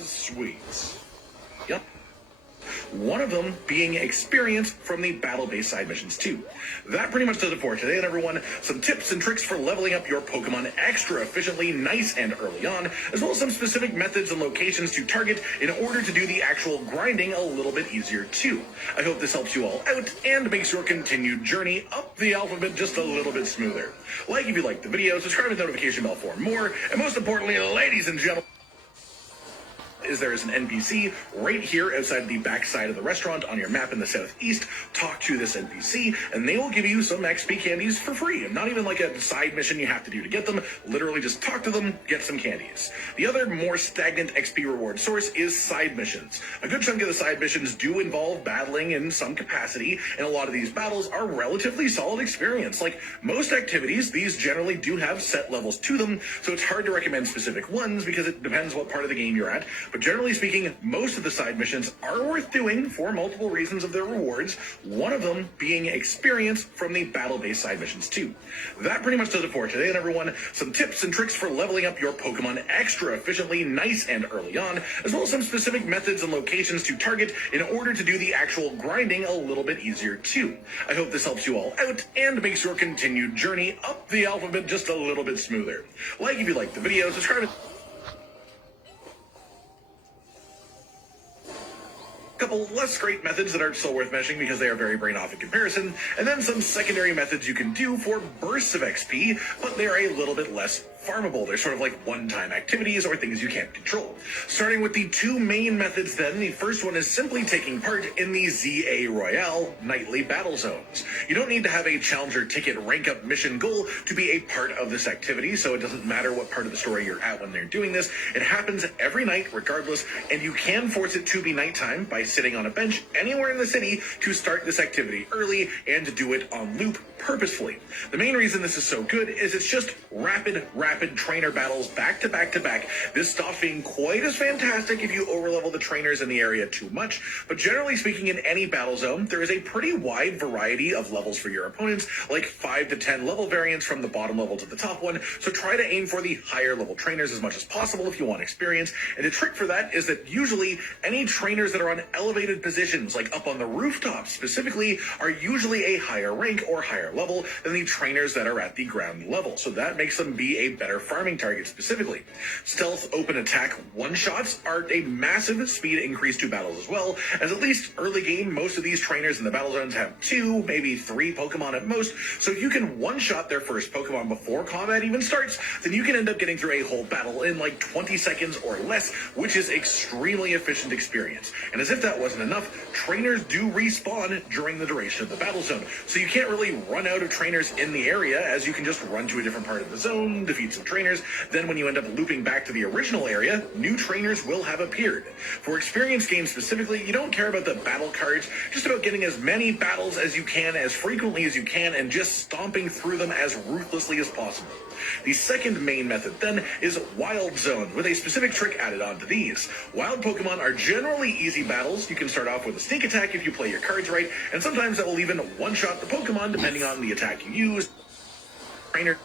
sweet. Yep. One of them being experience from the battle-based side missions too. That pretty much does it for today, and everyone. Some tips and tricks for leveling up your Pokemon extra efficiently, nice and early on, as well as some specific methods and locations to target in order to do the actual grinding a little bit easier too. I hope this helps you all out and makes your continued journey up the alphabet just a little bit smoother. Like if you liked the video, subscribe to the notification bell for more, and most importantly, ladies and gentlemen, there is an NPC right here outside the back side of the restaurant on your map in the southeast. Talk to this NPC and they will give you some XP candies for free. And not even like a side mission you have to do to get them. Literally just talk to them, get some candies. The other more stagnant XP reward source is side missions. A good chunk of the side missions do involve battling in some capacity, and a lot of these battles are relatively solid experience. Like most activities, these generally do have set levels to them, so it's hard to recommend specific ones because it depends what part of the game you're at. But generally speaking, most of the side missions are worth doing for multiple reasons of their rewards, one of them being experience from the battle-based side missions too. That pretty much does it for today, and everyone. Some tips and tricks for leveling up your Pokemon extra efficiently, nice and early on, as well as some specific methods and locations to target in order to do the actual grinding a little bit easier too. I hope this helps you all out and makes your continued journey up the alphabet just a little bit smoother. Like if you liked the video, subscribe to couple less great methods that are still worth mentioning because they are very brain off in comparison, and then some secondary methods you can do for bursts of XP, but they're a little bit less farmable. They're sort of like one-time activities or things you can't control. Starting with the two main methods then, the first one is simply taking part in the ZA Royale nightly battle zones. You don't need to have a challenger ticket rank up mission goal to be a part of this activity, so it doesn't matter what part of the story you're at when they're doing this. It happens every night regardless, and you can force it to be nighttime by sitting on a bench anywhere in the city to start this activity early and to do it on loop purposefully. The main reason this is so good is it's just rapid trainer battles back to back to back. This stops being quite as fantastic if you overlevel the trainers in the area too much, but generally speaking, in any battle zone, there is a pretty wide variety of levels for your opponents, like 5 to 10 level variants from the bottom level to the top one, so try to aim for the higher level trainers as much as possible if you want experience, and the trick for that is that usually any trainers that are on elevated positions, like up on the rooftops specifically, are usually a higher rank or higher level than the trainers that are at the ground level, so that makes them be a better farming target specifically. Stealth open attack one-shots are a massive speed increase to battles as well, as at least early game, most of these trainers in the battle zones have 2, maybe 3 Pokemon at most, so if you can one-shot their first Pokemon before combat even starts, then you can end up getting through a whole battle in like 20 seconds or less, which is extremely efficient experience. And as if that wasn't enough, trainers do respawn during the duration of the battle zone, so you can't really run out of trainers in the area, as you can just run to a different part of the zone, defeat defeat some trainers. Then when you end up looping back to the original area, new trainers will have appeared. For experience gains specifically, you don't care about the battle cards, just about getting as many battles as you can, as frequently as you can, and just stomping through them as ruthlessly as possible. The second main method then is Wild Zone, with a specific trick added onto these. Wild Pokemon are generally easy battles. You can start off with a sneak attack if you play your cards right, and sometimes that will even one-shot the Pokemon depending on the attack you use. Trainer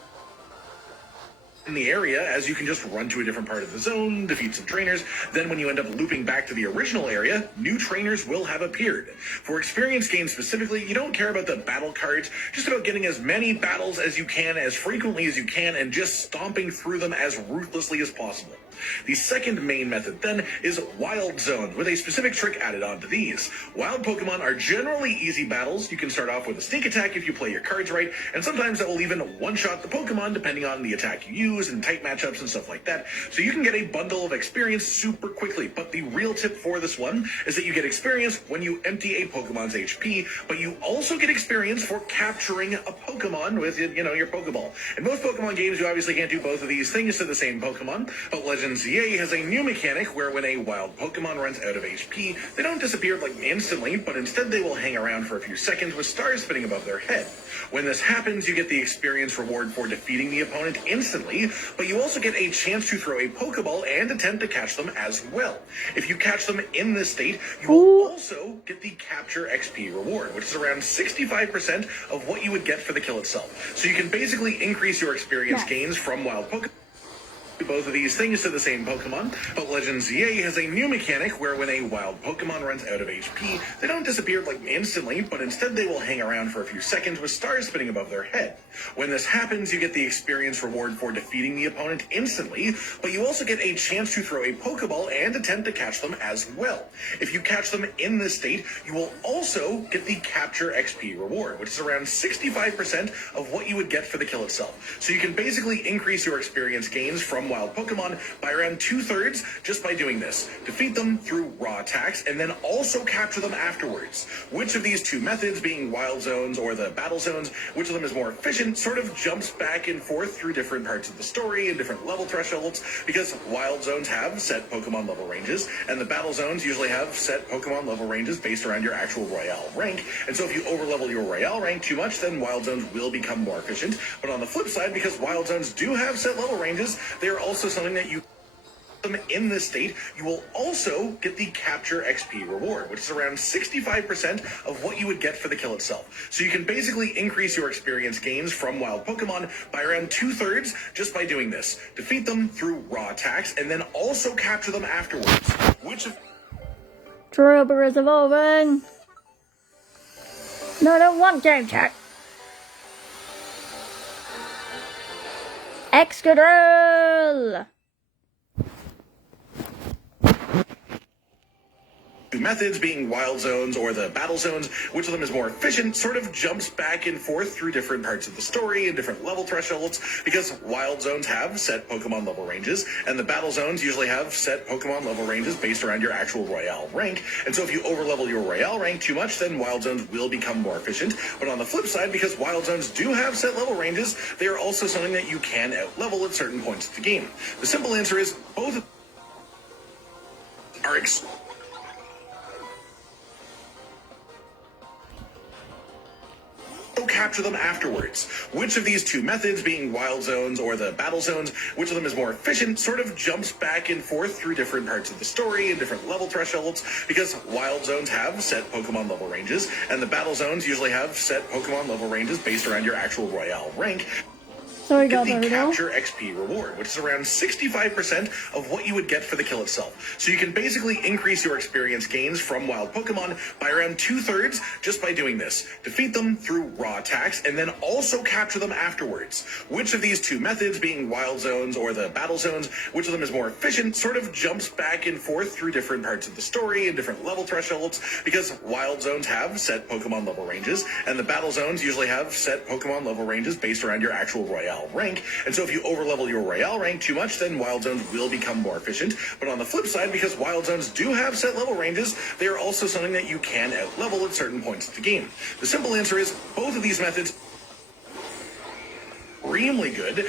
in the area, as you can just run to a different part of the zone, defeat some trainers. Then when you end up looping back to the original area, new trainers will have appeared. For experience gains specifically, you don't care about the battle cards, just about getting as many battles as you can, as frequently as you can, and just stomping through them as ruthlessly as possible. The second main method then is Wild Zone, with a specific trick added onto these. Wild Pokemon are generally easy battles. You can start off with a sneak attack if you play your cards right, and sometimes that will even one-shot the Pokemon depending on the attack you use and tight matchups and stuff like that. So you can get a bundle of experience super quickly, but the real tip for this one is that you get experience when you empty a Pokemon's HP, but you also get experience for capturing a Pokemon with, your Pokeball. In most Pokemon games, you obviously can't do both of these things to the same Pokemon, but Legends ZA has a new mechanic where when a wild Pokemon runs out of HP, they don't disappear instantly, but instead they will hang around for a few seconds with stars spinning above their head. When this happens, you get the experience reward for defeating the opponent instantly, but you also get a chance to throw a Pokeball and attempt to catch them as well. If you catch them in this state, you will also get the Capture XP reward, which is around 65% of what you would get for the kill itself. So you can basically increase your experience gains from wild Pokemon. Both of these things to the same Pokemon, but Legends ZA has a new mechanic where when a wild Pokemon runs out of HP, they don't disappear instantly, but instead they will hang around for a few seconds with stars spinning above their head. When this happens, you get the experience reward for defeating the opponent instantly, but you also get a chance to throw a Pokeball and attempt to catch them as well. If you catch them in this state, you will also get the Capture XP reward, which is around 65% of what you would get for the kill itself. So you can basically increase your experience gains from wild Pokemon by around 2/3 just by doing this. Defeat them through raw attacks and then also capture them afterwards. Which of these two methods, being Wild Zones or the Battle Zones, which of them is more efficient, sort of jumps back and forth through different parts of the story and different level thresholds, because Wild Zones have set Pokemon level ranges, and the Battle Zones usually have set Pokemon level ranges based around your actual Royale rank. And so if you overlevel your Royale rank too much, then Wild Zones will become more efficient. But on the flip side, because Wild Zones do have set level ranges, they are also something that you them in this state, you will also get the Capture XP reward, which is around 65% of what you would get for the kill itself. So you can basically increase your experience gains from wild Pokemon by around 2/3 just by doing this. Defeat them through raw attacks and then also capture them afterwards. Which of Trooper is evolving. No, I don't want game chat. Excadrill! methods, being Wild Zones or the Battle Zones, which of them is more efficient, sort of jumps back and forth through different parts of the story and different level thresholds, because Wild Zones have set Pokemon level ranges, and the Battle Zones usually have set Pokemon level ranges based around your actual Royale rank. And so if you overlevel your Royale rank too much, then Wild Zones will become more efficient. But on the flip side, because Wild Zones do have set level ranges, they are also something that you can outlevel at certain points of the game. The simple answer is both are capture them afterwards. Which of these two methods, being Wild Zones or the Battle Zones, which of them is more efficient, sort of jumps back and forth through different parts of the story and different level thresholds, because Wild Zones have set Pokemon level ranges, and the Battle Zones usually have set Pokemon level ranges based around your actual Royale rank. Sorry, Get the Capture XP reward, which is around 65% of what you would get for the kill itself. So you can basically increase your experience gains from wild Pokemon by around 2/3 just by doing this. Defeat them through raw attacks and then also capture them afterwards. Which of these two methods, being Wild Zones or the Battle Zones, which of them is more efficient, sort of jumps back and forth through different parts of the story and different level thresholds, because Wild Zones have set Pokemon level ranges, and the Battle Zones usually have set Pokemon level ranges based around your actual Royale rank. And so if you overlevel your Royale rank too much, then Wild Zones will become more efficient. But on the flip side, because Wild Zones do have set level ranges, they are also something that you can outlevel at certain points of the game. The simple answer is both of these methods are extremely good.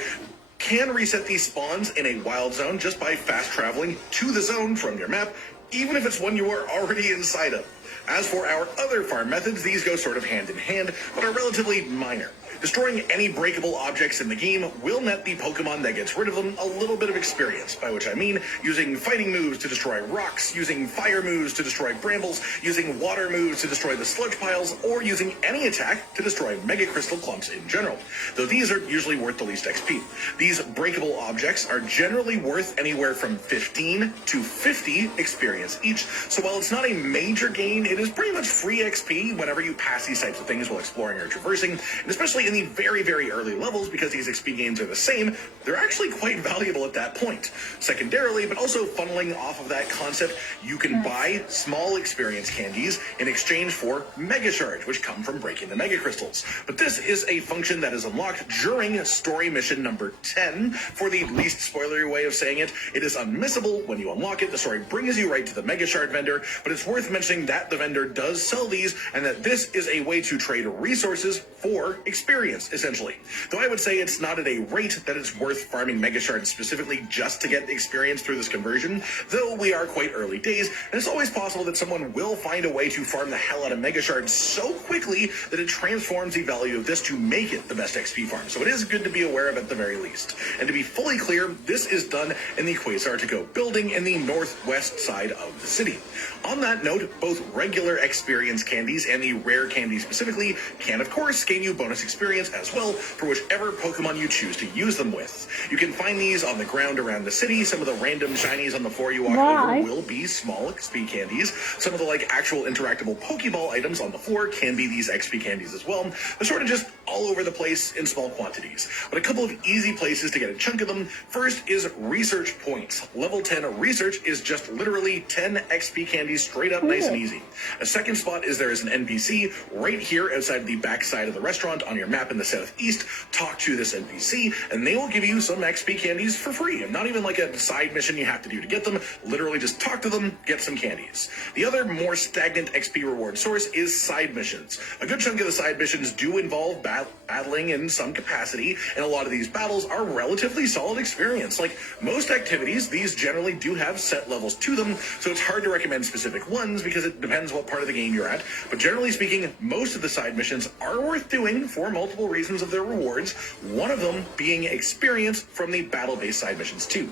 can reset these spawns in a wild zone just by fast traveling to the zone from your map, even if it's one you are already inside of. As for our other farm methods, these go sort of hand in hand, but are relatively minor. Destroying any breakable objects in the game will net the Pokemon that gets rid of them a little bit of experience, by which I mean using fighting moves to destroy rocks, using fire moves to destroy brambles, using water moves to destroy the sludge piles, or using any attack to destroy Mega Crystal clumps in general, though these are usually worth the least XP. These breakable objects are generally worth anywhere from 15 to 50 experience each, so while it's not a major gain, it is pretty much free XP whenever you pass these types of things while exploring or traversing, and especially in the very, very early levels, because these XP gains are the same, they're actually quite valuable at that point. Secondarily, but also funneling off of that concept, you can buy small experience candies in exchange for Mega Shards, which come from breaking the Mega Crystals. But this is a function that is unlocked during story mission number 10. For the least spoilery way of saying it, it is unmissable. When you unlock it, the story brings you right to the Mega Shard vendor, but it's worth mentioning that the vendor does sell these, and that this is a way to trade resources for experience, essentially. Though I would say it's not at a rate that it's worth farming Mega Shards specifically just to get experience through this conversion, though we are quite early days, and it's always possible that someone will find a way to farm the hell out of Mega Shards so quickly that it transforms the value of this to make it the best XP farm. So it is good to be aware of at the very least. And to be fully clear, this is done in the Quasar to Go building in the northwest side of the city. On that note, both regular experience candies and the rare candy specifically can of course gain you bonus experience as well for whichever Pokemon you choose to use them with. You can find these on the ground around the city. Some of the random shinies on the floor you walk over will be small XP candies. Some of the actual interactable Pokeball items on the floor can be these XP candies as well. They're sort of just all over the place in small quantities. But a couple of easy places to get a chunk of them. First is research points. Level 10 research is just literally 10 XP candies straight up, nice and easy. A second spot is there is an NPC right here outside the back side of the restaurant on your map in the southeast. Talk to this NPC and they will give you some XP candies for free, and not even like a side mission you have to do to get them. Literally just talk to them, get some candies. The other more stagnant XP reward source is side missions. A good chunk of the side missions do involve battling in some capacity, and a lot of these battles are relatively solid experience. Like most activities, these generally do have set levels to them, so it's hard to recommend specific ones because it depends what part of the game you're at. But generally speaking, most of the side missions are worth doing for multiple reasons of their rewards, one of them being experience from the battle-based side missions too.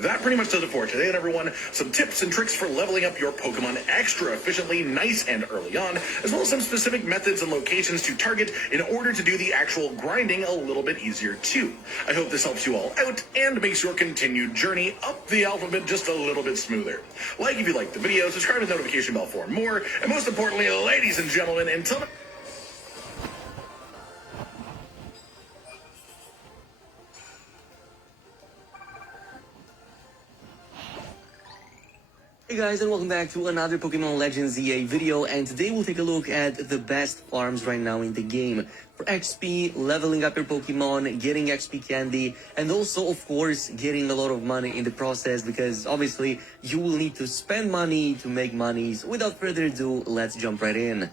That pretty much does it for today, everyone. Some tips and tricks for leveling up your Pokemon extra efficiently, nice and early on, as well as some specific methods and locations to target in order to do the actual grinding a little bit easier too. I hope this helps you all out and makes your continued journey up the alphabet just a little bit smoother. Like if you liked the video, subscribe to the notification bell for more, and most importantly, ladies and gentlemen, until Hey guys, and welcome back to another Pokemon Legends EA video, and today we'll take a look at the best farms right now in the game for XP, leveling up your Pokemon, getting XP candy, and also of course getting a lot of money in the process, because obviously you will need to spend money to make money. So without further ado, let's jump right in.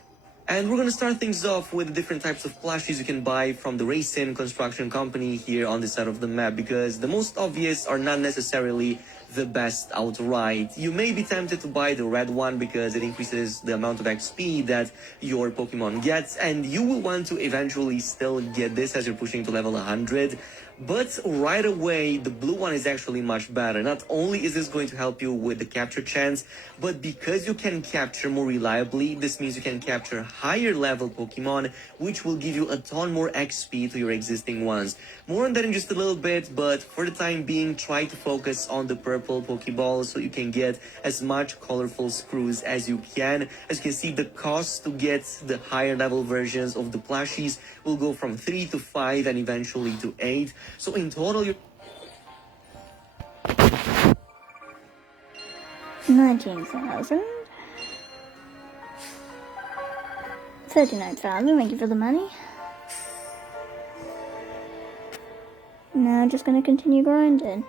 And we're gonna start things off with the different types of plushies you can buy from the Racing Construction Company here on this side of the map, because the most obvious are not necessarily the best outright. You may be tempted to buy the red one because it increases the amount of XP that your Pokemon gets, and you will want to eventually still get this as you're pushing to level 100. But right away, the blue one is actually much better. Not only is this going to help you with the capture chance, but because you can capture more reliably, this means you can capture higher level Pokemon, which will give you a ton more XP to your existing ones. More on that in just a little bit, but for the time being, try to focus on the purple Pokeball so you can get as much colorful screws as you can. As you can see, the cost to get the higher level versions of the plushies will go from 3 to 5 and eventually to 8. So in total, you're 19,000. 39,000, thank you for the money. Now just gonna continue grinding.